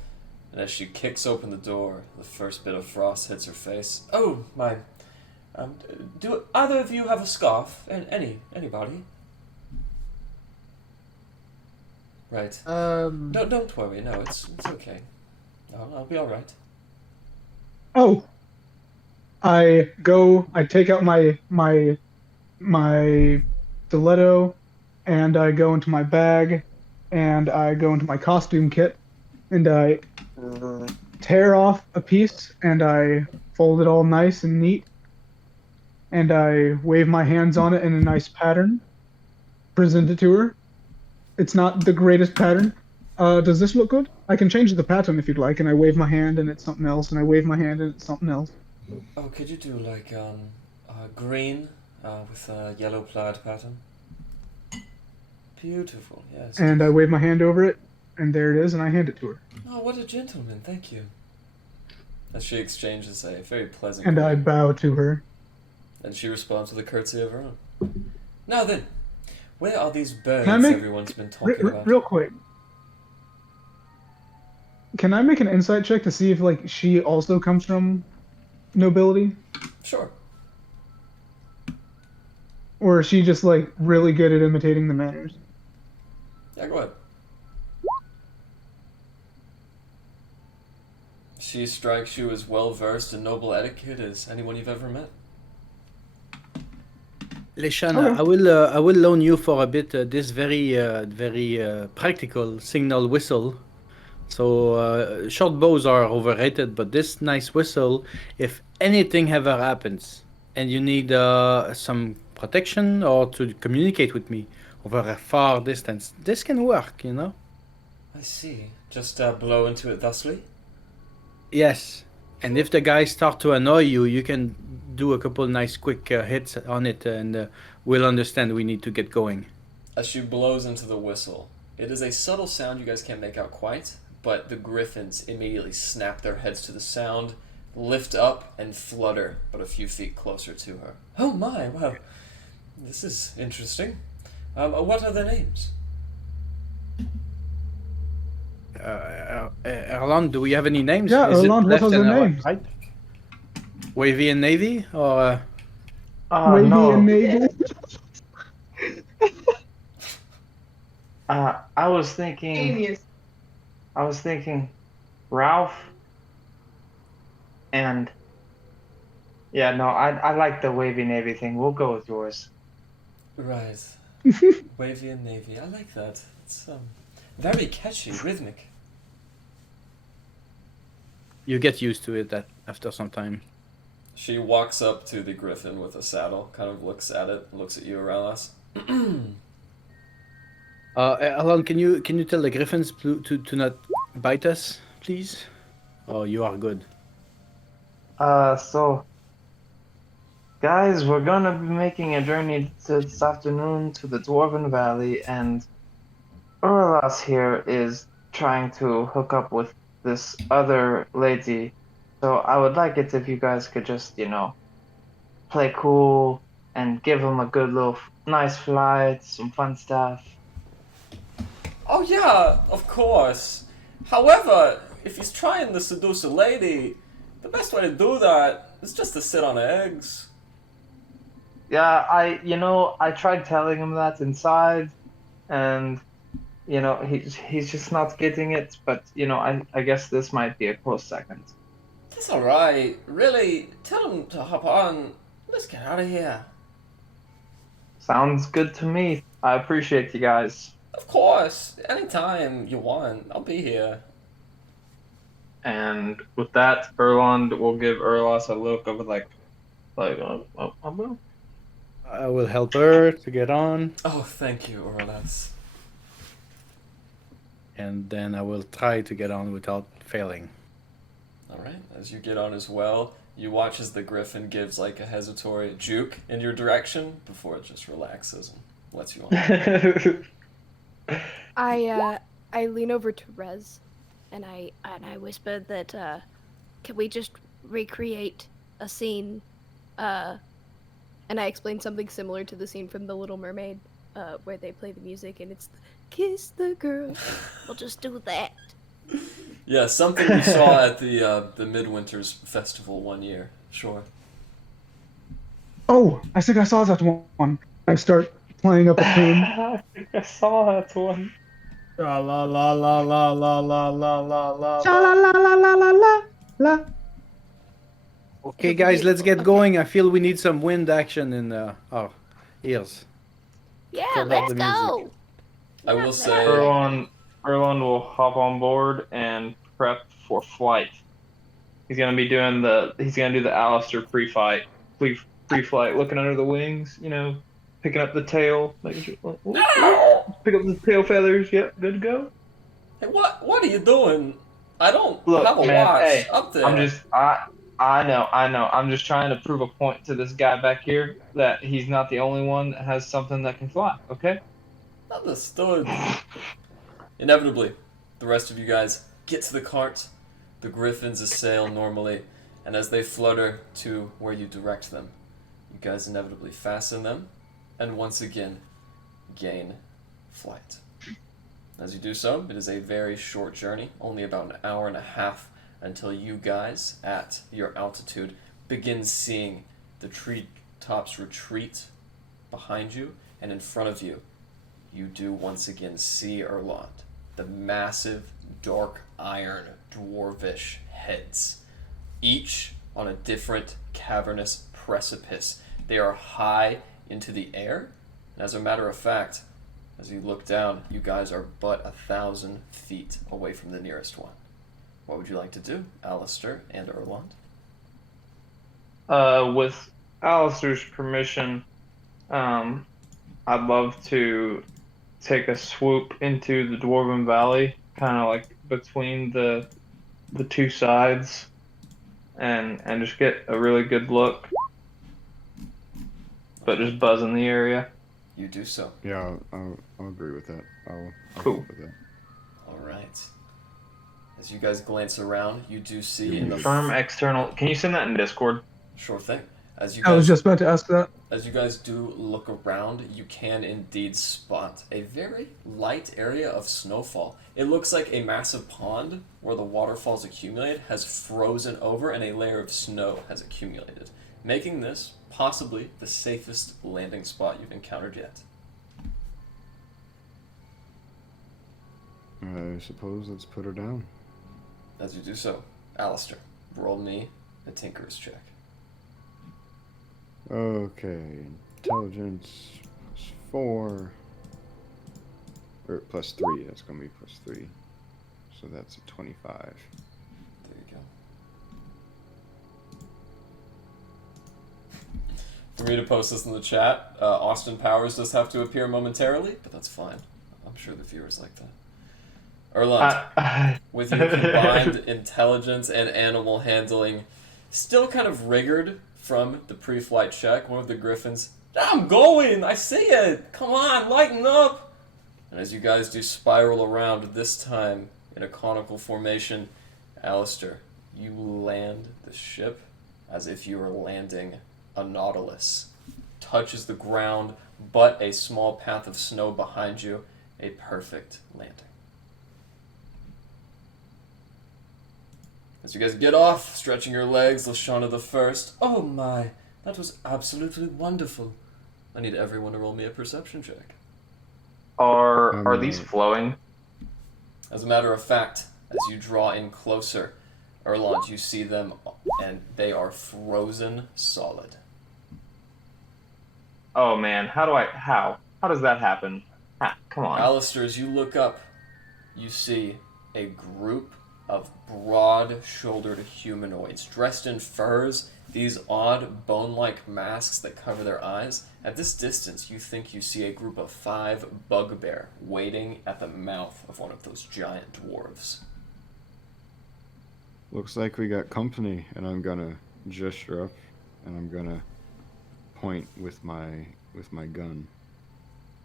And as she kicks open the door, the first bit of frost hits her face. Oh, my. Do either of you have a scarf? Anybody? Right. Don't worry. No, it's okay. I'll be all right. Oh, I take out my stiletto, and I go into my bag, and I go into my costume kit, and I tear off a piece, and I fold it all nice and neat, and I wave my hands on it in a nice pattern, present it to her. It's not the greatest pattern. Does this look good? I can change the pattern if you'd like, and I wave my hand and it's something else, and I wave my hand and it's something else. Oh, could you do like green with a yellow plaid pattern? Beautiful, yes. And I wave my hand over it, and there it is, and I hand it to her. Oh, what a gentleman! Thank you. As she exchanges a very pleasant. And I bow to her. And she responds with a curtsy of her own. Now then, where are these birds Can I make- everyone's been talking about? Real quick. Can I make an insight check to see if like she also comes from nobility? Sure. Or is she just like really good at imitating the manners? Yeah, go ahead. She strikes you as well versed in noble etiquette as anyone you've ever met. Leshana, Okay. I will loan you for a bit this very practical signal whistle. So short bows are overrated, but this nice whistle, if anything ever happens and you need some protection or to communicate with me over a far distance, this can work, you know? I see. Just blow into it thusly? Yes. And if the guys start to annoy you, you can do a couple nice quick hits on it and we'll understand we need to get going. As she blows into the whistle, it is a subtle sound you guys can't make out quite, but the griffins immediately snap their heads to the sound, lift up, and flutter but a few feet closer to her. Oh my, wow. This is interesting. What are their names? Erland, do we have any names? Yeah, Is it Erland, what left are and their right? names? Right? Wavy and Navy? Or Wavy No. and Navy. I was thinking Ralph and yeah, no, I like the Wavy Navy thing. We'll go with yours. Right. Wavy and Navy. I like that. It's very catchy, rhythmic. you get used to it after some time. She walks up to the griffin with a saddle, kind of looks at it, looks at you around us. Alan, can you tell the griffins to not bite us, please? Oh, you are good. So guys, we're gonna be making a journey this afternoon to the Dwarven Valley, and Urlas here is trying to hook up with this other lady. So I would like it if you guys could just, play cool and give him a good little nice flight, some fun stuff. Oh yeah, of course. However, if he's trying to seduce a lady, the best way to do that is just to sit on eggs. Yeah, I tried telling him that inside, and he's just not getting it. But I guess this might be a close second. That's alright. Really, tell him to hop on. Let's get out of here. Sounds good to me. I appreciate you guys. Of course. Anytime you want, I'll be here. And with that, Erland will give Erlos a look of well. I will help her to get on, Oh, thank you, Orlas. and then I will try to get on without failing. All right. As you get on as well, you watch as the griffin gives like a hesitatory juke in your direction before it just relaxes and lets you on. I lean over to Rez, and I whisper that can we just recreate a scene, and I explain something similar to the scene from The Little Mermaid, where they play the music and it's kiss the girl. We'll just do that. Yeah, something we saw at the Midwinter's Festival one year. Sure. Oh, I think I saw that one. I start playing up a tune. I think I saw that one. La la la la la la la la la la. Sha la la la la la la la. Okay, guys, let's get going. I feel we need some wind action in our ears. Yeah, Turn up let's the music. go. I will say, Erland will hop on board and prep for flight. He's gonna do the Alistair pre-flight, looking under the wings, picking up the tail, making sure, pick up the tail feathers. Yep, good to go. hey, what are you doing? I don't Look, have a man, watch hey, up there. I know. I'm just trying to prove a point to this guy back here that he's not the only one that has something that can fly. Okay. Understood. Inevitably, the rest of you guys get to the cart. The griffins assail normally, and as they flutter to where you direct them, you guys inevitably fasten them, and once again, gain flight. As you do so, it is a very short journey, only about an hour and a half, until you guys, at your altitude, begin seeing the tree tops retreat behind you, and in front of you, you do once again see Erland, the massive, dark iron, dwarvish heads, each on a different cavernous precipice. They are high into the air, and as a matter of fact, as you look down, you guys are but 1,000 feet away from the nearest one. What would you like to do, Alistair and Erland? With Alistair's permission, I'd love to take a swoop into the Dwarven Valley, kind of like between the two sides, and just get a really good look, but just buzz in the area. You do so. Yeah, I'll agree with that. I'll Cool. go with that. All right. As you guys glance around, you do see in the Confirm external. Can you send that in Discord? Sure thing. As you I was guys just about to ask that. As you guys do look around, you can indeed spot a very light area of snowfall. It looks like a massive pond where the waterfalls accumulated has frozen over and a layer of snow has accumulated, making this possibly the safest landing spot you've encountered yet. I suppose let's put her down. As you do so, Alistair, roll me a Tinker's check. Okay, intelligence +4, or +3. That's gonna be +3. So that's a 25. There you go. For me to post this in the chat, Austin Powers does have to appear momentarily, but that's fine. I'm sure the viewers like that. Erland, with your combined intelligence and animal handling, still kind of rigored from the pre-flight check, one of the griffins, I'm going! I see it! Come on, lighten up! And as you guys do spiral around, this time in a conical formation, Alistair, you land the ship as if you were landing a Nautilus. Touches the ground, but a small path of snow behind you, a perfect landing. As you guys get off, stretching your legs, Lashana the First. Oh my, that was absolutely wonderful. I need everyone to roll me a perception check. Are these flowing? As a matter of fact, as you draw in closer, Erland, you see them, and they are frozen solid. Oh man, how does that happen? Come on. Alistair, as you look up, you see a group of broad-shouldered humanoids dressed in furs, these odd bone-like masks that cover their eyes. At this distance, you think you see a group of 5 bugbear waiting at the mouth of one of those giant dwarves. Looks like we got company, and I'm gonna gesture up, and I'm gonna point with my gun,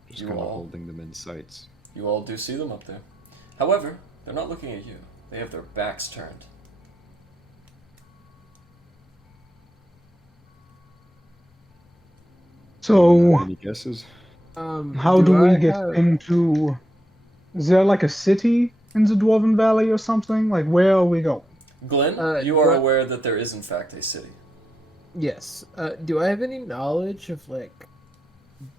just You kind of all- holding them in sights. You all do see them up there. However, they're not looking at you. They have their backs turned. So, Any guesses? how do we get into? Is there like a city in the Dwarven Valley or something? Like, where are we going? Glenn, you do are I- aware that there is in fact a city. Yes. Do I have any knowledge of like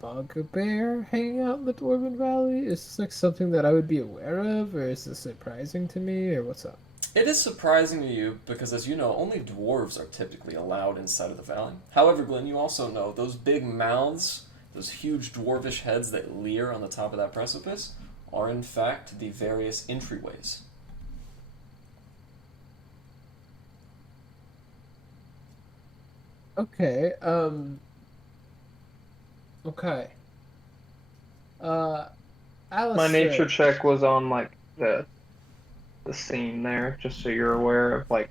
bugbear hanging out in the Dwarven Valley? Is this like something that I would be aware of, or is this surprising to me, or what's up? It is surprising to you because, as you know, only dwarves are typically allowed inside of the valley. However, Glenn, you also know those big mouths, those huge dwarvish heads that leer on the top of that precipice, are in fact the various entryways. Okay. Okay. My Alistair. nature check was on like the scene there, just so you're aware of like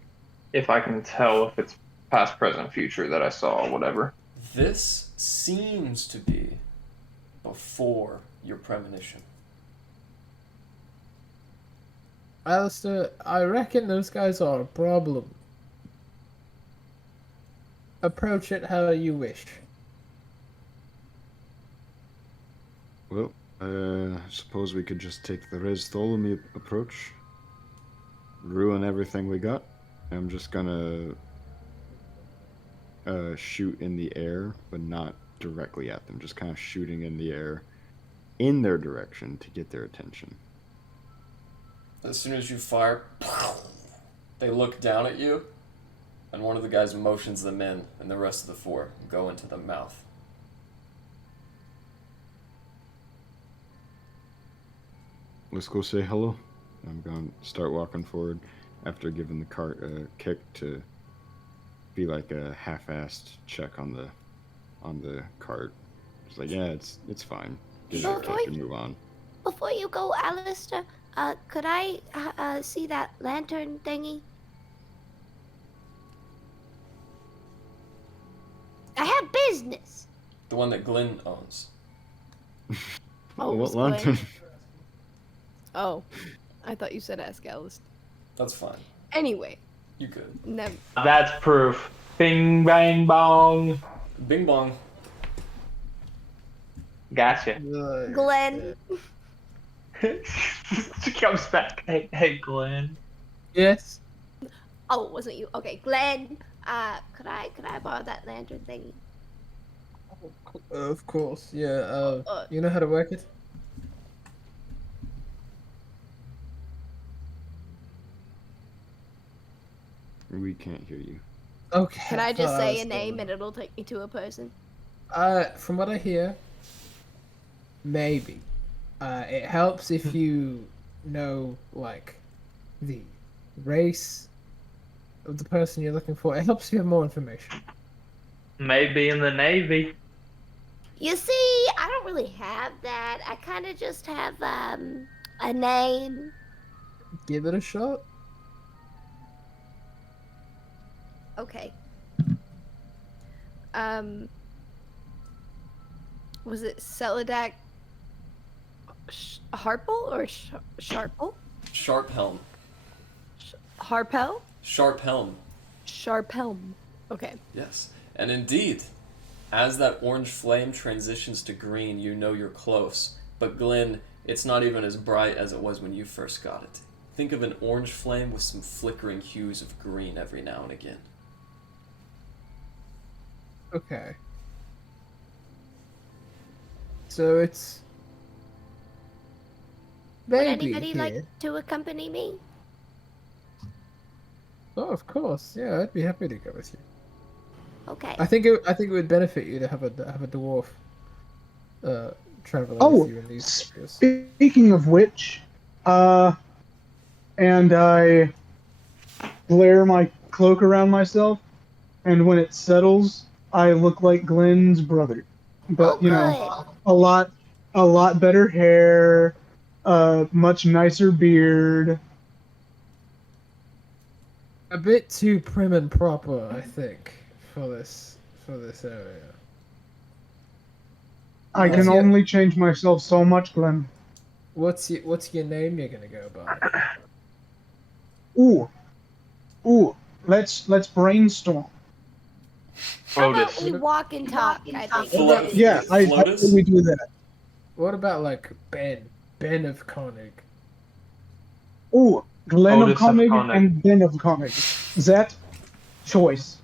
if I can tell if it's past, present, future that I saw, or whatever. This seems to be before your premonition. Alistair, I reckon those guys are a problem. Approach it how you wish. Well, I suppose we could just take the Res Tholemy approach. Ruin everything we got. I'm just gonna shoot in the air, but not directly at them. Just kind of shooting in the air in their direction to get their attention. As soon as you fire, they look down at you, and one of the guys motions them in, and the rest of the 4 go into the mouth. Let's go say hello. I'm going to start walking forward after giving the cart a kick to be like a half-assed check on the cart. It's like, yeah, it's fine. Get it kick and move on. Before you go, Alistair, could I see that lantern thingy? I have business. The one that Glenn owns. Oh, What it's lantern? Glenn. Oh, I thought you said ask Alistair. That's fine. Anyway, You could. never. That's proof. Bing bang bong. Bing bong. Gotcha. Glenn. She comes back. Hey, Glenn. Yes. Oh, it wasn't you. Okay, Glenn. Could I borrow that lantern thingy? Of course. Yeah. You know how to work it? We can't hear you. Okay. Can I just thought say was a name the- and it'll take me to a person? From what I hear, maybe. It helps if you know, like, the race of the person you're looking for. It helps you have more information. Maybe in the Navy. You see, I don't really have that. I kind of just have a name. Give it a shot. Okay. Was it Celadak Harple or Sharple? Sharp helm. Harpel? Sharp helm. Sharpelm. Okay. Yes. And indeed, as that orange flame transitions to green, you know you're close. But Glenn, it's not even as bright as it was when you first got it. Think of an orange flame with some flickering hues of green every now and again. Okay. So it's Would maybe anybody here. like to accompany me? Oh, of course. Yeah, I'd be happy to go with you. Okay. I think it would benefit you to have a dwarf traveling Oh, with you in these areas. Speaking of which, and I flare my cloak around myself, and when it settles, I look like Glenn's brother. But Oh, you know, a lot better hair, much nicer beard. A bit too prim and proper, I think, for this area. I What's can your- only change myself so much, Glenn. What's your name you're gonna go by? Ooh, let's brainstorm. How about Flotus. we walk and talk? I think. Flo- Yeah, I Flotus? think we do that. What about like Ben of Koenig? Ooh, Glenn Otis of of Comic Koenig. and Ben of Comic. That choice.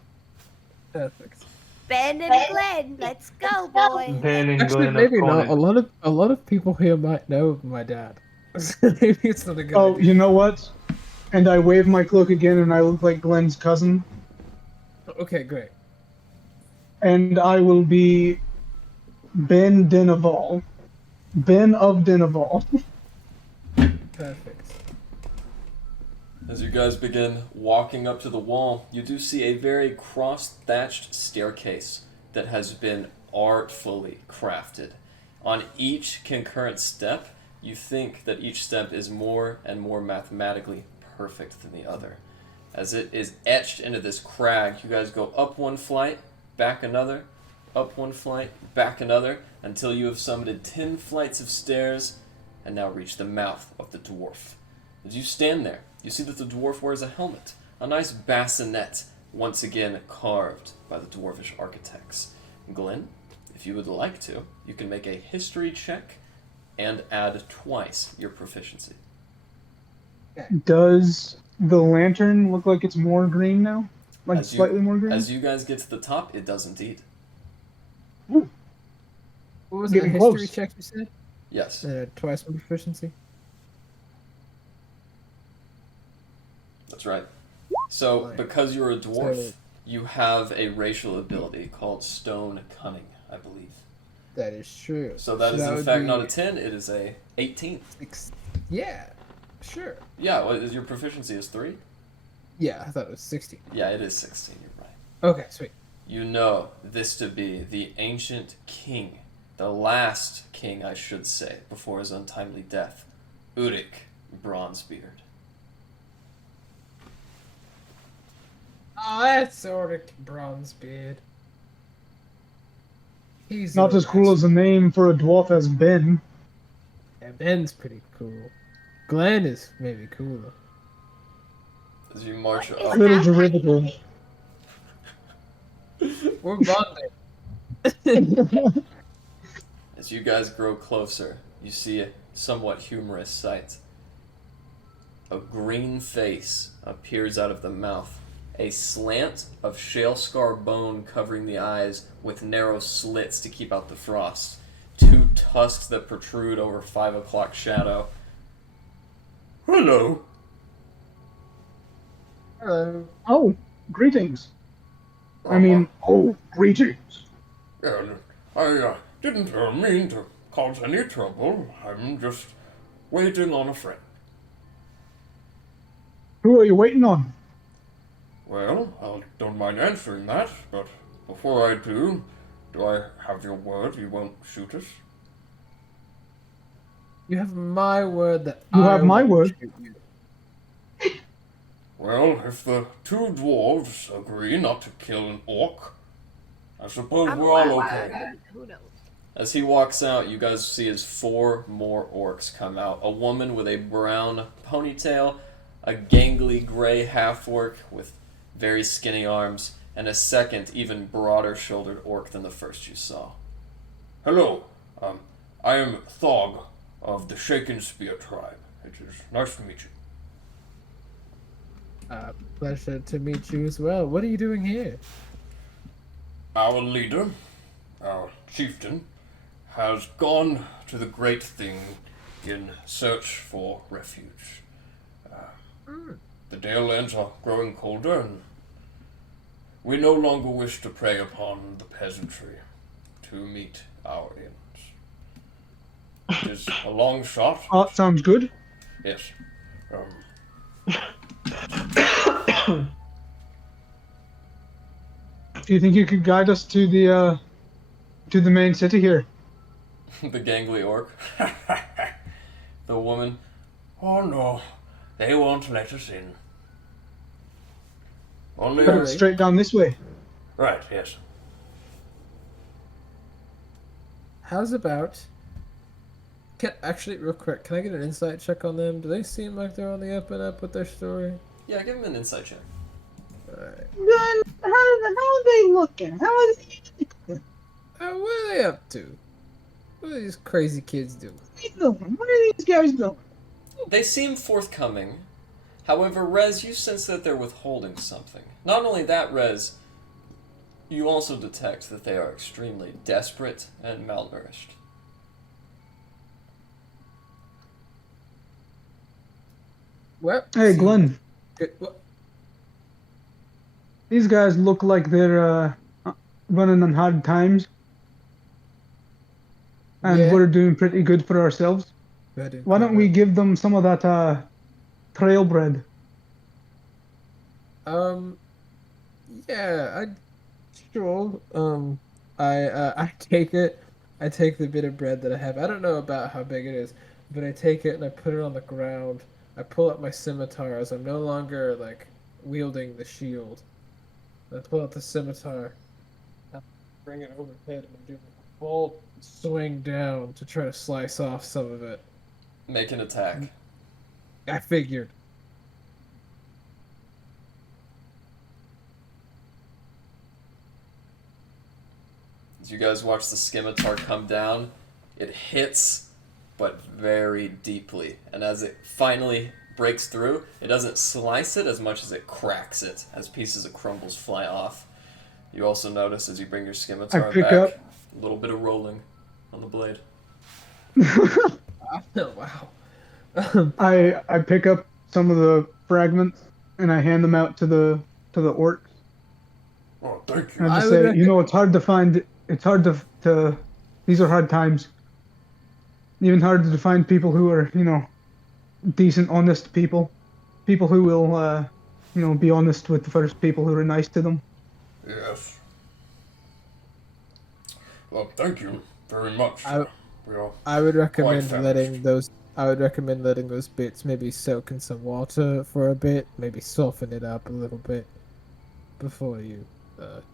Perfect. Ben and Glenn, let's go, boys. Ben and Actually, Glenn maybe of not. Koenig. A lot of people here might know my dad. So maybe it's not a good Oh, idea. you know what? And I wave my cloak again, and I look like Glenn's cousin. Okay, great. And I will be Ben Denival. Ben of Denival. Perfect. As you guys begin walking up to the wall, you do see a very cross-thatched staircase that has been artfully crafted. On each concurrent step, you think that each step is more and more mathematically perfect than the other. As it is etched into this crag, you guys go up one flight, back another, up one flight, back another, until you have summited 10 flights of stairs and now reach the mouth of the dwarf. As you stand there, you see that the dwarf wears a helmet, a nice bassinet, once again carved by the dwarvish architects. Glenn, if you would like to, you can make a history check and add twice your proficiency. Does the lantern look like it's more green now? Like As you- slightly more green? As you guys get to the top, it does indeed. What was it? A Getting history close. check you said? Yes. Twice my proficiency. That's right. So, Right. because you're a dwarf, So- you have a racial ability called Stone Cunning, I believe. That is true. So that is in would fact be not a 10, it is a 18. Yeah, sure. Yeah, what is your proficiency is 3? Yeah, I thought it was 60. Yeah, it is 16, you're right. Okay, sweet. You know this to be the ancient king, the last king, I should say, before his untimely death, Urik Bronzebeard. Oh, that's Oric Bronzebeard. He's Not as cool as a name for a dwarf as Ben. Yeah, Ben's pretty cool. Glenn is maybe cooler. As you march What up, A little derivative. We're bonding. as you guys grow closer, you see a somewhat humorous sight. A green face appears out of the mouth, a slant of shale scar bone covering the eyes with narrow slits to keep out the frost, 2 tusks that protrude over 5 o'clock shadow. Hello. Hello. Oh, greetings. I mean, greetings. I didn't mean to cause any trouble. I'm just waiting on a friend. Who are you waiting on? Well, I don't mind answering that, but before I do I have your word you won't shoot us? You have my word that You I have my won't word. shoot you. Well, if the 2 dwarves agree not to kill an orc, I suppose we're all okay. Who knows? As he walks out, you guys see as 4 more orcs come out. A woman with a brown ponytail, a gangly gray half-orc with very skinny arms, and a second, even broader-shouldered orc than the first you saw. Hello, I am Thog of the Shaken Spear tribe. It is nice to meet you. Pleasure to meet you as well. What are you doing here? Our leader, our chieftain, has gone to the Great Thing in search for refuge. The Dale lands are growing colder, and we no longer wish to prey upon the peasantry to meet our ends. It is a long shot. Sounds good. Yes. Do you think you could guide us to the main city here? The gangly orc. The woman. Oh no, they won't let us in. Only But it's straight down this way. Right, yes. How's about? Actually, real quick, can I get an insight check on them? Do they seem like they're on the up and up with their story? Yeah, give him an insight check. Alright. Then how are they looking? How are they What are they up to? What are these crazy kids doing? doing? What are these guys doing? They seem forthcoming. However, Rez, you sense that they're withholding something. Not only that, Rez, you also detect that they are extremely desperate and malnourished. What? Hey, Glenn. What? These guys look like they're running on hard times, and Yeah. we're doing pretty good for ourselves. Why don't we give them some of that trail bread? Yeah, sure. I take it. I take the bit of bread that I have. I don't know about how big it is, but I take it and I put it on the ground. I pull out my scimitar as I'm no longer like wielding the shield. I pull out the scimitar, I bring it overhead, and I do a full swing down to try to slice off some of it. Make an attack. I figured. As you guys watch the scimitar come down, it hits, but very deeply. And as it finally breaks through, it doesn't slice it as much as it cracks it, as pieces of crumbles fly off. You also notice as you bring your scimitar pick back, up- a little bit of rolling on the blade. Oh, wow. I pick up some of the fragments and I hand them out to the orcs. Oh, thank And you. I just I would say, it's hard to find. It's hard to. These are hard times. Even harder to find people who are, decent, honest people. People who will, be honest with the first people who are nice to them. Yes. Well, thank you very much. I would recommend famished. letting those. I would recommend letting those bits maybe soak in some water for a bit, maybe soften it up a little bit before you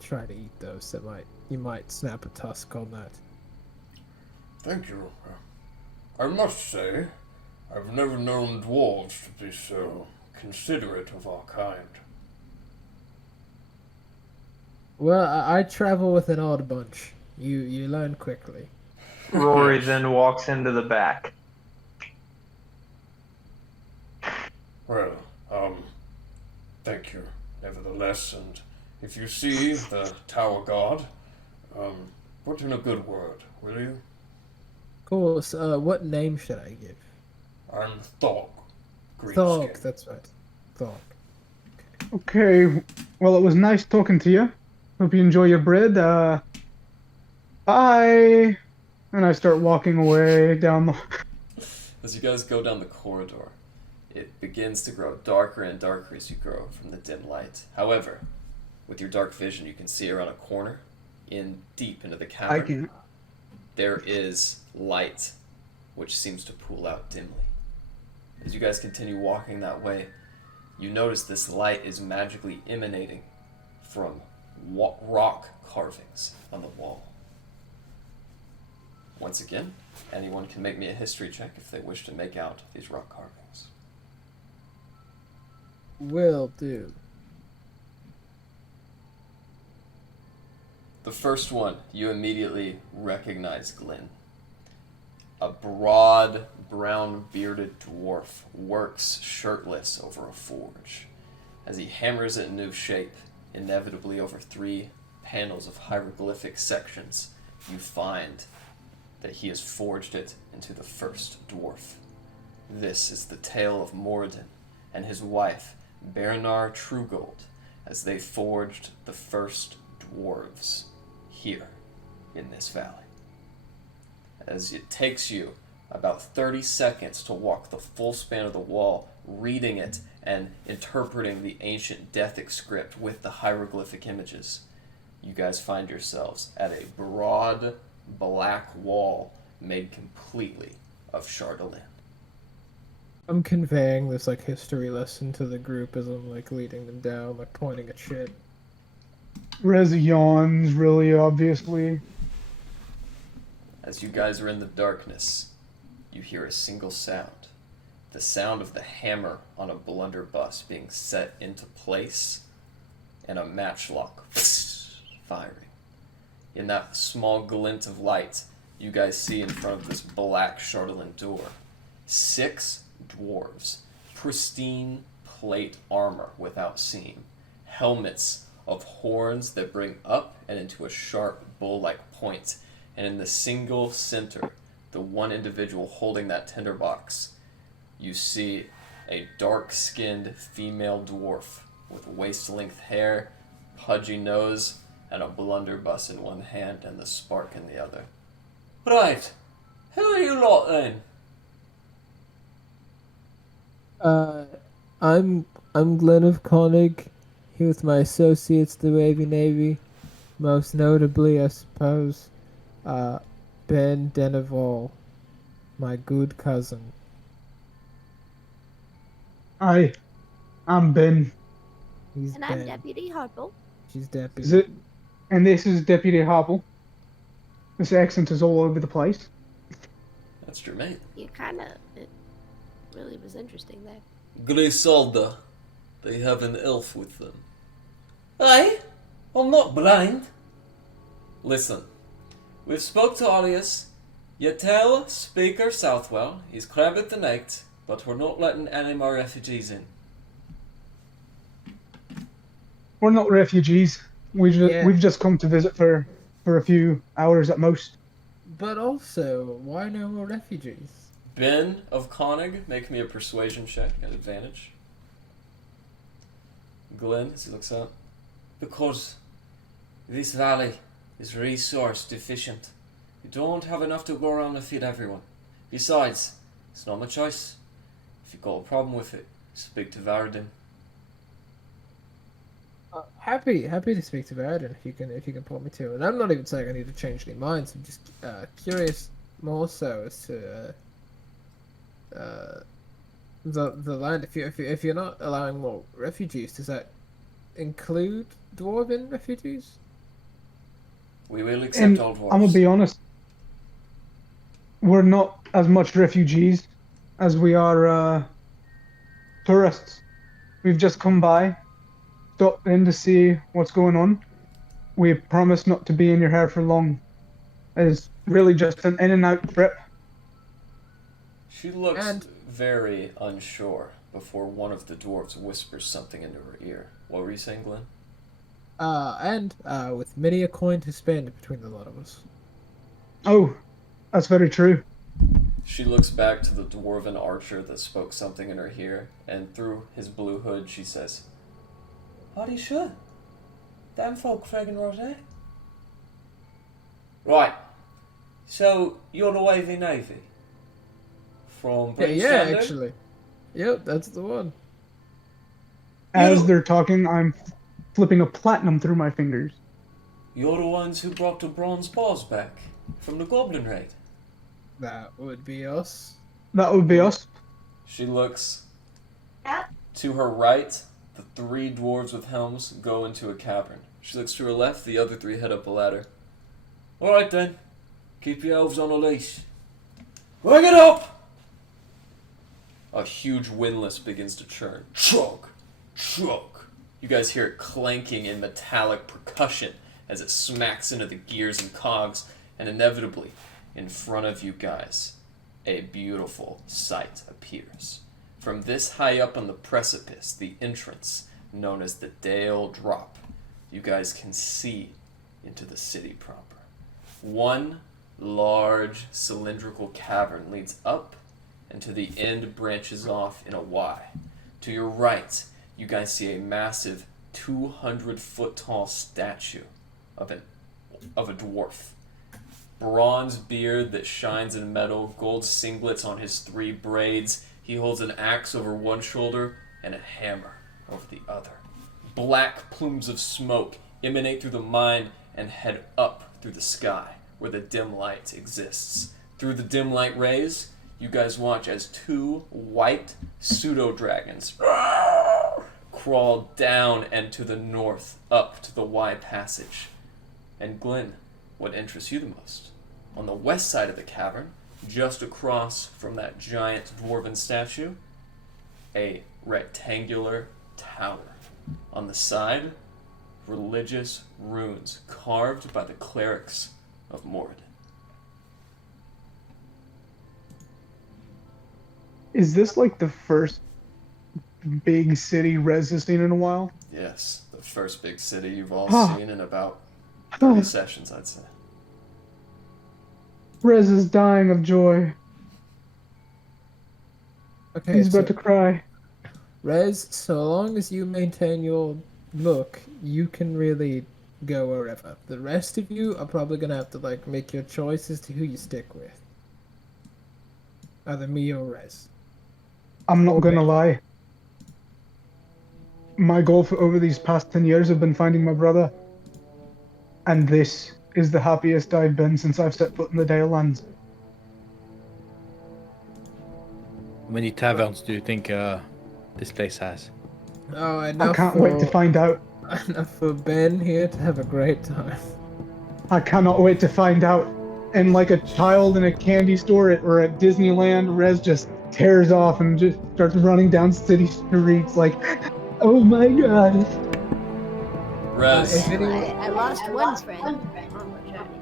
try to eat those. You might snap a tusk on that. Thank you. I must say, I've never known dwarves to be so considerate of our kind. Well, I travel with an odd bunch. You learn quickly. Rory then walks into the back. Well, thank you, nevertheless, and if you see the Tower God, put in a good word, will you? Cool. So, what name should I give? I'm Thog. Thog. Greenskin. That's right. Thog. Okay. Well, it was nice talking to you. Hope you enjoy your bread. Bye. And I start walking away down the. As you guys go down the corridor, it begins to grow darker and darker as you grow from the dim light. However, with your dark vision, you can see around a corner, deep into the cavern. I can't. There is light, which seems to pool out dimly. As you guys continue walking that way, you notice this light is magically emanating from rock carvings on the wall. Once again, anyone can make me a history check if they wish to make out these rock carvings. Will do. The first one, you immediately recognize Glenn. A broad, brown-bearded dwarf works shirtless over a forge. As he hammers it into shape, inevitably over 3 panels of hieroglyphic sections, you find that he has forged it into the first dwarf. This is the tale of Moradin and his wife, Bernard Trugold, as they forged the first dwarves here in this valley. As it takes you about 30 seconds to walk the full span of the wall, reading it and interpreting the ancient Dethic script with the hieroglyphic images, you guys find yourselves at a broad black wall made completely of Chardalyn. I'm conveying this like history lesson to the group as I'm like leading them down, like pointing at shit. Rez yawns really obviously. As you guys are in the darkness, you hear a single sound. The sound of the hammer on a blunderbuss being set into place and a matchlock firing. In that small glint of light, you guys see in front of this black Chardalyn door 6 dwarves, pristine plate armor without seam, helmets of horns that bring up and into a sharp bull-like point, and in the single center, the one individual holding that tinderbox, you see a dark-skinned female dwarf with waist-length hair, pudgy nose, and a blunderbuss in one hand and the spark in the other. Right, who are you lot then? I'm Glenn of Konig, here with my associates, the Wavy Navy, most notably, I suppose, Ben Deneval, my good cousin. Hi, I'm Ben. He's And Ben. I'm Deputy Harple. She's deputy. Is it? And this is Deputy Hopple. This accent is all over the place. That's Jermaine. You it really was interesting there. Griselda. They have an elf with them. Aye, I'm not blind. Listen, we've spoke to Ugliest. You tell Speaker Southwell he's crabbed the night, but we're not letting any more refugees in. We're not refugees. We've just come to visit for a few hours at most. But also, why no more refugees? Ben of Konig, make me a persuasion check at advantage. Glenn, as he looks up. Because this valley is resource deficient. We don't have enough to go around and feed everyone. Besides, it's not my choice. If you've got a problem with it, speak to Varadin. Happy to speak to Varden if you can point me to. And I'm not even saying I need to change any minds. I'm just curious more so as to the land. If you're not allowing more refugees, does that include dwarven refugees? We will accept all dwarves. I'm gonna be honest. We're not as much refugees as we are tourists. We've just come by, stopped in to see what's going on. We promise not to be in your hair for long. It's really just an in and out trip. She looks very unsure before one of the dwarves whispers something into her ear. What were you saying, Glenn? And with many a coin to spend between the lot of us. Oh, that's very true. She looks back to the dwarven archer that spoke something in her ear, and through his blue hood she says, Are you sure? Damn folk friggin' rosé. Right. So, you're the Wavy Navy? From British Yeah, Standard? actually. Yep, that's the one. As they're talking, I'm flipping a platinum through my fingers. You're the ones who brought the bronze paws back from the Goblin Raid? That would be us. That would be us. She looks Yeah. to her right. The 3 dwarves with helms go into a cavern. She looks to her left. The other 3 head up a ladder. Alright then. Keep your elves on a leash. Bring it up! A huge windlass begins to churn. Chug! Chug! You guys hear it clanking in metallic percussion as it smacks into the gears and cogs, and inevitably, in front of you guys, a beautiful sight appears. From this high up on the precipice, the entrance, known as the Dale Drop, you guys can see into the city proper. One large cylindrical cavern leads up, and to the end branches off in a Y. To your right, you guys see a massive 200-foot tall statue of a dwarf. Bronze beard that shines in metal, gold singlets on his 3 braids. He holds an axe over one shoulder and a hammer over the other. Black plumes of smoke emanate through the mine and head up through the sky, where the dim light exists. Through the dim light rays, you guys watch as two white pseudo-dragons crawl down and to the north, up to the Y passage. And Glenn, what interests you the most? On the west side of the cavern, just across from that giant dwarven statue, a rectangular tower. On the side, religious runes carved by the clerics of Moradin. Is this like the first big city Rez has seen in a while? Yes, the first big city you've all Ah. seen in about 30 sessions, I'd say. Rez is dying of joy. Okay, He's so about to cry. Rez, so long as you maintain your look, you can really go wherever. The rest of you are probably gonna have to like make your choice as to who you stick with. Either me or Rez. I'm not Okay. gonna lie. My goal for over these past 10 years have been finding my brother. And this is the happiest I've been since I've set foot in the Dale Lands. How many taverns do you think this place has? Oh, enough I can't wait to find out. enough for Ben here to have a great time. I cannot wait to find out. And like a child in a candy store or at Disneyland, Rez just tears off and just starts running down city streets like, oh my god. Rez, If anyone- I lost one friend on the journey.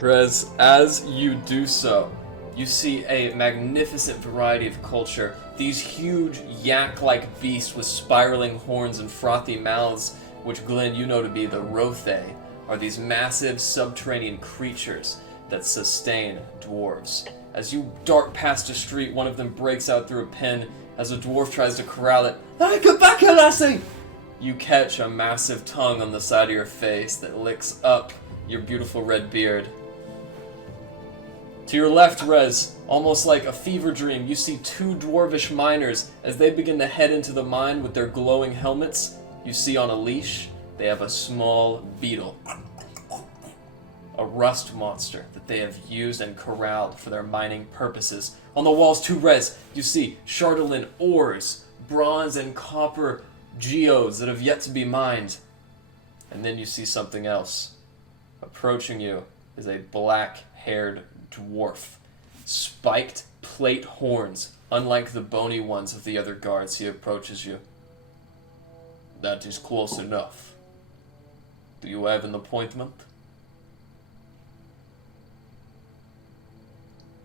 Rez, as you do so, you see a magnificent variety of culture. These huge yak-like beasts with spiraling horns and frothy mouths, which Glenn, you know to be the Rothe, are these massive subterranean creatures that sustain dwarves. As you dart past a street, one of them breaks out through a pen as a dwarf tries to corral it. "Hey, get back here, lassie!" You catch a massive tongue on the side of your face that licks up your beautiful red beard. To your left, Rez, almost like a fever dream, you see two dwarvish miners as they begin to head into the mine with their glowing helmets. You see on a leash, they have a small beetle. A rust monster that they have used and corralled for their mining purposes. On the walls, too, Rez, you see Chardalyn ores, bronze and copper geodes that have yet to be mined. And then you see something else. Approaching you is a black-haired dwarf. Spiked plate horns, unlike the bony ones of the other guards. He approaches you. "That is close enough. Do you have an appointment?"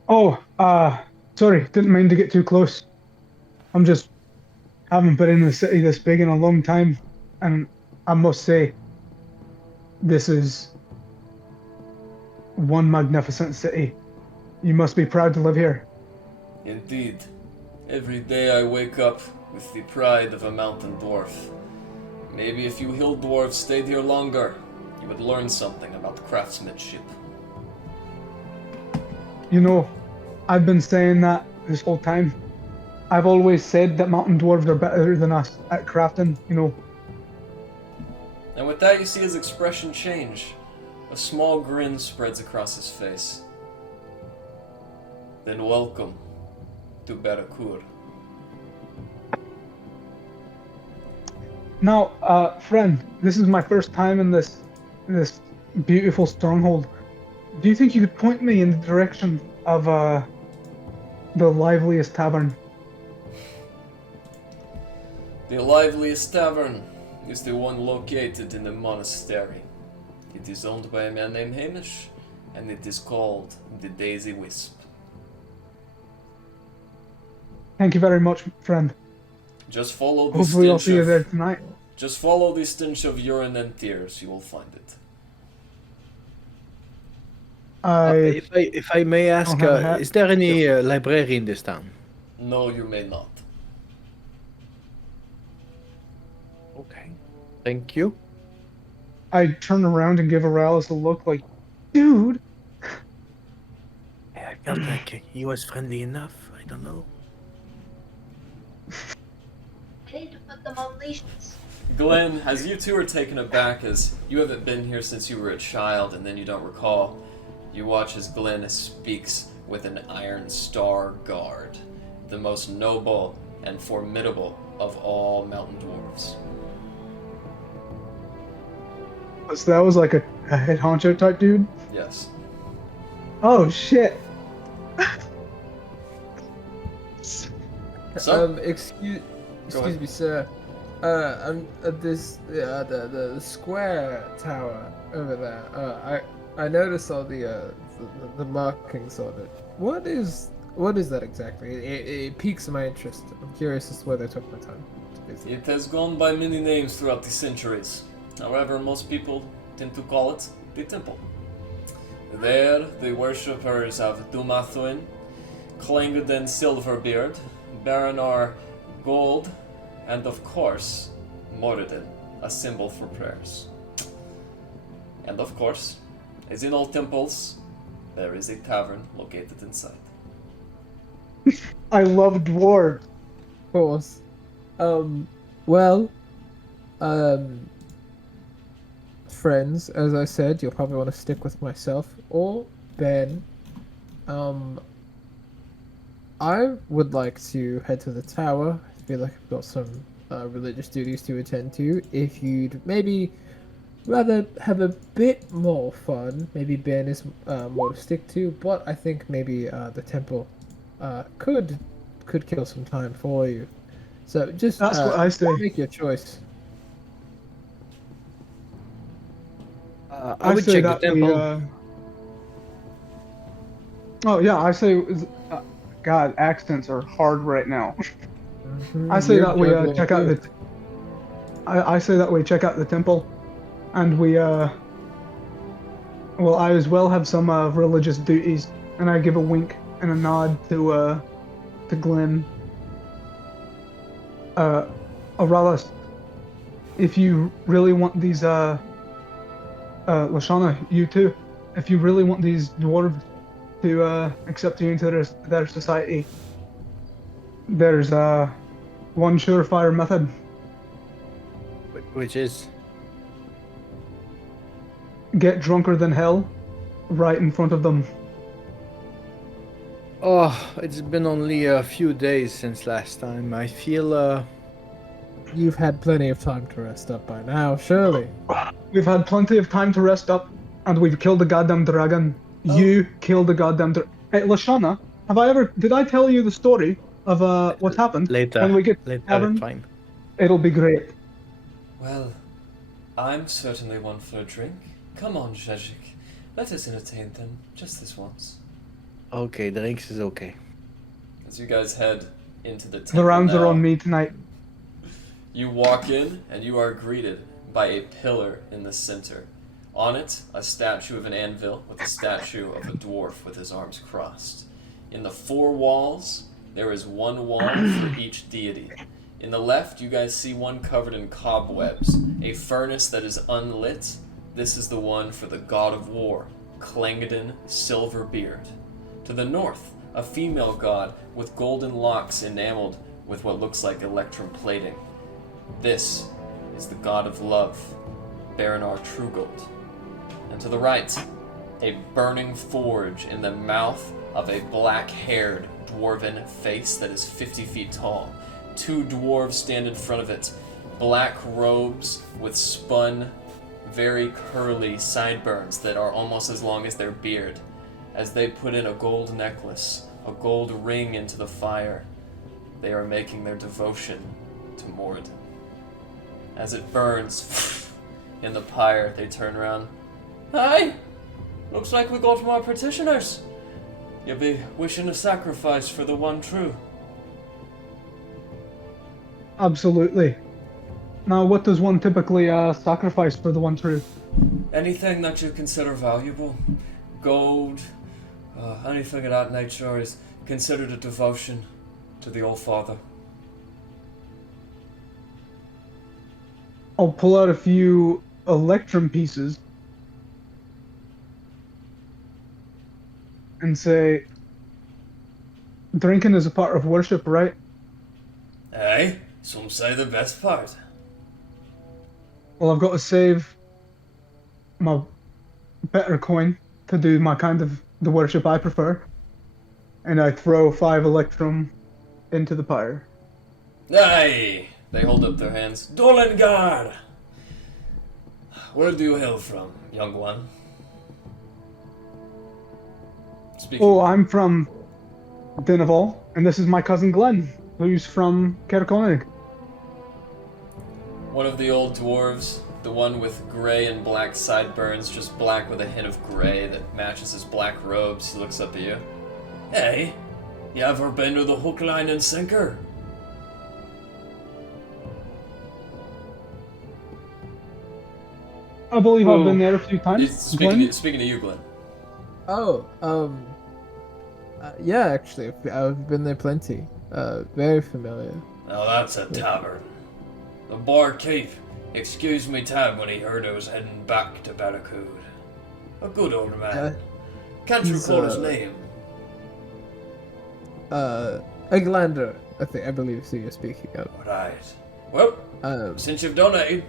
Oh, sorry, didn't mean to get too close. I'm just haven't been in a city this big in a long time, and I must say, this is one magnificent city. You must be proud to live here. Indeed. Every day I wake up with the pride of a mountain dwarf. Maybe if you hill dwarves stayed here longer, you would learn something about craftsmanship. You know, I've been saying that this whole time. I've always said that mountain dwarves are better than us at crafting, you know. And with that, you see his expression change. A small grin spreads across his face. Then welcome to Barakur. Now, friend, this is my first time in this beautiful stronghold. Do you think you could point me in the direction of the liveliest tavern? The liveliest tavern is the one located in the monastery. It is owned by a man named Hamish, and it is called the Daisy Wisp. Thank you very much, friend. Just follow the Hopefully I'll stench see you of- there tonight. Just follow the stench of urine and tears, you will find it. If I may ask, have a hat. is there any library in this town? No, you may not. Okay. Thank you. I turn around and give Aralis a look like, dude. I felt like he was friendly enough. I don't know. I need to put them on leashes. Glenn, as you two are taken aback, as you haven't been here since you were a child and then you don't recall, you watch as Glenn speaks with an Iron Star Guard, the most noble and formidable of all mountain dwarves. So that was like a head honcho type dude? Yes. Oh, shit. So, Excuse ahead. me, sir. I'm at the square tower over there. I noticed all the markings on it. What is that exactly? It piques my interest. I'm curious as to where they took my time to visit. it has gone by many names throughout the centuries. However, most people tend to call it the temple. There, the worshippers of Dumathuin, Clangaden Silverbeard, Baranar Gold, and of course, Moradin, a symbol for prayers. And of course, as in all temples, there is a tavern located inside. I love dwarves. Of course. Well, friends, as I said, you'll probably want to stick with myself or Ben. I would like to head to the tower. I feel like I've got some religious duties to attend to. If you'd maybe rather have a bit more fun, maybe Ben is more to stick to, but I think maybe the temple could kill some time for you. So just That's what I say. make your choice. I would say check the that temple. Oh yeah, I say, God, accents are hard right now. I say You're that we juggling check out too. the. I say that we check out the temple, and we Well, I as well have some religious duties, and I give a wink and a nod to Glenn. Auralis, if you really want these Lashana, you too. If you really want these dwarves to accept you into their society, there's one surefire method. Which is? Get drunker than hell, right in front of them. Oh, it's been only a few days since last time. I feel You've had plenty of time to rest up by now, surely. We've had plenty of time to rest up, and we've killed the goddamn dragon. You killed the goddamn dragon. Hey, Lashana, did I tell you the story of what happened later. when we get to the Later, tavern? fine. It'll be great. Well, I'm certainly one for a drink. Come on, Zhezhik. Let us entertain them, just this once. Okay, drinks is okay. As you guys head into the temple The rounds now, are on me tonight. you walk in, and you are greeted by a pillar in the center. On it, a statue of an anvil with a statue of a dwarf with his arms crossed. In the four walls, there is one wall for each deity. In the left, you guys see one covered in cobwebs, a furnace that is unlit. This is the one for the god of war, Clangaden Silverbeard. To the north, a female god with golden locks enameled with what looks like electrum plating. This is the god of love, Baranar Truegold. And to the right, a burning forge in the mouth of a black-haired dwarven face that is 50 feet tall. Two dwarves stand in front of it, black robes with spun, very curly sideburns that are almost as long as their beard. As they put in a gold necklace, a gold ring into the fire, they are making their devotion to Moradin. As it burns in the pyre, they turn around. Hi! Looks like we got more petitioners. You'll be wishing a sacrifice for the one true. Absolutely. Now, what does one typically sacrifice for the one true? Anything that you consider valuable, gold, anything of that nature is considered a devotion to the All Father. I'll pull out a few electrum pieces and say, drinking is a part of worship, right? Aye, some say the best part. Well, I've got to save my better coin to do my kind of the worship I prefer, and I throw 5 electrum into the pyre. Aye! They hold up their hands. Dolengar! Where do you hail from, young one? Speaking. Oh, I'm from Dinaval, and this is my cousin Glenn, who's from Kerkonig. One of the old dwarves, the one with gray and black sideburns, just black with a hint of gray that matches his black robes, he looks up at you. Hey, you ever been to the hook, line, and sinker? I believe I've been there a few times. Speaking to you, Glenn. Oh, yeah, actually, I've been there plenty. Very familiar. Now that's a tavern. The barkeep excused me tab when he heard I was heading back to Barracuda. A good old man. Can't you recall his name? Eglander, I believe is who you're speaking of. Right. Well, since you've donated,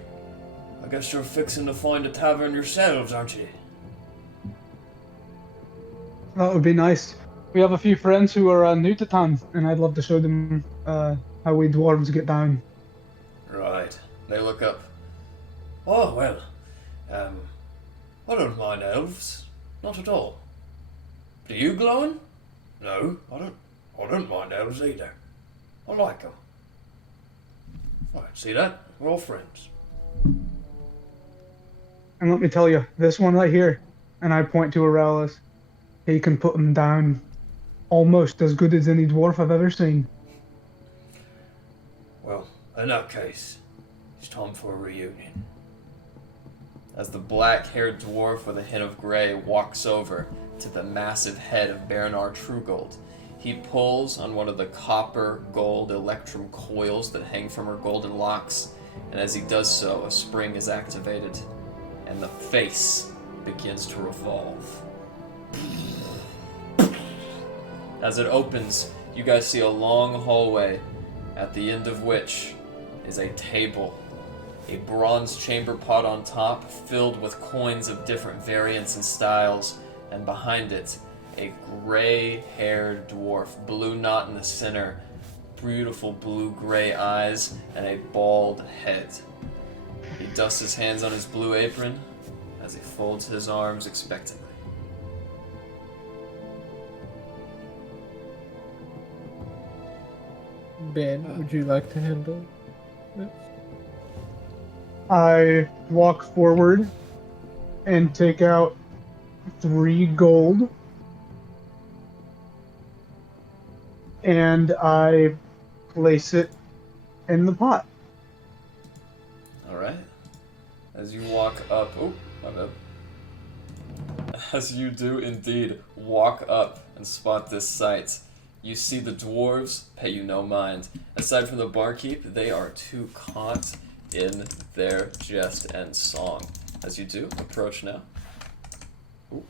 I guess you're fixing to find a tavern yourselves, aren't you? That would be nice. We have a few friends who are new to town, and I'd love to show them how we dwarves get down. Right. They look up. Oh, well, I don't mind elves. Not at all. Do you, Glowing? No, I don't mind elves either. I like them. Right, see that? We're all friends. And let me tell you, this one right here, and I point to Aurelius, he can put him down almost as good as any dwarf I've ever seen. Well, in that case, it's time for a reunion. As the black-haired dwarf with a hint of gray walks over to the massive head of Bernard Trugold, he pulls on one of the copper-gold electrum coils that hang from her golden locks, and as he does so, a spring is activated, and the face begins to revolve. As it opens, you guys see a long hallway, at the end of which is a table. A bronze chamber pot on top, filled with coins of different variants and styles, and behind it, a gray-haired dwarf, blue knot in the center, beautiful blue-gray eyes, and a bald head. He dusts his hands on his blue apron as he folds his arms expectantly. Ben, would you like to handle this? I walk forward and take out 3 gold, and I place it in the pot. Alright. As you walk up... Oh, my bad. As you do indeed walk up and spot this sight, you see the dwarves pay you no mind. Aside from the barkeep, they are too caught in their jest and song. As you do, approach now. Ooh.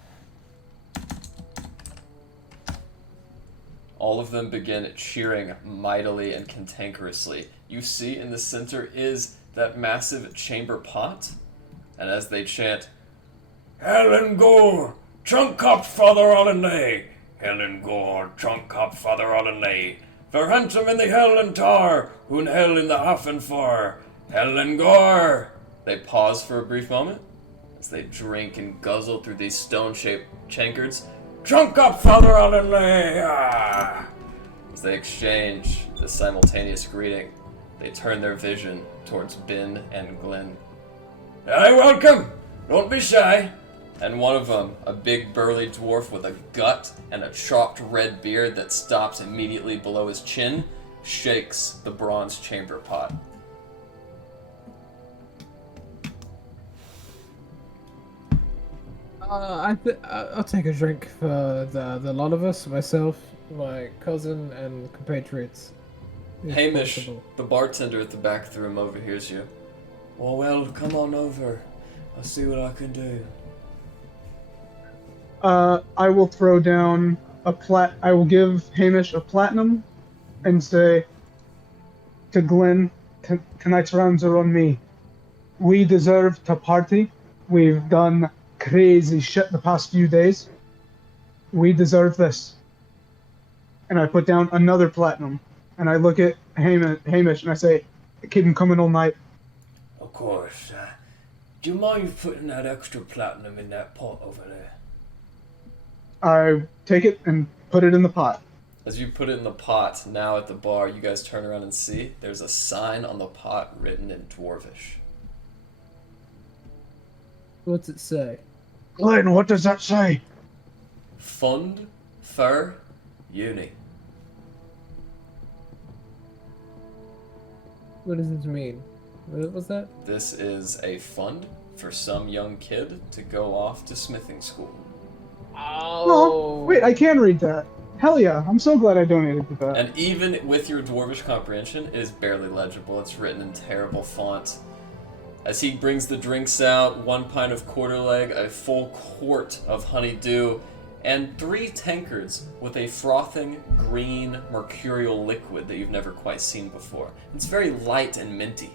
All of them begin cheering mightily and cantankerously. You see in the center is that massive chamber pot, and as they chant, Helen Gore, Trunk Cop Father Allenay, Helen Gore, Trunk Cop Father Allenay, for handsome in the hell and tar, who'n hell in the hafen for, Helen Gore. They pause for a brief moment as they drink and guzzle through these stone-shaped chankards. Trunk up, Father Allenay! Ah! As they exchange this simultaneous greeting, they turn their vision towards Ben and Glenn. Aye, welcome! Don't be shy! And one of them, a big burly dwarf with a gut and a chopped red beard that stops immediately below his chin, shakes the bronze chamber pot. I'll take a drink for the lot of us, myself, my cousin, and compatriots. if Hamish, possible. the bartender at the back of the room, overhears you. Well, come on over. I'll see what I can do. I will throw down I will give Hamish a platinum and say to Glenn, tonight's rounds are on me. We deserve to party. We've done crazy shit the past few days. We deserve this. And I put down another platinum. And I look at Hamish and I say, keep him coming all night. Of course. Do you mind putting that extra platinum in that pot over there? I take it and put it in the pot. As you put it in the pot, now at the bar, you guys turn around and see there's a sign on the pot written in Dwarvish. What's it say? Glenn, what does that say? Fund for Uni. What does this mean? What was that? This is a fund for some young kid to go off to smithing school. Oh, wait, I can read that. Hell yeah, I'm so glad I donated to that. And even with your Dwarvish comprehension, it is barely legible. It's written in terrible font. As he brings the drinks out, 1 pint of quarter leg, a full quart of honeydew, and 3 tankards with a frothing green mercurial liquid that you've never quite seen before. It's very light and minty.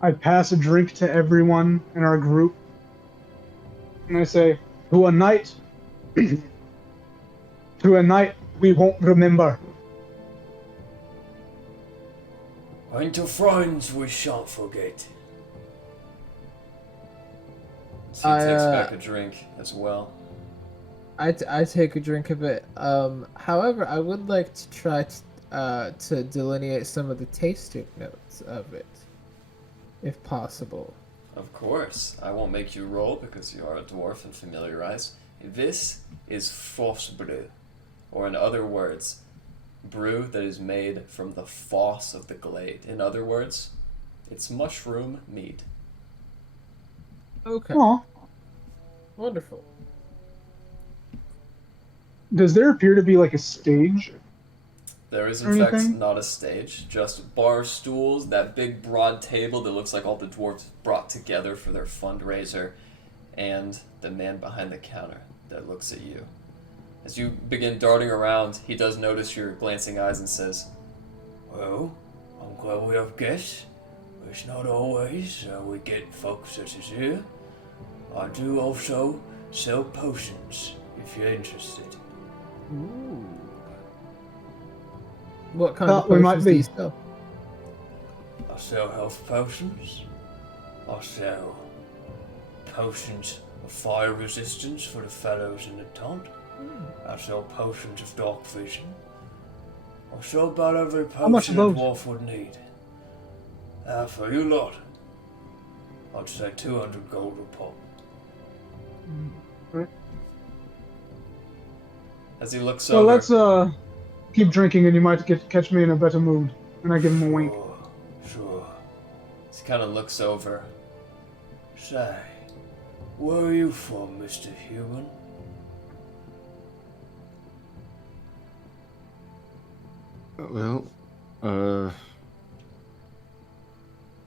I pass a drink to everyone in our group. And I say, to a night we won't remember. And to friends we shan't forget. So he takes back a drink as well. I take a drink of it. However, I would like to try to delineate some of the tasting notes of it, if possible. Of course. I won't make you roll because you are a dwarf and familiarized. This is foss brew, or in other words, brew that is made from the foss of the glade. In other words, it's mushroom mead. Okay. Aw. Wonderful. Does there appear to be like a stage? There is Or in fact anything? not a stage, just bar stools, that big broad table that looks like all the dwarves brought together for their fundraiser, and the man behind the counter that looks at you. As you begin darting around, he does notice your glancing eyes and says, Well, I'm glad we have guests. It's not always we get folks such as you. I do also sell potions, if you're interested. Ooh. What kind Thought of we might potions do you be. sell? I sell health potions. I sell potions of fire resistance for the fellows in the tent. I sell potions of dark vision. I sell about every How much potion are a those? dwarf would need. For you lot, I'd say 200 gold a pop. as he looks So over, let's keep drinking and you might catch me in a better mood. And I give him a wink. Sure. he kind of looks over. Say, where are you from, Mr. Human? Well,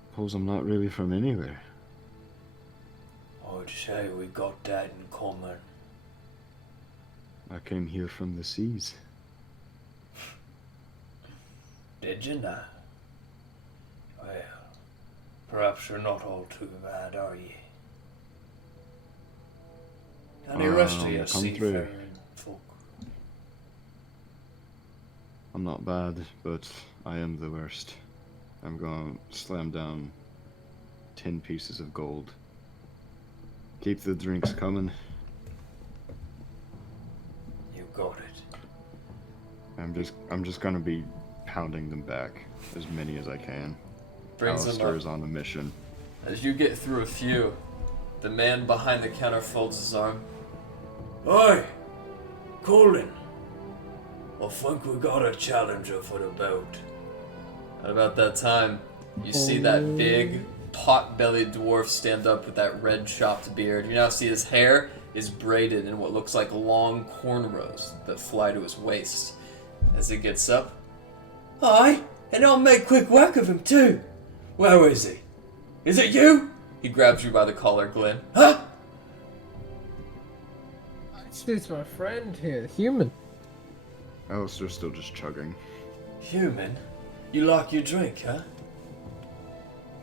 suppose I'm not really from anywhere. I'd say we got that in common. I came here from the seas. Did you now? Well, perhaps you're not all too bad, are you? Any rest of your contrary. seafaring folk? I'm not bad, but I am the worst. I'm going to slam down 10 pieces of gold. Keep the drinks coming. You got it. I'm just gonna be pounding them back, as many as I can. brings them Alistair up. is on a mission. As you get through a few, the man behind the counter folds his arm. Oi! Colin! I think we got a challenger for the boat. At about that time, you see that big, pot-bellied dwarf stand up with that red chopped beard. You now see his hair is braided in what looks like long cornrows that fly to his waist. As he gets up, Aye, and I'll make quick work of him too. Where is he? Is it you? he grabs you by the collar, Glenn. Huh? Actually, it's my friend here, human. Alistair's still just chugging. Human? You like your drink, huh?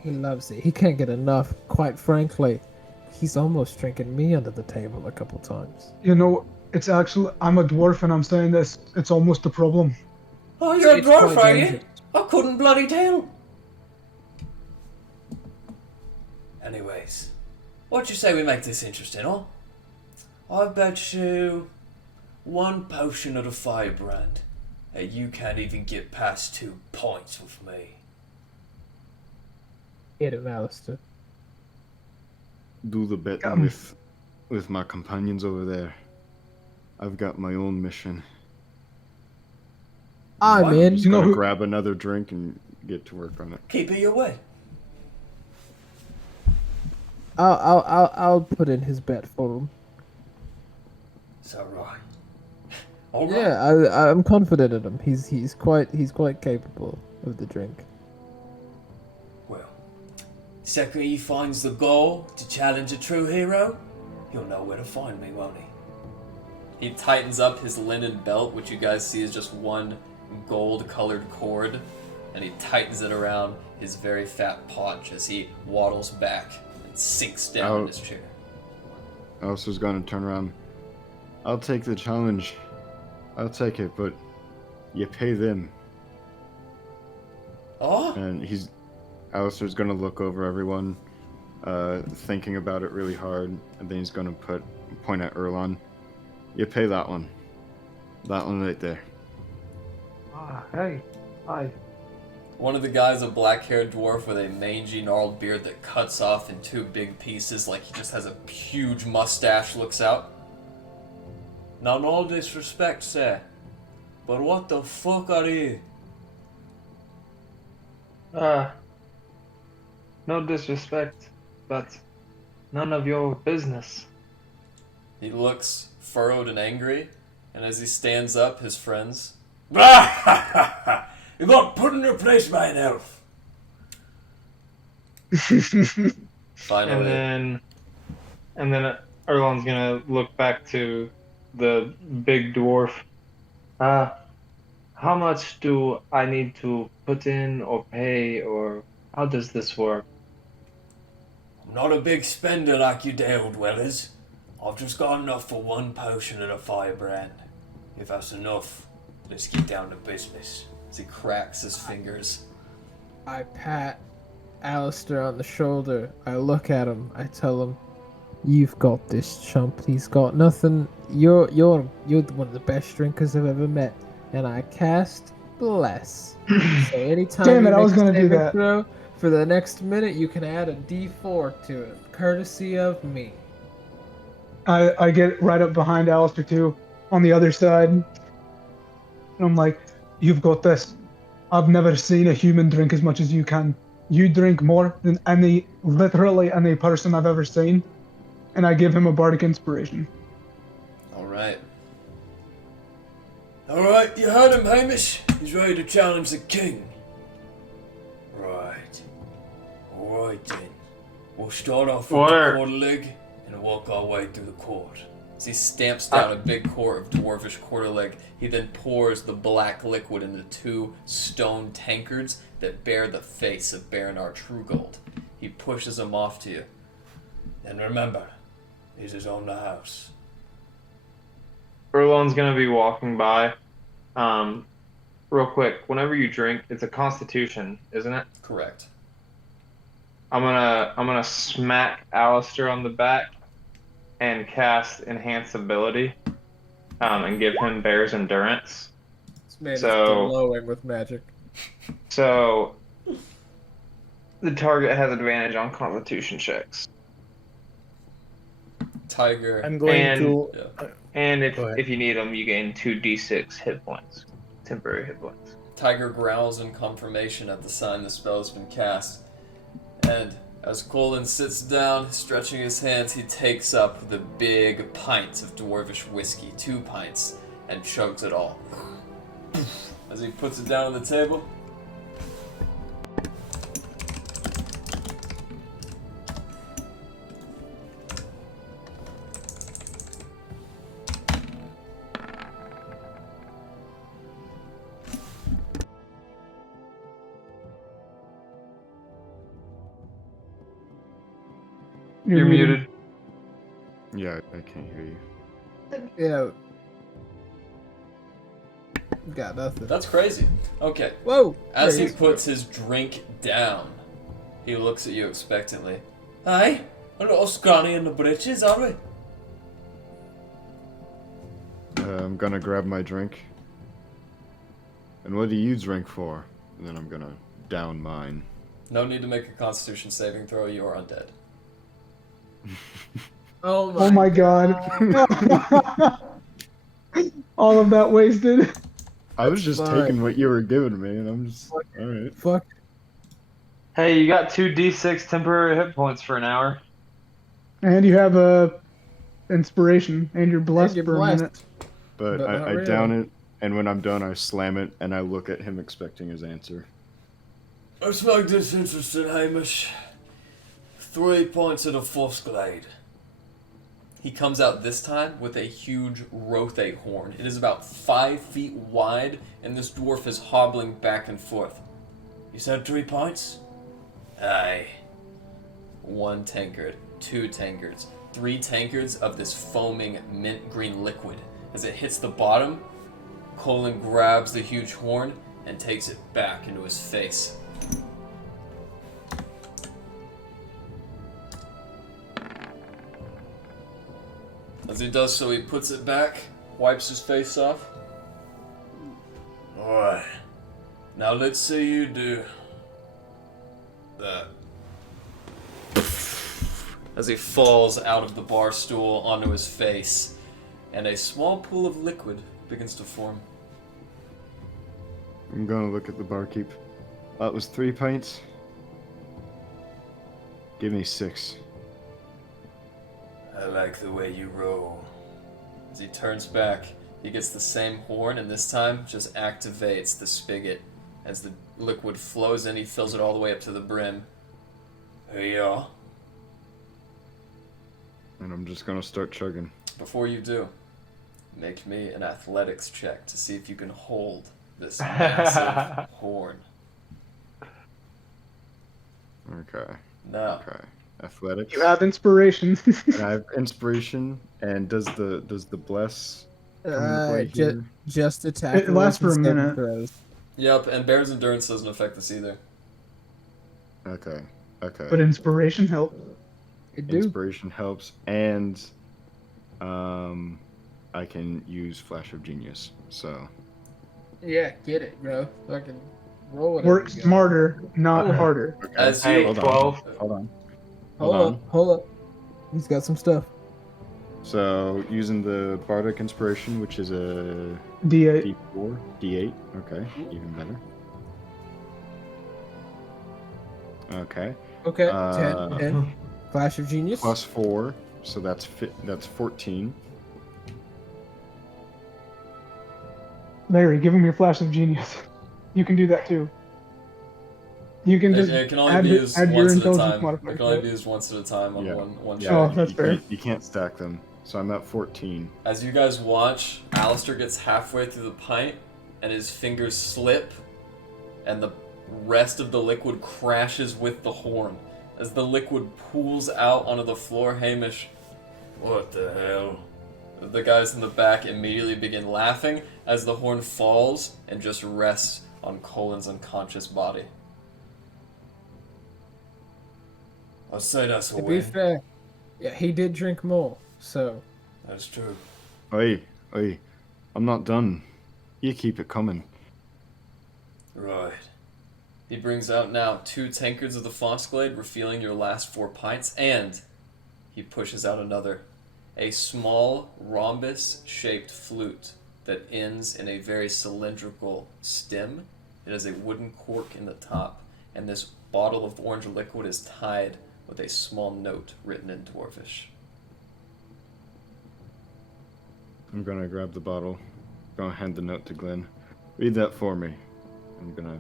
He loves it. He can't get enough. Quite frankly, he's almost drinking me under the table a couple times. You know, it's actually I'm a dwarf and I'm saying this. It's almost a problem. Oh, you're a It's dwarf, quite are you? dangerous. I couldn't bloody tell. Anyways, what you say we make this interesting, huh? I bet you 1 potion of the firebrand, and you can't even get past 2 points with me. Hit him, Alistair. Do the betting with my companions over there. I've got my own mission. I'm What? in. Just You know gonna who- grab another drink and get to work on it. Keep it your way. I'll put in his bet for him. Is that right? Alright. Yeah, I'm confident in him. He's quite capable of the drink. Well, second he finds the goal to challenge a true hero, he'll know where to find me, won't he? He tightens up his linen belt, which you guys see is just one gold-colored cord, and he tightens it around his very fat paunch as he waddles back and sinks down in his chair. Alistair's gonna turn around. I'll take the challenge. I'll take it, but you pay them. Oh? And Alistair's gonna look over everyone, thinking about it really hard, and then he's gonna point at Erlon. You pay that one. That one right there. Ah, hey. Hi. One of the guys, a black-haired dwarf with a mangy, gnarled beard that cuts off in 2 big pieces like he just has a huge mustache, looks out. Not all disrespect, sir, but what the fuck are you? No disrespect, but none of your business. He looks furrowed and angry, and as he stands up, his friends... You got put in your place by an elf. Finally. And then Erlon's gonna look back to the big dwarf. How much do I need to put in or pay, or how does this work? I'm not a big spender like you Dale dwellers. I've just got enough for 1 potion of the firebrand. If that's enough, let's get down to business. As he cracks his fingers. I pat Alistair on the shoulder. I look at him. I tell him, "You've got this, chump. He's got nothing. You're one of the best drinkers I've ever met." And I cast Bless. So anytime Damn you it, I make was a gonna do saving that. throw, for the next minute, you can add a D4 to it, courtesy of me. I get right up behind Alistair too, on the other side. And I'm like, you've got this. I've never seen a human drink as much as you can. You drink more than literally any person I've ever seen. And I give him a bardic inspiration. Alright. Alright, you heard him, Hamish. He's ready to challenge the king. Right. Alright then. We'll start off with the quarter leg and walk our way through the court. As he stamps down a big quart of dwarvish quarter leg, he then pours the black liquid into 2 stone tankards that bear the face of Baronar Truegold. He pushes them off to you. And remember, this is on the house. Erlon's gonna be walking by. Real quick, whenever you drink, it's a constitution, isn't it? Correct. I'm gonna smack Alistair on the back and cast Enhance Ability, and give him Bear's Endurance. This man is So- glowing with magic. So the target has advantage on Constitution checks, Tiger. I'm going And- to. and if Go ahead. you need them, you gain 2d6 hit points, temporary hit points. Tiger growls in confirmation at the sign the spell has been cast. And as Colin sits down, stretching his hands, he takes up the big pint of dwarvish whiskey, 2 pints, and chugs it all. As he puts it down on the table. You're muted. Yeah, I can't hear you. Yeah. Got nothing. That's crazy. Okay. Whoa! As he Crazy. puts his drink down, he looks at you expectantly. Aye, a little scrawny in the britches, are we? I'm gonna grab my drink. And what do you drink for? And then I'm gonna down mine. No need to make a Constitution saving throw. You are undead. Oh my god. All of that wasted. I was just Fine. taking what you were giving me, and I'm just alright. Fuck. Hey, you got 2d6 temporary hit points for an hour. And you have a inspiration, and you're blessed you're for a blessed. minute. But But not I really. down it, and when I'm done, I slam it, and I look at him expecting his answer. Let's make this interesting, Hamish. 3 points of the Force Glade. He comes out this time with a huge Rothe horn. It is about 5 feet wide, and this dwarf is hobbling back and forth. You said 3 points? Aye. 1 tankard, 2 tankards, 3 tankards of this foaming mint green liquid. As it hits the bottom, Colin grabs the huge horn and takes it back into his face. As he does so, he puts it back, wipes his face off. Alright. Now let's see you do that. As he falls out of the bar stool onto his face, and a small pool of liquid begins to form. I'm gonna look at the barkeep. That was 3 pints. Give me 6. I like the way you roll. As he turns back, he gets the same horn, and this time just activates the spigot. As the liquid flows in, he fills it all the way up to the brim. Here you are. And I'm just gonna start chugging. Before you do, make me an athletics check to see if you can hold this massive horn. Okay. Now, Okay. Athletics. You have inspiration. And I have inspiration, and does the bless come into play here? Just attack. It lasts for a rolls and saving minute. throws. yep, and Baron's endurance doesn't affect this either. Okay. Okay. But inspiration helps. It do. Inspiration helps, and I can use Flash of Genius. So Yeah, get it, bro. Fucking roll it. Work smarter, not Oh. harder. As Hey, you, hold on. 12. Hold on. Hold up. He's got some stuff. So using the Bardic Inspiration, which is a D8. D4, D8. Okay, even better. Okay. Okay, Uh, 10. Flash of Genius. Plus 4, so that's 14. Larry, give him your flash of genius. You can do that too. You can just it can only add, be used add your once at a intelligence time. modifier. It can only be used once at a time on Yeah. one Yeah, shot. Oh, that's you fair. You can't stack them. So I'm at 14. As you guys watch, Alistair gets halfway through the pint, and his fingers slip, and the rest of the liquid crashes with the horn. As the liquid pools out onto the floor, Hamish, what the hell? The guys in the back immediately begin laughing as the horn falls and just rests on Colin's unconscious body. I'll say that's a To be win. fair, yeah, he did drink more, so That's true. Oi, I'm not done. You keep it coming. Right. He brings out now 2 tankards of the Fossglade, revealing your last 4 pints, and he pushes out another. A small rhombus-shaped flute that ends in a very cylindrical stem. It has a wooden cork in the top, and this bottle of orange liquid is tied with a small note written in Dwarvish. I'm gonna grab the bottle. Gonna hand the note to Glenn. Read that for me. I'm gonna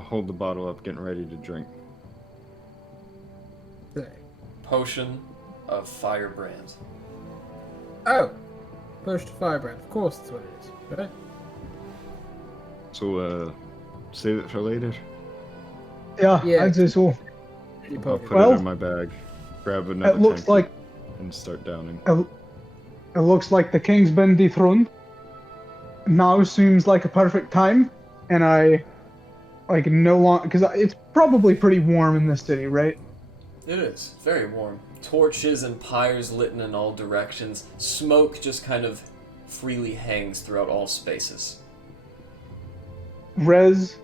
hold the bottle up, getting ready to drink. Potion of Firebrand. oh, push to Firebrand. Of course, that's what it is, right? So, save it for later. Yeah, Yeah. I'd say so. You I'll poke it. put Well- it in my bag. grab another It looks tank like and start downing. it looks like the king's been dethroned. Now seems like a perfect time, and I like no longer because it's probably pretty warm in this city, right? It is very warm. Torches and pyres lit in all directions. Smoke just kind of freely hangs throughout all spaces. Rez,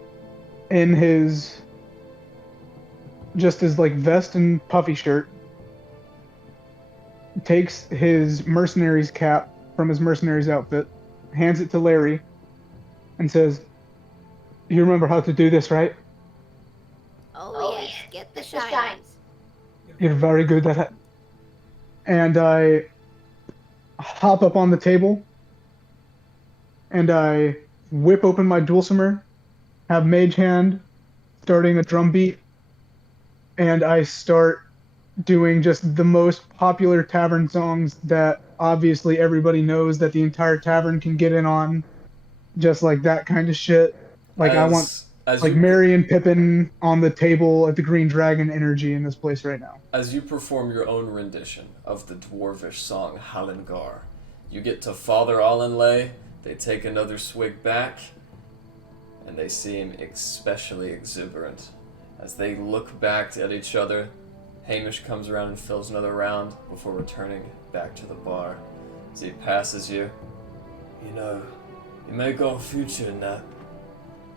in his just his like vest and puffy shirt, takes his mercenary's cap from his mercenary's outfit, hands it to Larry, and says, "You remember how to do this, right? Oh, yes, get the shines. You're very good at it." And I hop up on the table, and I whip open my dulcimer, have Mage Hand starting a drum beat, and I start doing just the most popular tavern songs that obviously everybody knows that the entire tavern can get in on, just like that kind of shit. Like I want like Merry and Pippin on the table at the Green Dragon energy in this place right now. As you perform your own rendition of the dwarvish song Halingar, you get to Father Alanlay, they take another swig back, and they seem especially exuberant. As they look back at each other, Hamish comes around and fills another round before returning back to the bar. As he passes you, "You know, you may got a future in that.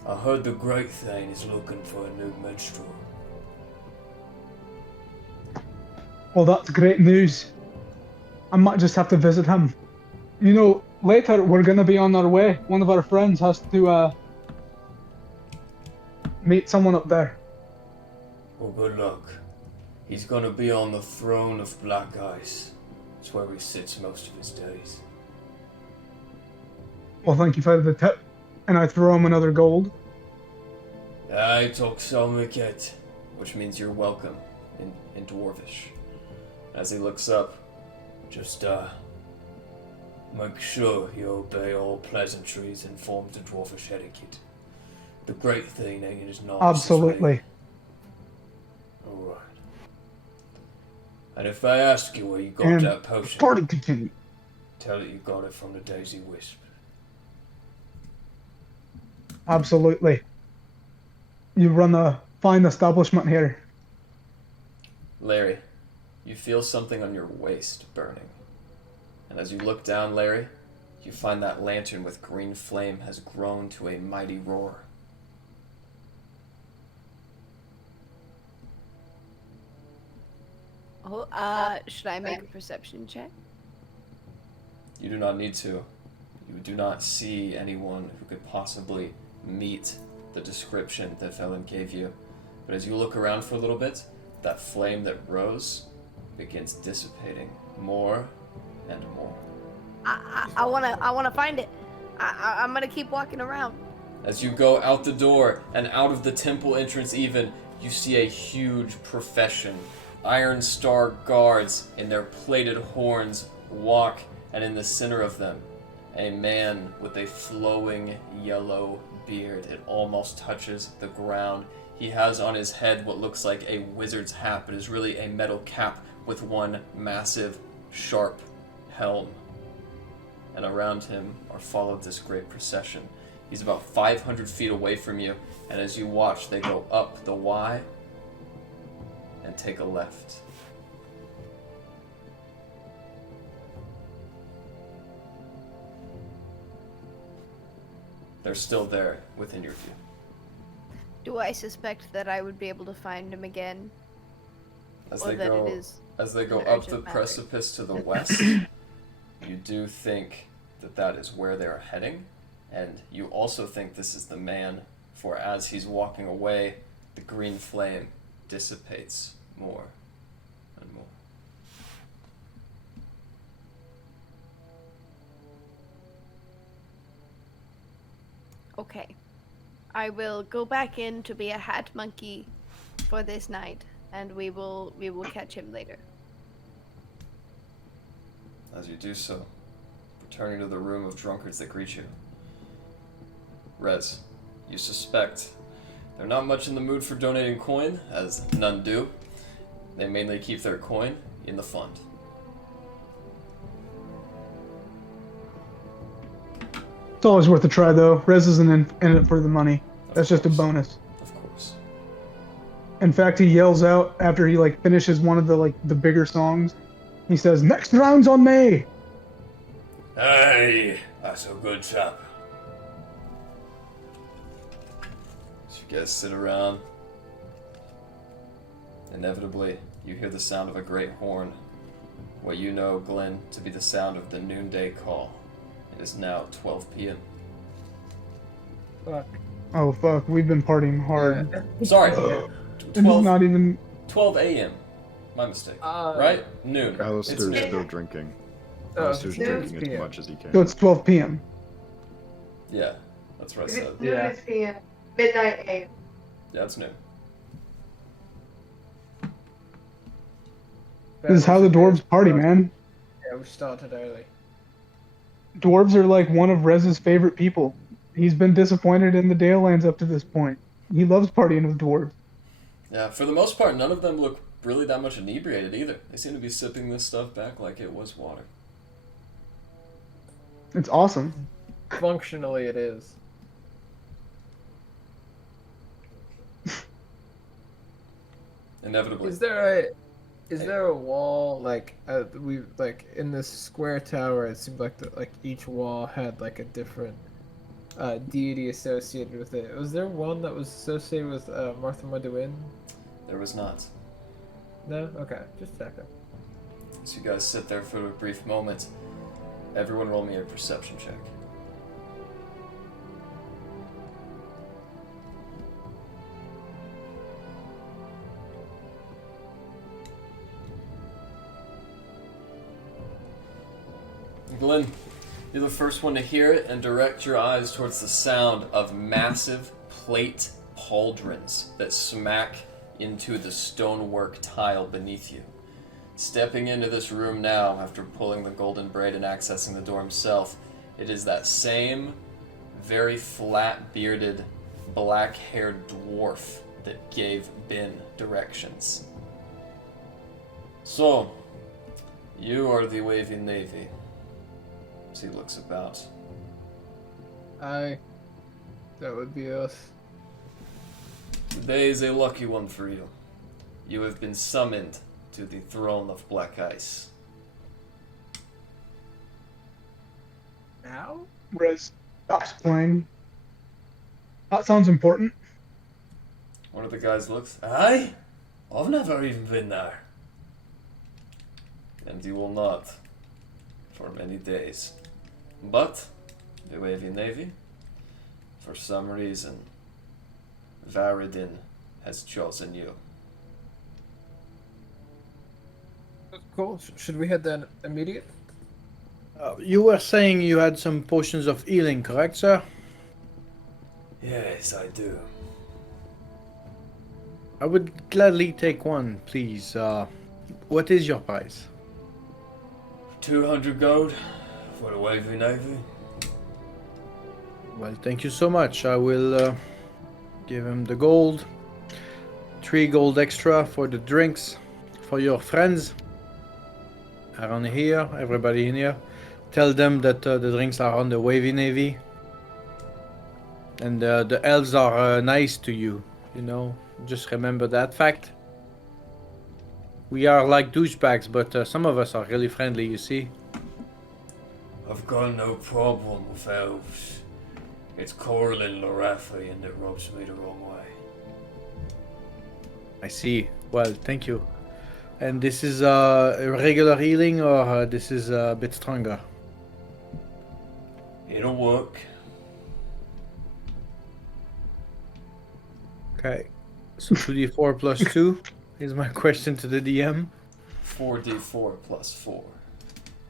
I heard the Great Thane is looking for a new minstrel." Well, that's great news. I might just have to visit him. You know, later we're gonna be on our way. One of our friends has to meet someone up there. Well, good luck. He's gonna be on the throne of Black Ice. It's where he sits most of his days. Well, thank you for the tip. And I throw him another gold. I talk Salmiket, which means you're welcome in Dwarvish. As he looks up, just make sure you obey all pleasantries and forms of Dwarvish etiquette. The Great Thing ain't his nonsense. Absolutely. Alright. And if they ask you where you got that potion, Party continue. tell it you got it from the Daisy Wisp. Absolutely. You run a fine establishment here. Larry, you feel something on your waist burning. And as you look down, Larry, you find that lantern with green flame has grown to a mighty roar. Oh, should I make a perception check? You do not need to. You do not see anyone who could possibly meet the description that Velen gave you. But as you look around for a little bit, that flame that rose begins dissipating more and more. I wanna find it. I'm gonna keep walking around. As you go out the door and out of the temple entrance even, you see a huge procession. Iron Star guards in their plated horns walk, and in the center of them, a man with a flowing yellow beard. It almost touches the ground. He has on his head what looks like a wizard's hat, but is really a metal cap with one massive, sharp helm. And around him are followed this great procession. He's about 500 feet away from you, and as you watch, they go up the Y and take a left. They're still there within your view. Do I suspect that I would be able to find him again? As Or they that go, it is as they go an up the urgent matter? precipice to the west, you do think that that is where they are heading, and you also think this is the man, for as he's walking away, the green flame dissipates more and more. Okay. I will go back in to be a hat monkey for this night, and we will catch him later. As you do so, returning to the room of drunkards that greet you. Rez, you suspect they're not much in the mood for donating coin, as none do. They mainly keep their coin in the fund. It's always worth a try, though. Rez isn't in it for the money. That's just a bonus. Of course. In fact, he yells out after he finishes one of the bigger songs. He says, "Next round's on me." Hey, that's a good chap. So you guys sit around. Inevitably, you hear the sound of a great horn. What you know, Glenn, to be the sound of the noonday call. It is now 12 p.m. Fuck. Oh fuck, we've been partying hard. Sorry, It's 12, not even. 12 a.m. My mistake. Right? Noon. It's Alistair's noon. still drinking. Oh, Alistair's it's drinking as PM. much as he can. So it's 12 p.m. Yeah, that's what I said. Noon is PM. Midnight AM. Yeah, it's noon. This is how the dwarves party, man. Yeah, we started early. Dwarves are one of Rez's favorite people. He's been disappointed in the Dale Lands up to this point. He loves partying with dwarves. Yeah, for the most part, none of them look really that much inebriated either. They seem to be sipping this stuff back like it was water. It's awesome. Functionally, it is. Inevitably. Is there a wall in this square tower? It seemed like each wall had a different deity associated with it. Was there one that was associated with Martha Maduin? There was not. No. Okay, just checking. So you guys sit there for a brief moment. Everyone roll me a perception check. Glenn, you're the first one to hear it and direct your eyes towards the sound of massive plate pauldrons that smack into the stonework tile beneath you. Stepping into this room now, after pulling the golden braid and accessing the door himself, it is that same very flat-bearded, black-haired dwarf that gave Ben directions. So, you are the Wavy Navy. As he looks about. That would be us. Today is a lucky one for you. You have been summoned to the throne of Black Ice. Now? Rez stops playing. That sounds important. One of the guys looks, aye? I've never even been there. And you will not. For many days. But, the Wavy Navy, for some reason, Varadin has chosen you. Cool. Should we head then immediate? You were saying you had some potions of healing, correct, sir? Yes, I do. I would gladly take one, please. What is your price? 200 gold for the Wavy Navy. Well, thank you so much. I will give him the gold. 3 gold extra for the drinks. For your friends around here, everybody in here. Tell them that the drinks are on the Wavy Navy. And the elves are nice to you, you know. Just remember that fact. We are like douchebags, but some of us are really friendly, you see. I've got no problem with elves. It's Corlin Lorathian that rubs me the wrong way. I see. Well, thank you. And this is a regular healing, or this is a bit stronger? It'll work. Okay. So 2d4 plus 2 is my question to the DM. 4d4 plus 4.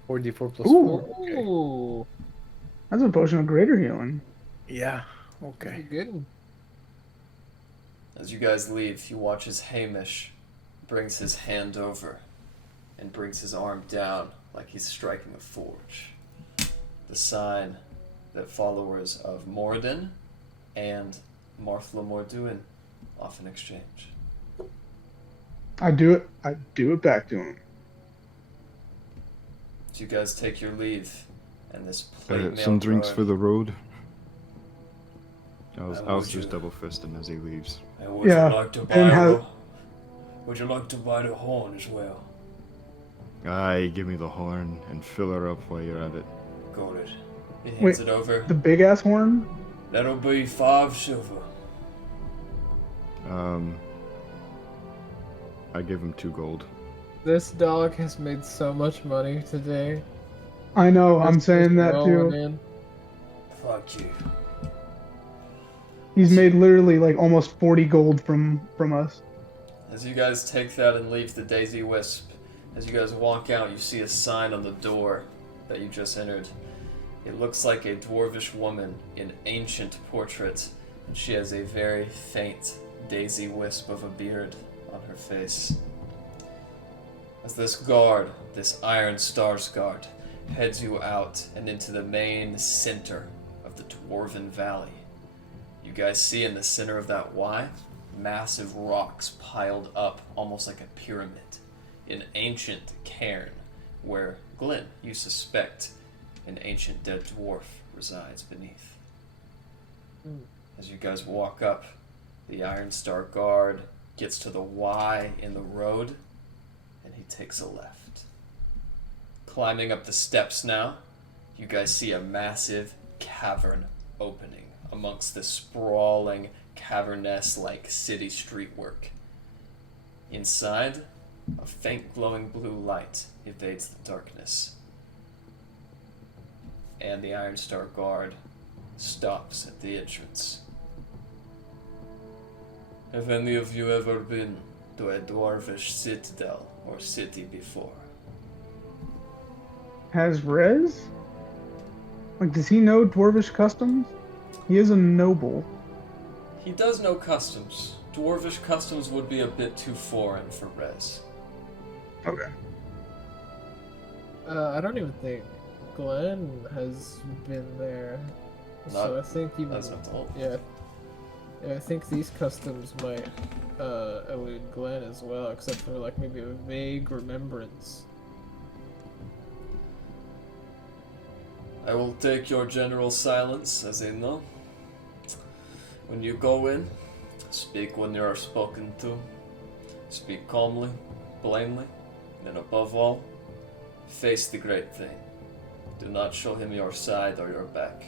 4d4 plus Ooh. 4. Okay. Ooh. That's a potion of greater healing. Yeah. Okay. Good. As you guys leave, you watch as Hamish brings his hand over and brings his arm down like he's striking a forge. The sign that followers of Moradin and Marthla Morduin often exchange. I do it. I do it back to him. So you guys take your leave, and this plate mail Some drinks guard- for the road. would I'll just you- double fist him as he leaves. And would Yeah, you like to buy and how- Would you like to buy the horn as well? Aye, give me the horn and fill her up while you're at it. Got it. He hands Wait, it over. The big ass horn? That'll be 5 silver. I give him 2 gold. This dog has made so much money today. I know, I'm Just saying that rolling too. in. Fuck you. He's made literally like almost 40 gold from us. As you guys take that and leave the Daisy Wisp, as you guys walk out, you see a sign on the door that you just entered. It looks like a dwarvish woman in ancient portrait, and she has a very faint Daisy Wisp of a beard on her face. As this guard, this Iron Stars guard, heads you out and into the main center of the Dwarven Valley, you guys see in the center of that Y, massive rocks piled up almost like a pyramid, an ancient cairn where Glenn, you suspect, an ancient dead dwarf resides beneath. As you guys walk up, the Iron Star guard gets to the Y in the road, and he takes a left. Climbing up the steps now, you guys see a massive cavern opening amongst the sprawling, cavernous-like city streetwork. Inside, a faint glowing blue light evades the darkness. And the Iron Star guard stops at the entrance. Have any of you ever been to a dwarvish citadel or city before? Has Rez? Like, does he know dwarvish customs? He is a noble. He does know customs. Dwarvish customs would be a bit too foreign for Rez. Okay. I don't even think Glenn has been there. So I think even as I'm told. yeah, I think these customs might elude Glenn as well, except for like maybe a vague remembrance. I will take your general silence as a no. When you go in, speak when you are spoken to. Speak calmly, plainly, and above all, face the great thing. Do not show him your side or your back.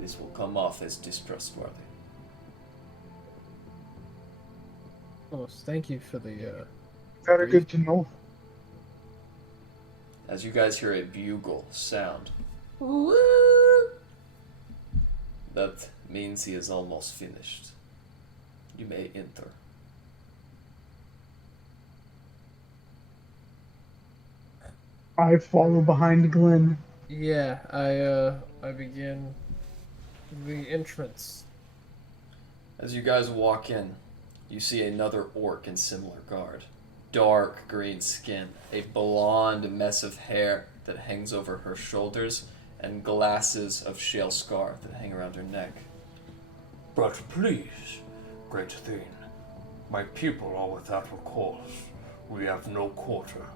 This will come off as distrustworthy. Oh, thank you for the Very good to know. As you guys hear a bugle sound, that means he is almost finished. You may enter. I follow behind Glenn. Yeah, I begin the entrance. As you guys walk in, you see another orc in similar guard. Dark green skin, a blonde mess of hair that hangs over her shoulders, and glasses of shale scar that hang around her neck. But please, great thing, my people are without recourse. We have no quarter.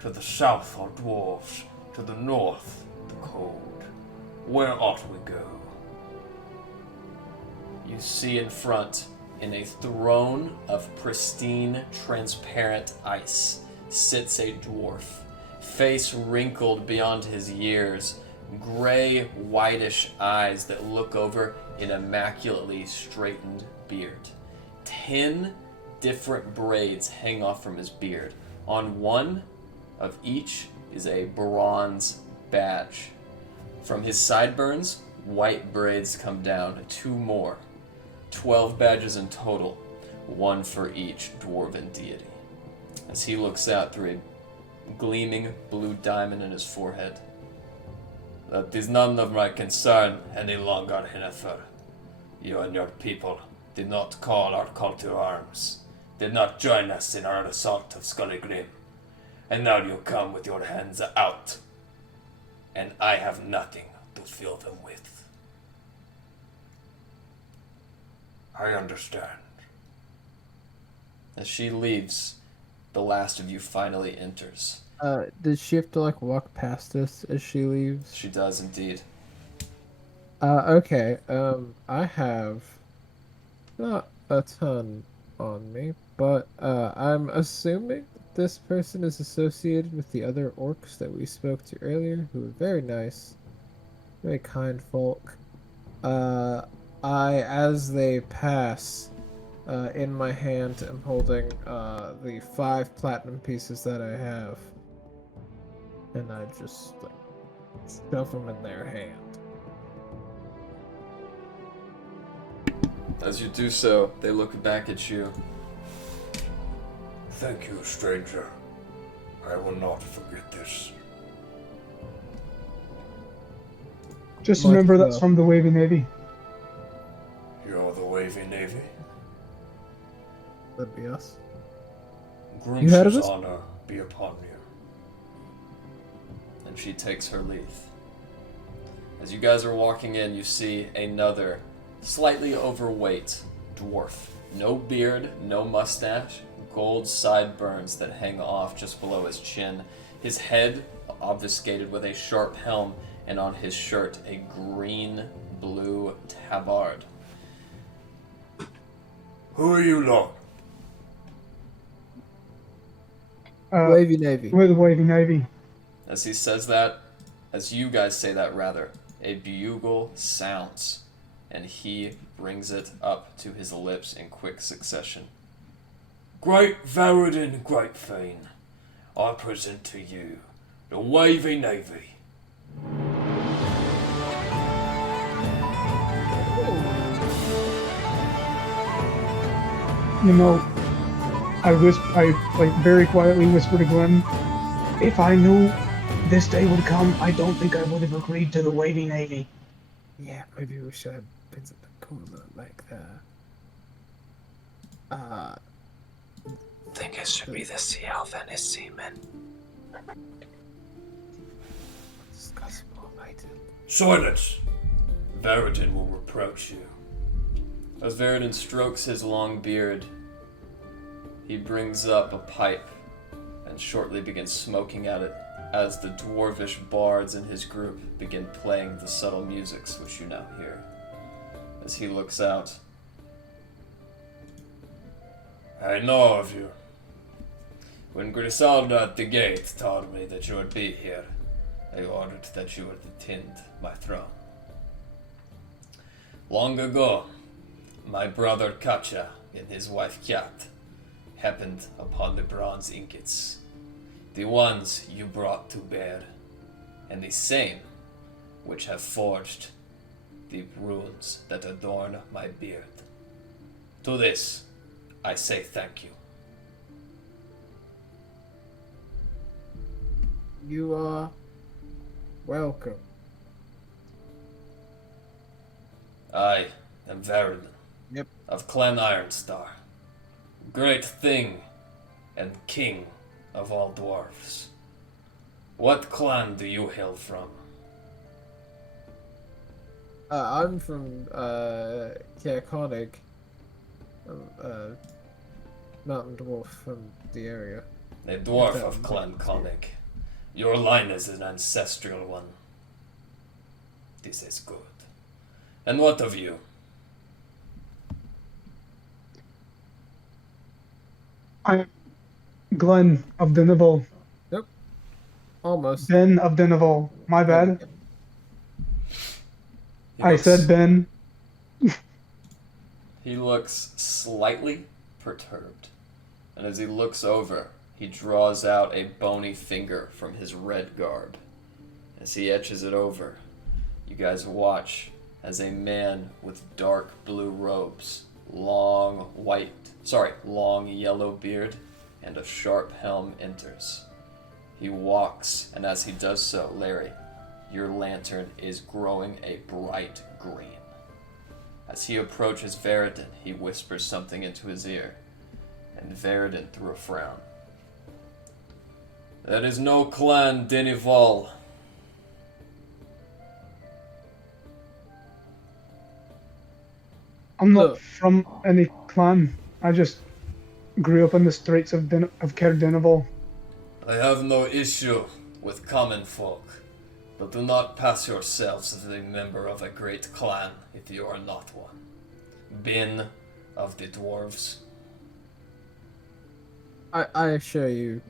To the south are dwarves, to the north the cold. Where ought we go? You see in front, in a throne of pristine, transparent ice, sits a dwarf, face wrinkled beyond his years, gray, whitish eyes that look over an immaculately straightened beard. 10 different braids hang off from his beard. On one of each is a bronze badge. From his sideburns, white braids come down, 2 more. 12 badges in total, 1 for each dwarven deity. As he looks out through a gleaming blue diamond in his forehead. That is none of my concern any longer, Hennifer. You and your people did not call our call to arms, did not join us in our assault of Scully Grim, and now you come with your hands out, and I have nothing to fill them with. I understand. As she leaves, the last of you finally enters. Does she have to like walk past us as she leaves? She does indeed. Okay. I have not a ton on me, but I'm assuming this person is associated with the other orcs that we spoke to earlier, who were very nice, very kind folk. As they pass, in my hand, I'm holding the 5 platinum pieces that I have, and I just like stuff them in their hand. As you do so, they look back at you. Thank you, stranger. I will not forget this. Just Much remember that's love. from the Wavy Navy. You're the Wavy Navy? That'd be us. Groomsh's You heard of us? honor be upon you. And she takes her leave. As you guys are walking in, you see another slightly overweight dwarf. No beard, no mustache, gold sideburns that hang off just below his chin. His head obfuscated with a sharp helm, and on his shirt a green-blue tabard. Who are you lot? Wavy Navy. We're the Wavy Navy. As he says that, as you guys say that rather, a bugle sounds, and he brings it up to his lips in quick succession. Great Varadin, great Fiend, I present to you the Wavy Navy. You know, I like very quietly whisper to Glenn, if I knew this day would come, I don't think I would have agreed to the Wavy Navy. Yeah, maybe we should have been something cooler like that. Think it should be the sea elf and his seamen. Discuss more later. Silence! Varadin will reproach you. As Varadin strokes his long beard, he brings up a pipe and shortly begins smoking at it as the dwarvish bards in his group begin playing the subtle musics which you now hear. As he looks out, I know of you. when Griselda at the gate told me that you would be here, I ordered that you would attend my throne. Long ago, my brother Kacha and his wife Kyat happened upon the bronze ingots, the ones you brought to bear, and the same which have forged the runes that adorn my beard. To this, I say thank you. You are welcome. I am Varadin. Yep. Of Clan Ironstar. Great thing and king of all dwarfs. What clan do you hail from? I'm from Koenig, mountain dwarf from the area. A dwarf of Clan Koenig. Your line is an ancestral one. This is good. And what of you? I'm Glenn of Denival. Almost. Ben of Denival. My bad. I said Ben. He looks slightly perturbed. And as he looks over, he draws out a bony finger from his red garb. As he etches it over, you guys watch as a man with dark blue robes, long yellow beard, and a sharp helm enters. He walks, and as he does so, Larry, your lantern is growing a bright green. As he approaches Varadin, he whispers something into his ear, and Varadin threw a frown. There is no clan Denival. I'm not from any clan. I just grew up in the streets of Cardinival. I have no issue with common folk, but do not pass yourselves as a member of a great clan if you are not one. Bin of the dwarves. I assure you,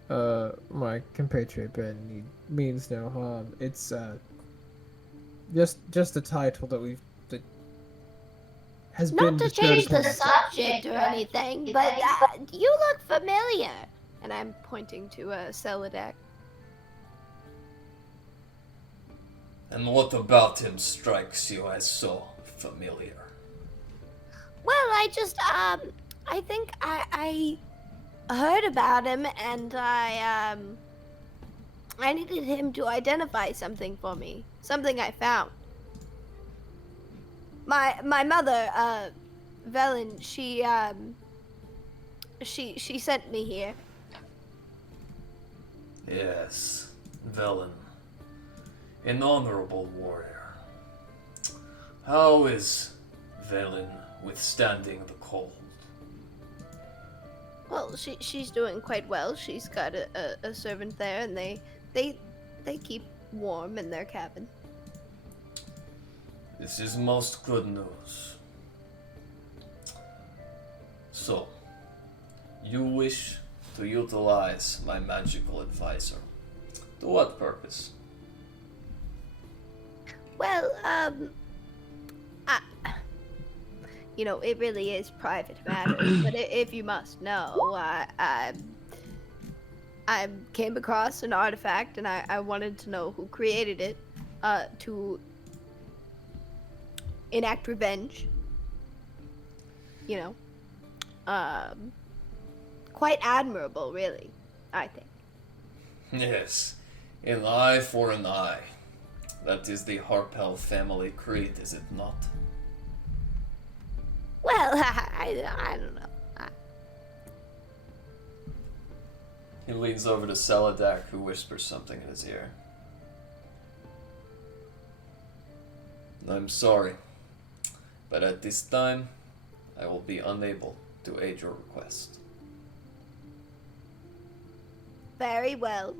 my compatriot Ben means no harm. It's just a title that has been Not to bestowed change the upon us. subject or anything, but you look familiar. And I'm pointing to Celadak. And what about him strikes you as so familiar? Well, I just I think I heard about him, and I needed him to identify something for me, something I found. My mother, Velen, she sent me here. Yes, Velen. An honorable warrior. How is Velen withstanding the cold? Well, she's doing quite well. She's got a servant there, and they keep warm in their cabin. This is most good news. So, you wish to utilize my magical advisor. To what purpose? Well, you know, it really is private matters, but if you must know, I came across an artifact, and I wanted to know who created it, to enact revenge. You know, quite admirable, really, I think. Yes, an eye for an eye. That is the Harpel family creed, is it not? Well, I don't know. He leans over to Celadak, who whispers something in his ear. I'm sorry, but at this time, I will be unable to aid your request. Very well.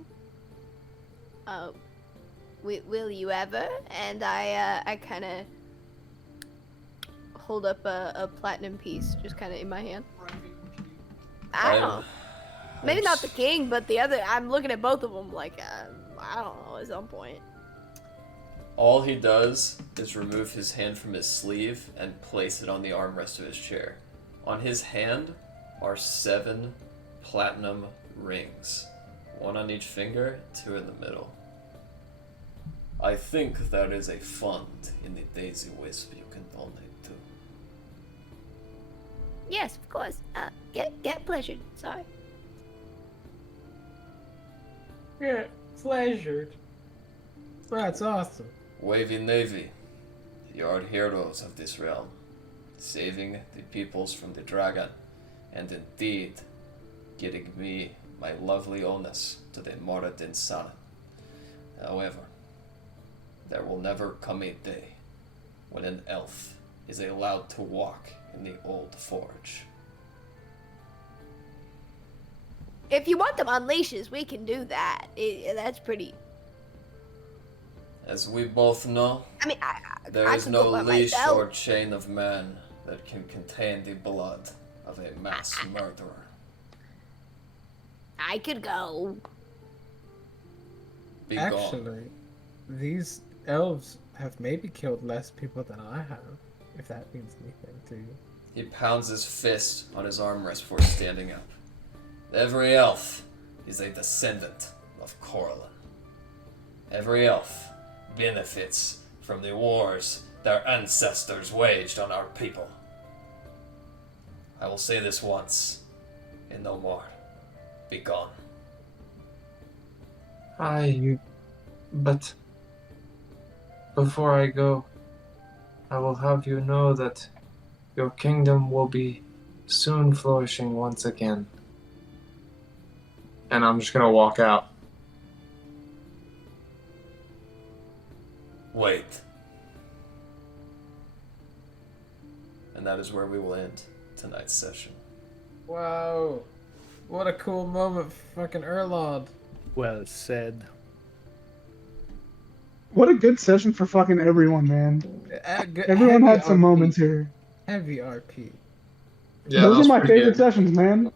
Will you ever? And I kind of hold up a platinum piece, just kind of in my hand. I don't know. Maybe not the king, but the other. I'm looking at both of them like, I don't know, at some point. All he does is remove his hand from his sleeve and place it on the armrest of his chair. On his hand are 7 platinum rings. 1 on each finger, 2 in the middle. I think that is a fund in the Daisy Wisp you can donate to. Yes, of course. Get pleasured. Sorry. Yeah, pleasured. That's awesome. Wavy Navy, the yard heroes of this realm, saving the peoples from the dragon, and indeed getting me my lovely onus to the Moradin Sun. However, there will never come a day when an elf is allowed to walk in the old forge. If you want them on leashes, we can do that. That's pretty. As we both know, I mean, there I is could no go by leash myself. or chain of man that can contain the blood of a mass murderer. I could go. Be gone. Actually, these elves have maybe killed less people than I have, if that means anything to you. He pounds his fist on his armrest before standing up. Every elf is a descendant of Chardalyn. Every elf benefits from the wars their ancestors waged on our people. I will say this once, and no more. Be gone. But before I go, I will have you know that your kingdom will be soon flourishing once again. And I'm just gonna walk out. Wait. And that is where we will end tonight's session. Wow. What a cool moment for fucking Erlod. Well said. What a good session for fucking everyone, man. Everyone Heavy had some RP. moments here. Heavy RP. Yeah, Those that are was my pretty favorite good. sessions, man.